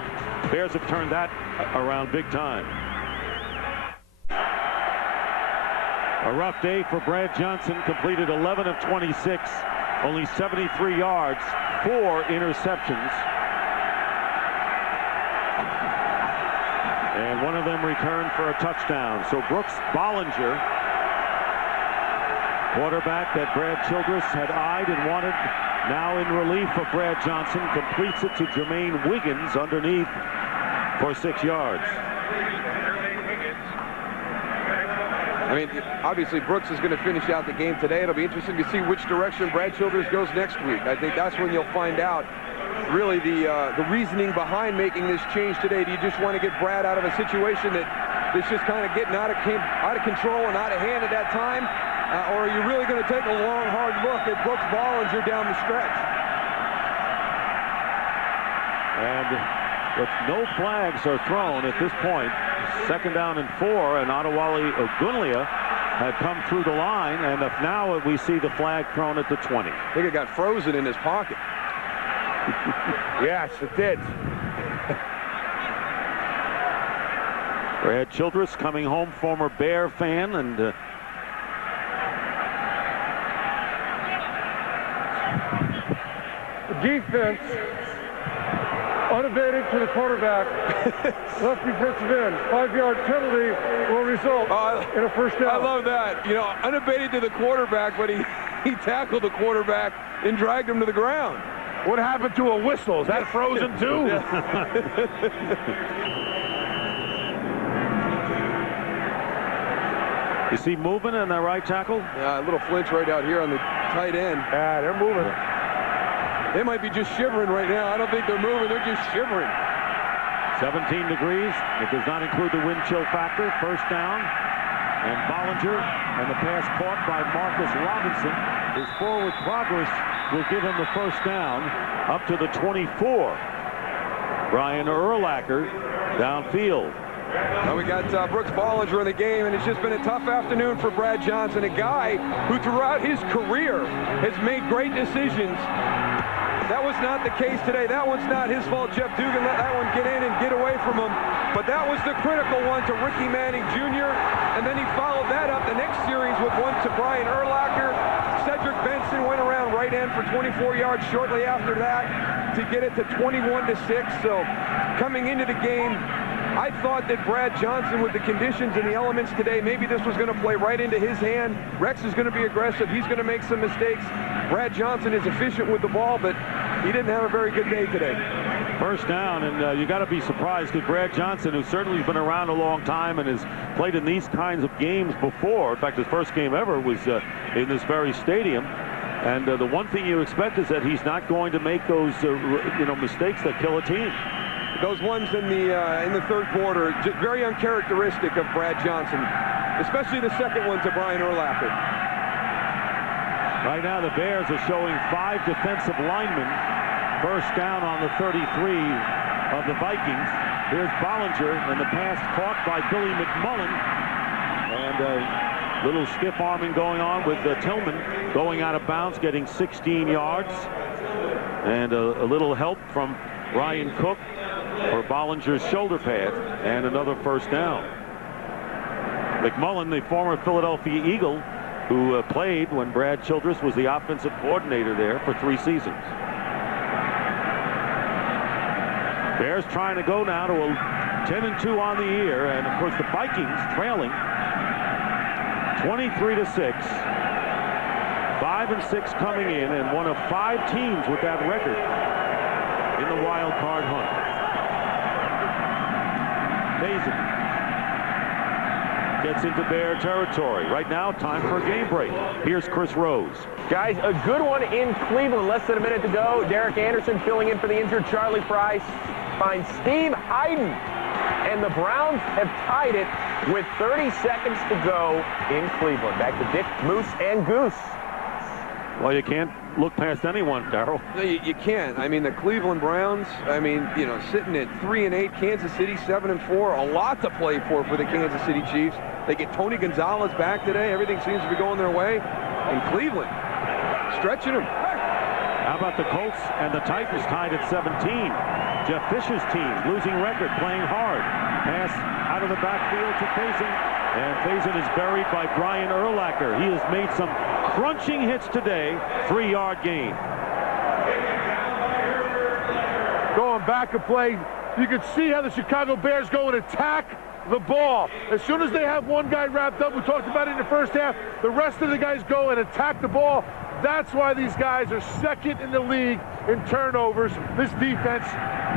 Bears have turned that around big time. A rough day for Brad Johnston. Completed 11 of 26. Only 73 yards, 4 interceptions. And one of them returned for a touchdown. So Brooks Bollinger, quarterback that Brad Childress had eyed and wanted, now in relief of Brad Johnston, completes it to Jermaine Wiggins underneath for 6 yards. I mean, obviously Brooks is going to finish out the game today. It'll be interesting to see which direction Brad Childress goes next week. I think that's when you'll find out really the reasoning behind making this change today. Do you just want to get Brad out of a situation that's just kind of getting out of control and out of hand at that time? Or are you really going to take a long, hard look at Brooks Bollinger down the stretch? And with no flags are thrown at this point, 2nd down and 4, and Adewale Ogunleye had come through the line, and now we see the flag thrown at the 20. I think it got frozen in his pocket. Yes, it did. Brad Childress coming home, former Bear fan, and the defense unabated to the quarterback. Left defensive end. 5-yard penalty will result in a first down. I love that. You know, unabated to the quarterback, but he tackled the quarterback and dragged him to the ground. What happened to a whistle? Is that frozen too? You see movement in the right tackle? Yeah, a little flinch right out here on the tight end. Yeah, they're moving. They might be just shivering right now. I don't think they're moving. They're just shivering. 17 degrees. It does not include the wind chill factor. First down. And Bollinger, and the pass caught by Marcus Robinson. His forward progress will give him the first down up to the 24. Brian Urlacher downfield. Now we got Brooks Bollinger in the game, and it's just been a tough afternoon for Brad Johnston, a guy who throughout his career has made great decisions. That was not the case today. That one's not his fault. Jeff Dugan let that one get in and get away from him. But that was the critical one to Ricky Manning Jr. And then he followed that up the next series with one to Brian Urlacher. Cedric Benson went around right end for 24 yards shortly after that to get it to 21-6. So coming into the game, I thought that Brad Johnston, with the conditions and the elements today, maybe this was going to play right into his hand. Rex is going to be aggressive. He's going to make some mistakes. Brad Johnston is efficient with the ball, but he didn't have a very good day today. First down, and you got to be surprised because Brad Johnston, who certainly has been around a long time and has played in these kinds of games before. In fact, his first game ever was in this very stadium. And the one thing you expect is that he's not going to make those mistakes that kill a team. Those ones in the third quarter, just very uncharacteristic of Brad Johnston, especially the second one to Brian Urlacher. Right now, the Bears are showing 5 defensive linemen. First down on the 33 of the Vikings. Here's Bollinger, and the pass caught by Billy McMullen. And a little stiff arming going on with Tillman going out of bounds, getting 16 yards. And a little help from Ryan Cook for Bollinger's shoulder pad, and another first down. McMullen, the former Philadelphia Eagle, who played when Brad Childress was the offensive coordinator there for 3 seasons. Bears trying to go now to a 10-2 on the year, and of course the Vikings trailing 23-6. 5-6 coming in, and one of 5 teams with that record in the wild card hunt. Mason gets into Bear territory. Right now, time for a game break. Here's Chris Rose. Guys, a good one in Cleveland. Less than a minute to go. Derek Anderson filling in for the injured Charlie Price. Finds Steve Hayden. And the Browns have tied it with 30 seconds to go in Cleveland. Back to Dick, Moose, and Goose. Well, you can't look past anyone, Daryl. No, you can't. I mean, the Cleveland Browns, I mean, you know, sitting at 3-8, Kansas City 7-4, a lot to play for the Kansas City Chiefs. They get Tony Gonzalez back today. Everything seems to be going their way. And Cleveland, stretching them. How about the Colts and the Titans tied at 17? Jeff Fisher's team, losing record, playing hard. Pass out of the backfield to Faison. And Faison is buried by Brian Urlacher. He has made some crunching hits today. 3-yard gain. Going back a play, you can see how the Chicago Bears go and attack the ball. As soon as they have one guy wrapped up, we talked about it in the first half, the rest of the guys go and attack the ball. That's why these guys are second in the league in turnovers. This defense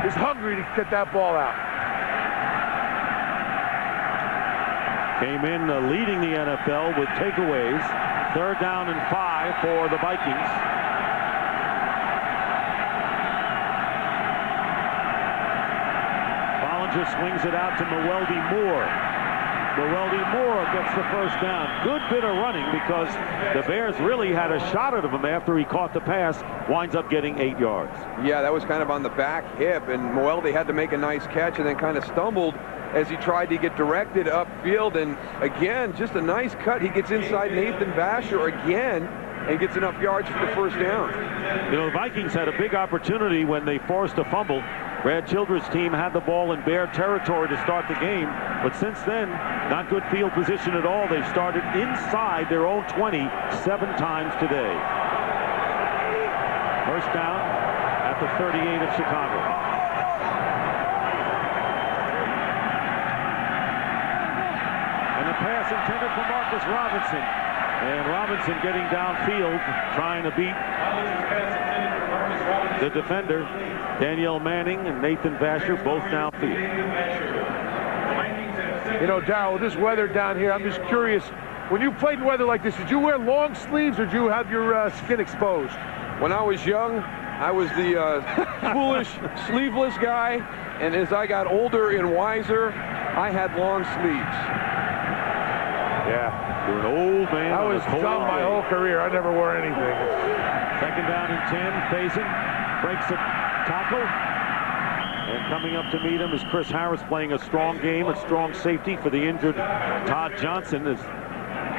is hungry to get that ball out. Came in leading the NFL with takeaways. 3rd down and 5 for the Vikings. Bollinger swings it out to Mewelde Moore. Mewelde Moore gets the 1st down. Good bit of running because the Bears really had a shot at him after he caught the pass. Winds up getting 8 yards. Yeah, that was kind of on the back hip, and Mewelde had to make a nice catch and then kind of stumbled as he tried to get directed upfield. And again, just a nice cut. He gets inside Nathan Vasher again and gets enough yards for the 1st down. You know, the Vikings had a big opportunity when they forced a fumble. Brad Childress' team had the ball in Bear territory to start the game, but since then, not good field position at all. They've started inside their own 20 7 times today. 1st down at the 38 of Chicago. And the pass intended for Marcus Robinson. And Robinson getting downfield, trying to beat the defender. Danielle Manning and Nathan Vasher both downfield. You know, Daryl, with this weather down here, I'm just curious. When you played in weather like this, did you wear long sleeves or did you have your skin exposed? When I was young, I was the foolish, sleeveless guy. And as I got older and wiser, I had long sleeves. Yeah. You're an old man. I was dumb my whole career. I never wore anything. 2nd down and 10. Faison breaks a tackle. And coming up to meet him is Chris Harris, playing a strong game, a strong safety for the injured Todd Johnson. As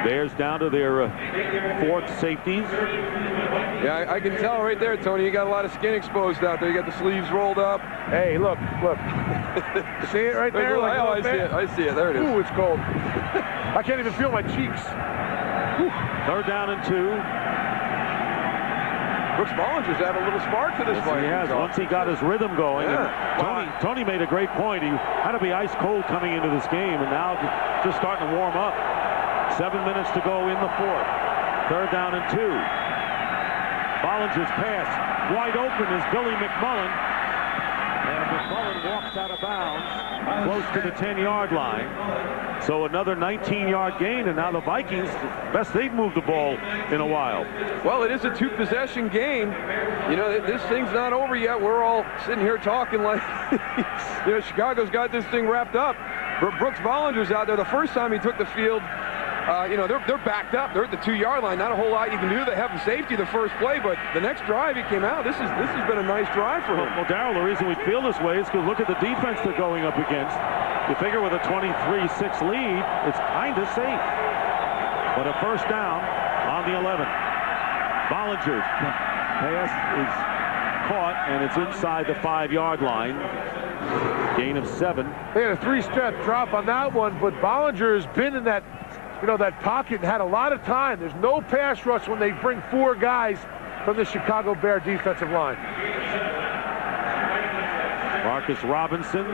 Bears down to their 4th safeties. Yeah, I can tell right there, Tony. You got a lot of skin exposed out there. You got the sleeves rolled up. Hey, look. See it right there? Like I see it. I see it. There it is. Ooh, it's cold. I can't even feel my cheeks. Whew. 3rd down and 2. Brooks Bollinger's added a little spark to this fight. He has. Once he got his rhythm going. Yeah. And Tony made a great point. He had to be ice cold coming into this game, and now just starting to warm up. 7 minutes to go in the 4th. 3rd down and 2. Bollinger's pass wide open is Billy McMullen. And McMullen walks out of bounds close to the 10-yard line. So another 19-yard gain, and now the Vikings, best they've moved the ball in a while. Well, it is a 2-possession game. You know, this thing's not over yet. We're all sitting here talking like, you know, Chicago's got this thing wrapped up. Brooks Bollinger's out there. The first time he took the field, you know, they're backed up. They're at the 2-yard line. Not a whole lot you can do. They have the safety the first play, but the next drive he came out. This has been a nice drive for him. Well, Daryl, the reason we feel this way is because look at the defense they're going up against. You figure with a 23-6 lead, it's kind of safe. But a 1st down on the 11. Bollinger's pass is caught, and it's inside the 5-yard line. Gain of 7. They had a 3-step drop on that one, but Bollinger has been in that you know, that pocket and had a lot of time. There's no pass rush when they bring 4 guys from the Chicago Bear defensive line. Marcus Robinson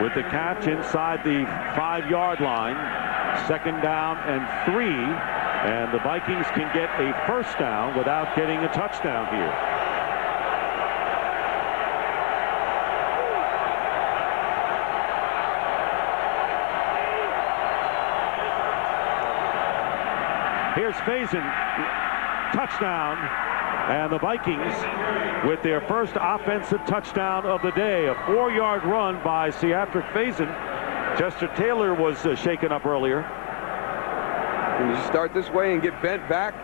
with the catch inside the 5-yard line. 2nd down and 3. And the Vikings can get a first down without getting a touchdown here. Here's Faison, touchdown, and the Vikings with their first offensive touchdown of the day. A 4-yard run by Seatric Faison. Chester Taylor was shaken up earlier. And you start this way and get bent back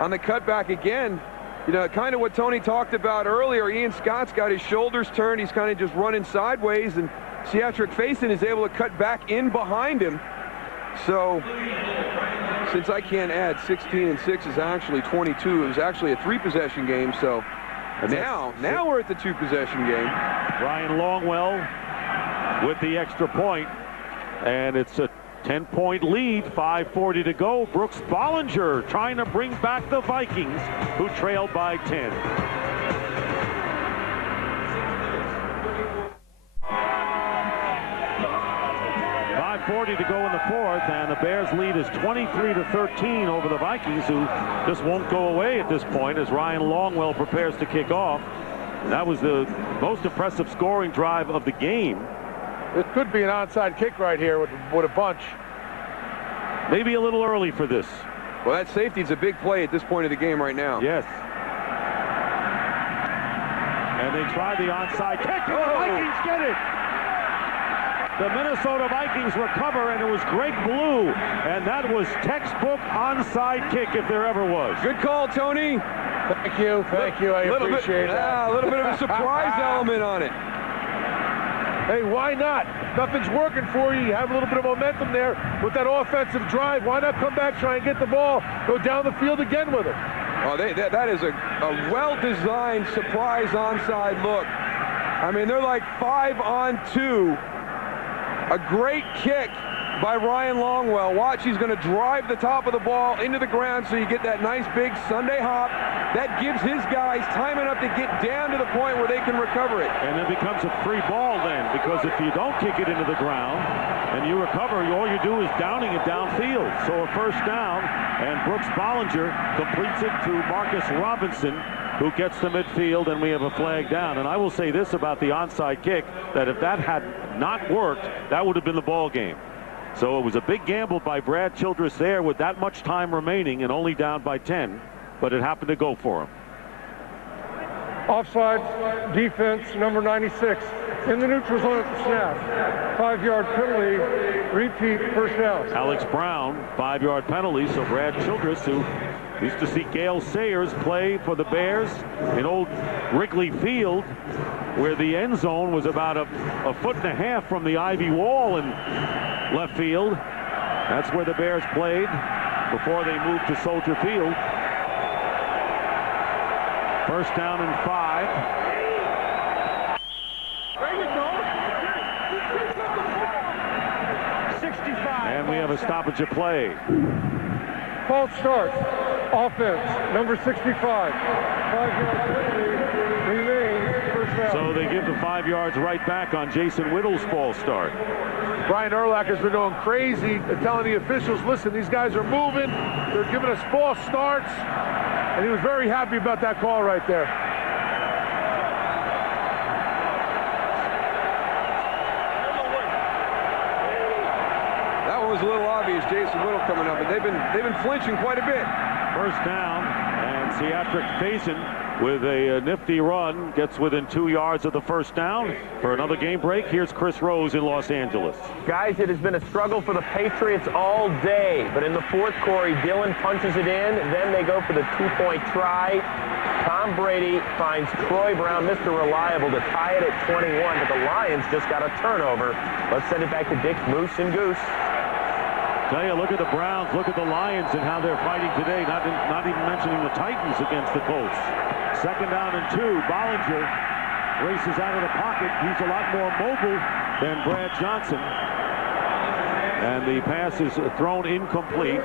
on the cutback again. You know, kind of what Tony talked about earlier. Ian Scott's got his shoulders turned. He's kind of just running sideways, and Seatric Faison is able to cut back in behind him. So, since I can't add, 16 and 6 is actually 22. It was actually a 3-possession game. So now we're at the 2-possession game. Ryan Longwell with the extra point, and it's a 10-point lead, 5:40 to go. Brooks Bollinger trying to bring back the Vikings, who trailed by 10. .40 to go in the 4th, and the Bears lead is 23-13 over the Vikings, who just won't go away at this point as Ryan Longwell prepares to kick off. That was the most impressive scoring drive of the game. It could be an onside kick right here with a bunch. Maybe a little early for this. Well, that safety's a big play at this point of the game right now. Yes. And they try the onside kick, and the Vikings get it. The Minnesota Vikings recover, and it was Greg Blue, and that was textbook onside kick if there ever was. Good call, Tony. Thank you. I appreciate that. A little bit of a surprise element on it. Hey, why not? Nothing's working for you. You have a little bit of momentum there with that offensive drive. Why not come back, try and get the ball, go down the field again with it? Oh, that is a well-designed surprise onside look. I mean, they're like 5-on-2. A great kick by Ryan Longwell. Watch, he's going to drive the top of the ball into the ground so you get that nice big Sunday hop. That gives his guys time enough to get down to the point where they can recover it. And it becomes a free ball then, because if you don't kick it into the ground and you recover, all you do is downing it downfield. So a first down, and Brooks Bollinger completes it to Marcus Robinson, who gets to midfield, and we have a flag down. And I will say this about the onside kick, that if that had not worked, that would have been the ball game. So it was a big gamble by Brad Childress there with that much time remaining and only down by 10, but it happened to go for him. Offside defense, number 96. In the neutral zone at the snap. 5-yard penalty, repeat, first down. Alex Brown, 5-yard penalty, so Brad Childress, who used to see Gale Sayers play for the Bears in old Wrigley Field, where the end zone was about a 1.5 feet from the ivy wall in left field. That's where the Bears played before they moved to Soldier Field. First down and 5. And we have a stoppage of play. False start. Offense, number 65. 5-yard penalty, remains first down. So they give the 5 yards right back on Jason Whittle's false start. Brian Urlacher's been going crazy, telling the officials, listen, these guys are moving. They're giving us false starts. And he was very happy about that call right there. That one was a little obvious, Jason Whittle coming up, but they've been flinching quite a bit. First down, and Seatric Faison with a nifty run gets within 2 yards of the first down. For another game break, here's Chris Rose in Los Angeles. Guys, it has been a struggle for the Patriots all day, but in the fourth, Corey Dillon punches it in. Then they go for the 2-point try. Tom Brady finds Troy Brown, Mr. Reliable, to tie it at 21, but the Lions just got a turnover. Let's send it back to Dick, Moose, and Goose. Tell you, look at the Browns, look at the Lions and how they're fighting today. Not even mentioning the Titans against the Colts. Second down and 2. Bollinger races out of the pocket. He's a lot more mobile than Brad Johnson. And the pass is thrown incomplete.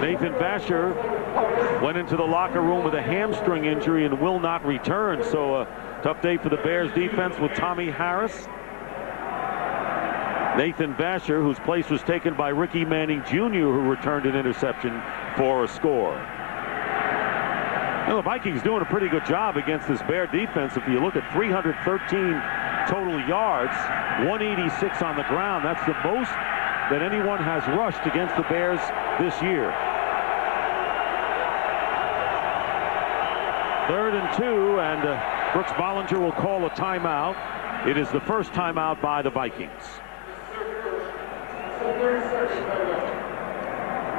Nathan Vasher went into the locker room with a hamstring injury and will not return. So a tough day for the Bears defense with Tommy Harris. Nathan Vasher, whose place was taken by Ricky Manning Jr., who returned an interception for a score. Well, the Vikings doing a pretty good job against this Bear defense. If you look at 313 total yards, 186 on the ground. That's the most that anyone has rushed against the Bears this year. 3rd and 2, and Brooks Bollinger will call a timeout. It is the first timeout by the Vikings.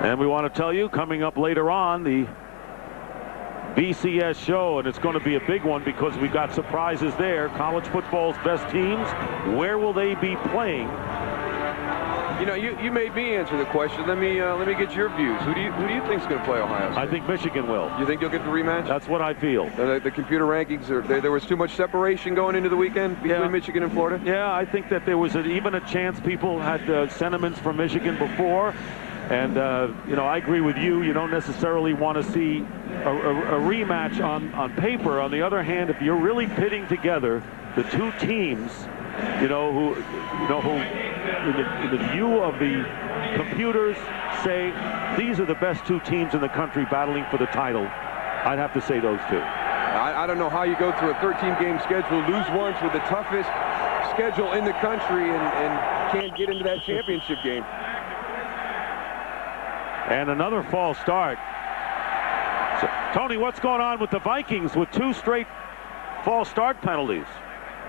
And we want to tell you, coming up later on, the BCS show, and it's going to be a big one because we've got surprises there. College football's best teams, where will they be playing? You know, you made me answer the question. Let me get your views. Who do you think is going to play Ohio State? I think Michigan will. You think you'll get the rematch? That's what I feel. The computer rankings there was too much separation going into the weekend between Michigan and Florida. Yeah, I think that there was even a chance. People had sentiments for Michigan before. And, you know, I agree with you. You don't necessarily want to see a rematch on paper. On the other hand, if you're really pitting together the two teams, you know, who in the view of the computers say these are the best two teams in the country battling for the title, I'd have to say those two. I don't know how you go through a 13-game schedule, lose once with the toughest schedule in the country, and can't get into that championship game. And another false start. So, Tony, what's going on with the Vikings with 2 straight false start penalties?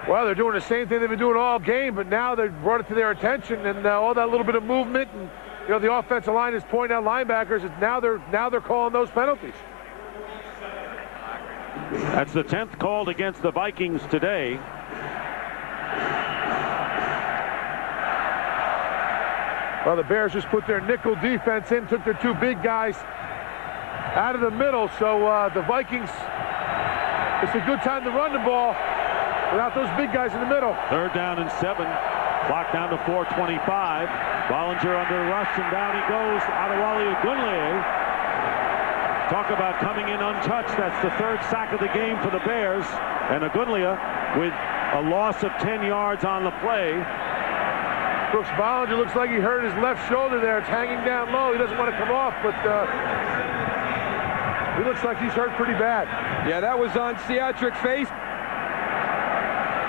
Well, they're doing the same thing they've been doing all game, but now they've brought it to their attention, and all that little bit of movement, and you know the offensive line is pointing out linebackers. And now they're calling those penalties. That's the 10th called against the Vikings today. Well, the Bears just put their nickel defense in, took their 2 big guys out of the middle. So the Vikings, it's a good time to run the ball without those big guys in the middle. 3rd down and 7. Clock down to 4:25. Bollinger under rush, and down he goes. Adewale Ogunleye. Talk about coming in untouched. That's the 3rd sack of the game for the Bears. And Ogunleye with a loss of 10 yards on the play. Brooks Bollinger looks like he hurt his left shoulder there. It's hanging down low. He doesn't want to come off, but he looks like he's hurt pretty bad. Yeah, that was on theatric face.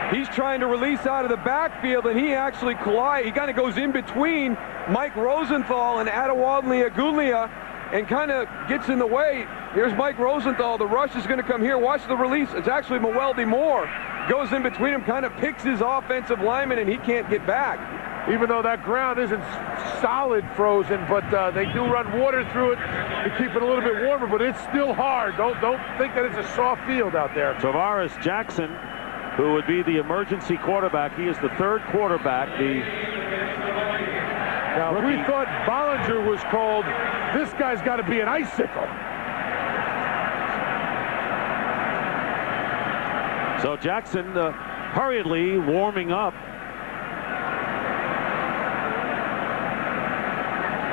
He's trying to release out of the backfield, and he actually collides. He kind of goes in between Mike Rosenthal and Adewale Ogunleye and kind of gets in the way. Here's Mike Rosenthal. The rush is going to come here. Watch the release. It's actually Mewelde Moore. Goes in between him, kind of picks his offensive lineman, and he can't get back. Even though that ground isn't solid frozen, but they do run water through it to keep it a little bit warmer, but it's still hard. Don't think that it's a soft field out there. Tavares Jackson, who would be the emergency quarterback. He is the 3rd quarterback. Now, if we thought Bollinger was cold, this guy's got to be an icicle. So Jackson hurriedly warming up.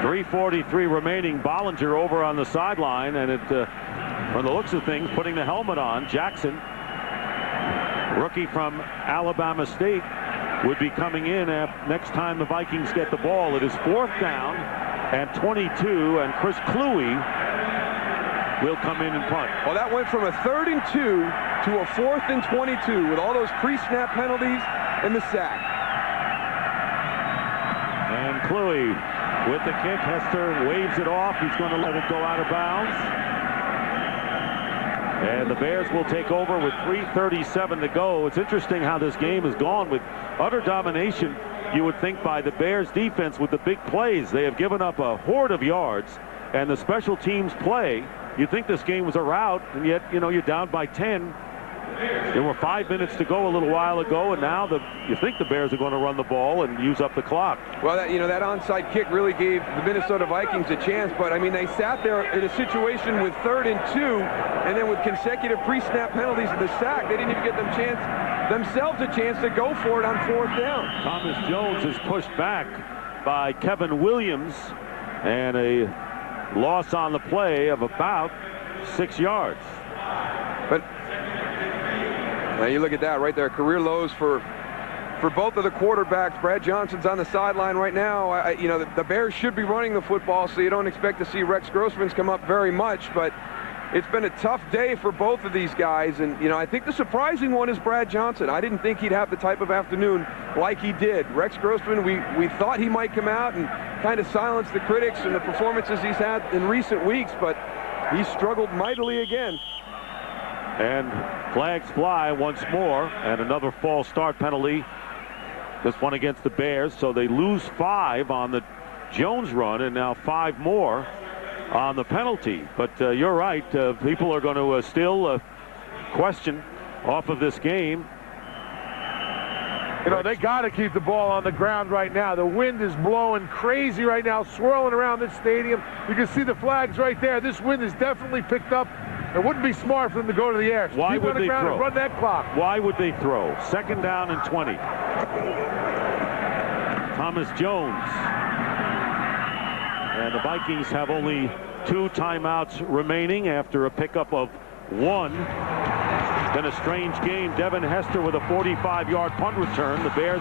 3:43 remaining. Bollinger over on the sideline, and from the looks of things, putting the helmet on. Jackson, rookie from Alabama State, would be coming in next time the Vikings get the ball. It is 4th down and 22, and Chris Kluwe will come in and punt. Well, that went from a 3rd and 2 to a 4th and 22 with all those pre-snap penalties and the sack. And Kluwe with the kick. Hester waves it off. He's going to let it go out of bounds. And the Bears will take over with 3:37 to go. It's interesting how this game has gone with utter domination, you would think, by the Bears defense with the big plays. They have given up a horde of yards, and the special teams play. You think this game was a rout, and yet, you know, you're down by 10 There were 5 minutes to go a little while ago, and now you think the Bears are going to run the ball and use up the clock. Well, that onside kick really gave the Minnesota Vikings a chance, but I mean, they sat there in a situation with 3rd and 2, and then with consecutive pre-snap penalties in the sack, they didn't even get themselves a chance to go for it on 4th down. Thomas Jones is pushed back by Kevin Williams, and a loss on the play of about 6 yards. But now you look at that right there, career lows for both of the quarterbacks. Brad Johnston's on the sideline right now. You know, the Bears should be running the football, so you don't expect to see Rex Grossman's come up very much, but it's been a tough day for both of these guys, and you know, I think the surprising one is Brad Johnston. I didn't think he'd have the type of afternoon like he did. Rex Grossman, we thought he might come out and kind of silence the critics and the performances he's had in recent weeks, but he struggled mightily again. And flags fly once more, and another false start penalty. This one against the Bears, so they lose 5 on the Jones run, and now 5 more on the penalty. But you're right, people are going to still question off of this game. You know, they got to keep the ball on the ground right now. The wind is blowing crazy right now, swirling around this stadium. You can see the flags right there. This wind is definitely picked up. It wouldn't be smart for them to go to the air. Why keep would on the they ground throw? And run that clock. Why would they throw? 2nd down and 20. Thomas Jones. And the Vikings have only 2 timeouts remaining after a pickup of 1. Been a strange game. Devin Hester with a 45-yard punt return. The Bears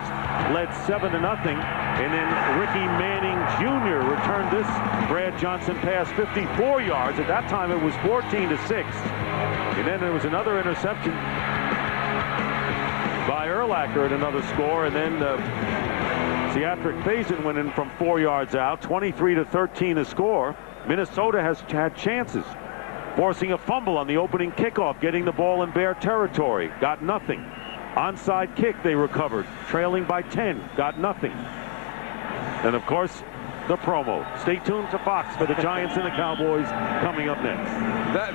led 7-0, and then Ricky Manning Jr. returned this Brad Johnston pass 54 yards. At that time, it was 14-6, and then there was another interception by Urlacher at another score, and then Theatric Faison went in from 4 yards out. 23-13 the score. Minnesota has had chances, forcing a fumble on the opening kickoff, getting the ball in Bear territory. Got nothing. Onside kick they recovered, trailing by 10. Got nothing. And of course, the promo. Stay tuned to Fox for the Giants and the Cowboys coming up next.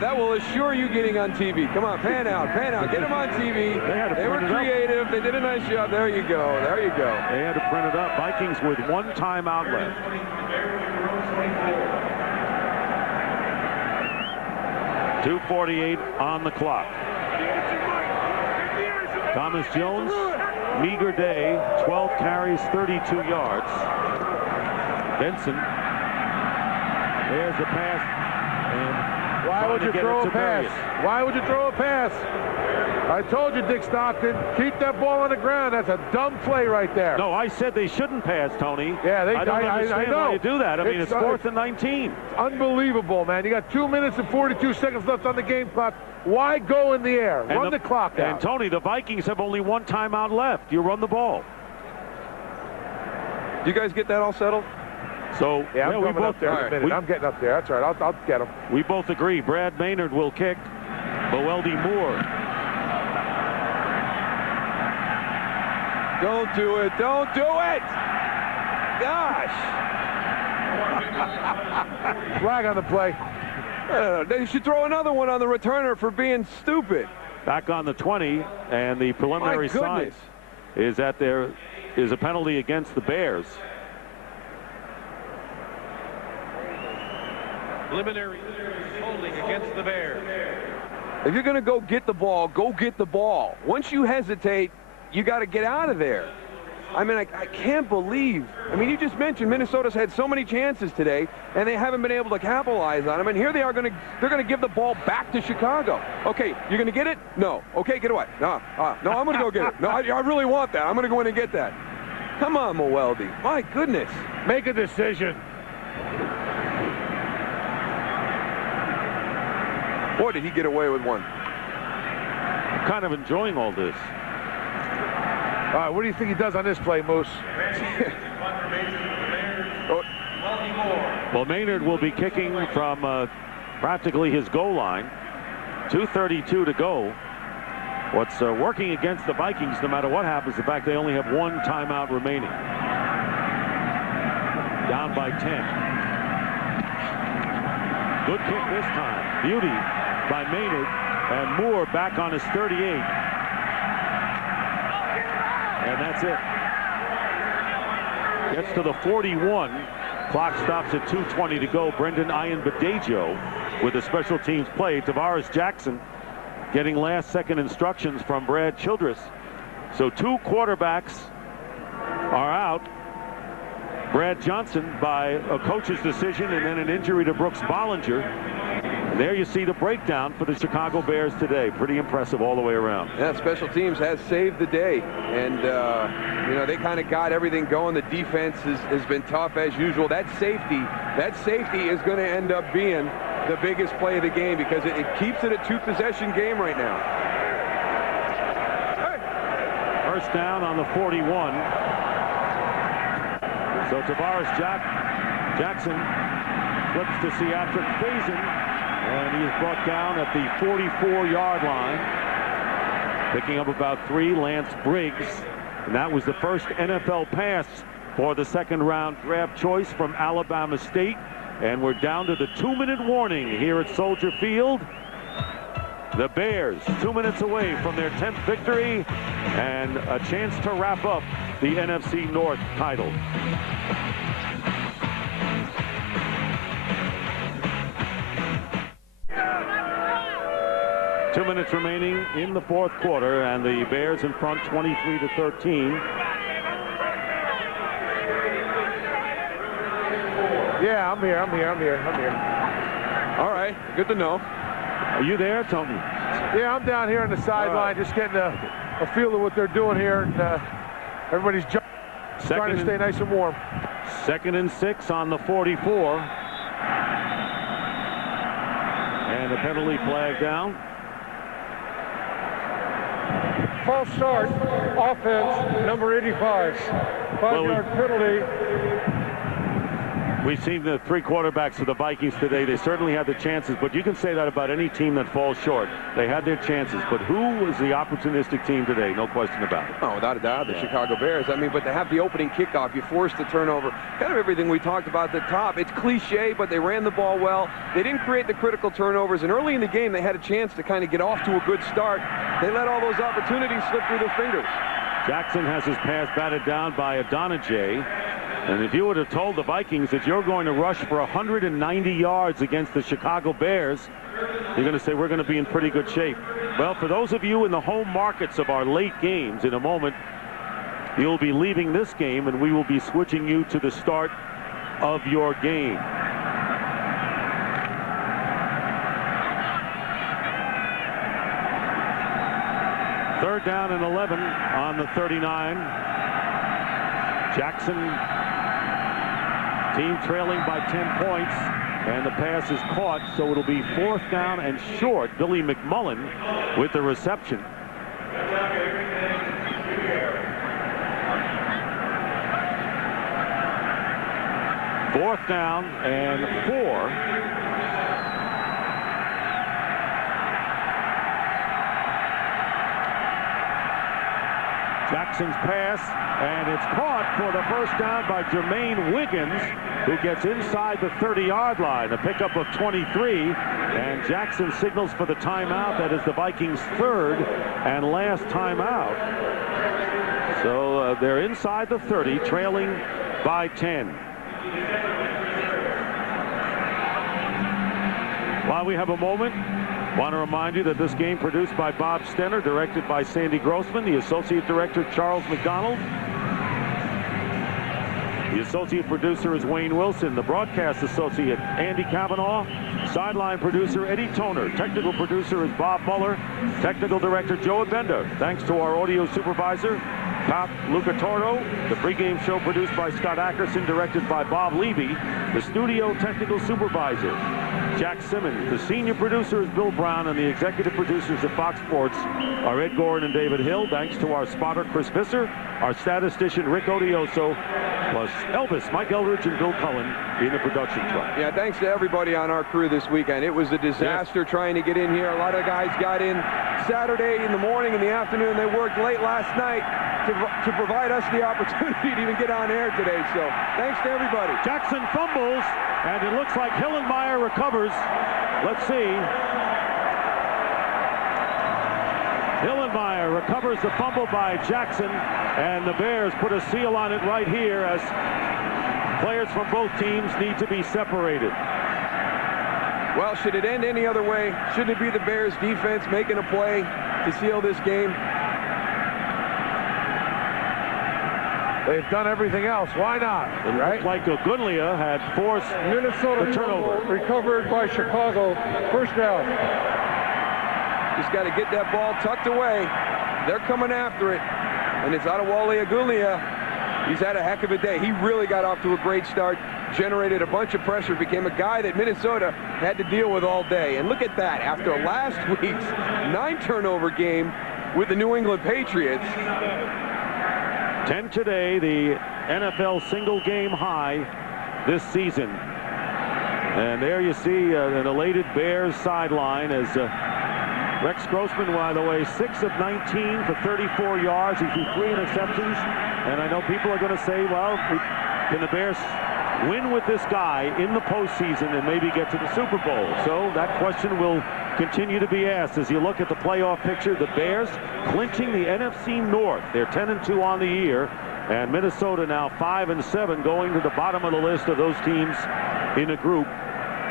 That will assure you getting on TV. Come on, pan out, get them on TV. They were creative. They did a nice job. There you go. There you go. They had to print it up. Vikings with 1 timeout left. .248 on the clock. Thomas Jones, meager day, 12 carries, 32 yards. Benson, there's the pass. And why would you throw a pass? Why would you throw a pass? I told you, Dick Stockton, keep that ball on the ground. That's a dumb play right there. No, I said they shouldn't pass, Tony. Yeah, I don't understand I know. why you do that. I mean, it's 4th and 19. Unbelievable, man. You got 2 minutes and 42 seconds left on the game clock. Why go in the air? Run the clock out. And, Tony, the Vikings have only 1 timeout left. You run the ball. Do you guys get that all settled? So, yeah, I'm we coming both, up there in a minute. I'm getting up there. That's all right. I'll get him. We both agree. Brad Maynard will kick. Boeldi Moore. Don't do it. Don't do it. Gosh. Flag on the play. They should throw another one on the returner for being stupid. Back on the 20, and the preliminary sign is that there is a penalty against the Bears. Preliminary holding against the Bears. If you're going to go get the ball, go get the ball. Once you hesitate, you got to get out of there. I mean, I can't believe. I mean, you just mentioned Minnesota's had so many chances today, and they haven't been able to capitalize on them. And here they are they're going to give the ball back to Chicago. Okay, you're going to get it? No. Okay, get away. No, I'm going to go get it. No, I really want that. I'm going to go in and get that. Come on, Moeldi. My goodness. Make a decision. Boy, did he get away with one. I'm kind of enjoying all this. All right, what do you think he does on this play, Moose? Well, Maynard will be kicking from practically his goal line. 2:32 to go. What's working against the Vikings, no matter what happens, the fact they only have 1 timeout remaining. Down by 10. Good kick this time. Beauty by Maynard. And Moore back on his 38. And that's it. Gets to the 41. Clock stops at 2:20 to go. Brendan Ian-Badejo with the special teams play. Tavares Jackson getting last-second instructions from Brad Childress. So 2 quarterbacks are out. Brad Johnston by a coach's decision and then an injury to Brooks Bollinger. And there you see the breakdown for the Chicago Bears today. Pretty impressive all the way around. Yeah, special teams has saved the day. And, you know, they kind of got everything going. The defense has been tough as usual. That safety is going to end up being the biggest play of the game because it keeps it a 2-possession game right now. First down on the 41. So Tavares Jackson flips to Seatric Faison, and he is brought down at the 44-yard line. Picking up about 3, Lance Briggs. And that was the first NFL pass for the second-round draft choice from Alabama State. And we're down to the 2-minute warning here at Soldier Field. The Bears 2 minutes away from their 10th victory and a chance to wrap up the NFC North title. Two minutes remaining in the fourth quarter, and the Bears in front 23-13. Yeah, I'm here. All right, good to know. Are you there, Tony? Yeah, I'm down here on the sideline, just getting a feel of what they're doing here. And everybody's trying to stay nice and warm. 2nd and 6 on the 44. And a penalty flag down. False start, offense, number 85. 5-yard penalty. We've seen the 3 quarterbacks of the Vikings today. They certainly had the chances, but you can say that about any team that falls short. They had their chances, but who was the opportunistic team today? No question about it. Oh, without a doubt, the Chicago Bears. I mean, but to have the opening kickoff, you forced the turnover. Kind of everything we talked about at the top. It's cliche, but they ran the ball well. They didn't create the critical turnovers, and early in the game, they had a chance to kind of get off to a good start. They let all those opportunities slip through their fingers. Jackson has his pass batted down by Adonijay. And if you would have told the Vikings that you're going to rush for 190 yards against the Chicago Bears, you're going to say we're going to be in pretty good shape. Well, for those of you in the home markets of our late games, in a moment, you'll be leaving this game, and we will be switching you to the start of your game. Third down and 11 on the 39. Jackson, team trailing by 10 points, and the pass is caught, so it'll be 4th down and short. Billy McMullen with the reception. Fourth down and 4. Jackson's pass, and it's caught for the first down by Jermaine Wiggins, who gets inside the 30-yard line. A pickup of 23, and Jackson signals for the timeout. That is the Vikings' 3rd and last timeout. So they're inside the 30, trailing by 10. While we have a moment, want to remind you that this game produced by Bob Stenner, directed by Sandy Grossman, the associate director Charles McDonald. The associate producer is Wayne Wilson, the broadcast associate Andy Cavanaugh, sideline producer Eddie Toner, technical producer is Bob Muller, technical director Joe Abenda. Thanks to our audio supervisor Pop Lucatoro, the pregame show produced by Scott Ackerson, directed by Bob Levy, the studio technical supervisor Jack Simmons, the senior producer is Bill Brown, and the executive producers of Fox Sports are Ed Gorin and David Hill. Thanks to our spotter Chris Visser, our statistician Rick Odioso, plus Elvis, Mike Eldridge, and Bill Cullen in the production truck. Yeah, thanks to everybody on our crew this weekend. It was a disaster trying to get in here. A lot of guys got in Saturday in the morning, in the afternoon. They worked late last night to provide us the opportunity to even get on air today. So thanks to everybody. Jackson fumbles, and it looks like Hillenmeyer recovers. Let's see. Hillenmeyer recovers the fumble by Jackson, and the Bears put a seal on it right here as players from both teams need to be separated. Well, should it end any other way? Shouldn't it be the Bears defense making a play to seal this game? They've done everything else. Why not? Right? Like Ogunlia had forced Minnesota the turnover. Recovered by Chicago. First down. Just got to get that ball tucked away. They're coming after it. And it's Adewale Ogunlia. He's had a heck of a day. He really got off to a great start, generated a bunch of pressure, became a guy that Minnesota had to deal with all day. And look at that. After last week's 9-turnover game with the New England Patriots. 10 today, the NFL single game high this season. And there you see an elated Bears sideline as Rex Grossman, by the way, 6 of 19 for 34 yards. He threw 3 interceptions. And I know people are going to say, well, can the Bears win with this guy in the postseason and maybe get to the Super Bowl? So that question will continue to be asked as you look at the playoff picture. The Bears clinching the NFC North. They're 10-2 on the year, and Minnesota now 5-7, going to the bottom of the list of those teams in a group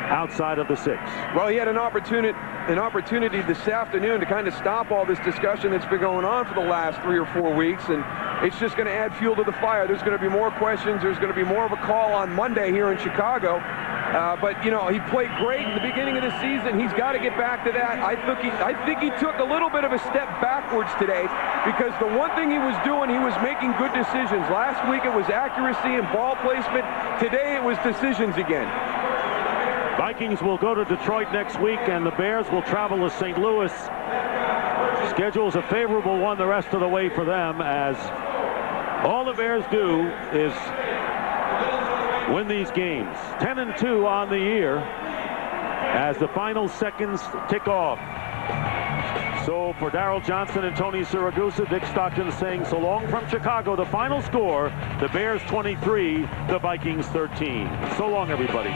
outside of the 6. Well, he had an opportunity this afternoon to kind of stop all this discussion that's been going on for the last 3 or 4 weeks, and it's just going to add fuel to the fire. There's going to be more questions. There's going to be more of a call on Monday here in Chicago. But, you know, he played great in the beginning of the season. He's got to get back to that. I think he took a little bit of a step backwards today, because the one thing he was doing, he was making good decisions. Last week it was accuracy and ball placement. Today it was decisions again. Vikings will go to Detroit next week, and the Bears will travel to St. Louis. Schedule's a favorable one the rest of the way for them, as all the Bears do is win these games. 10-2 on the year as the final seconds tick off. So for Daryl Johnston and Tony Siragusa, Dick Stockton saying so long from Chicago. The final score, the Bears 23, the Vikings 13. So long, everybody.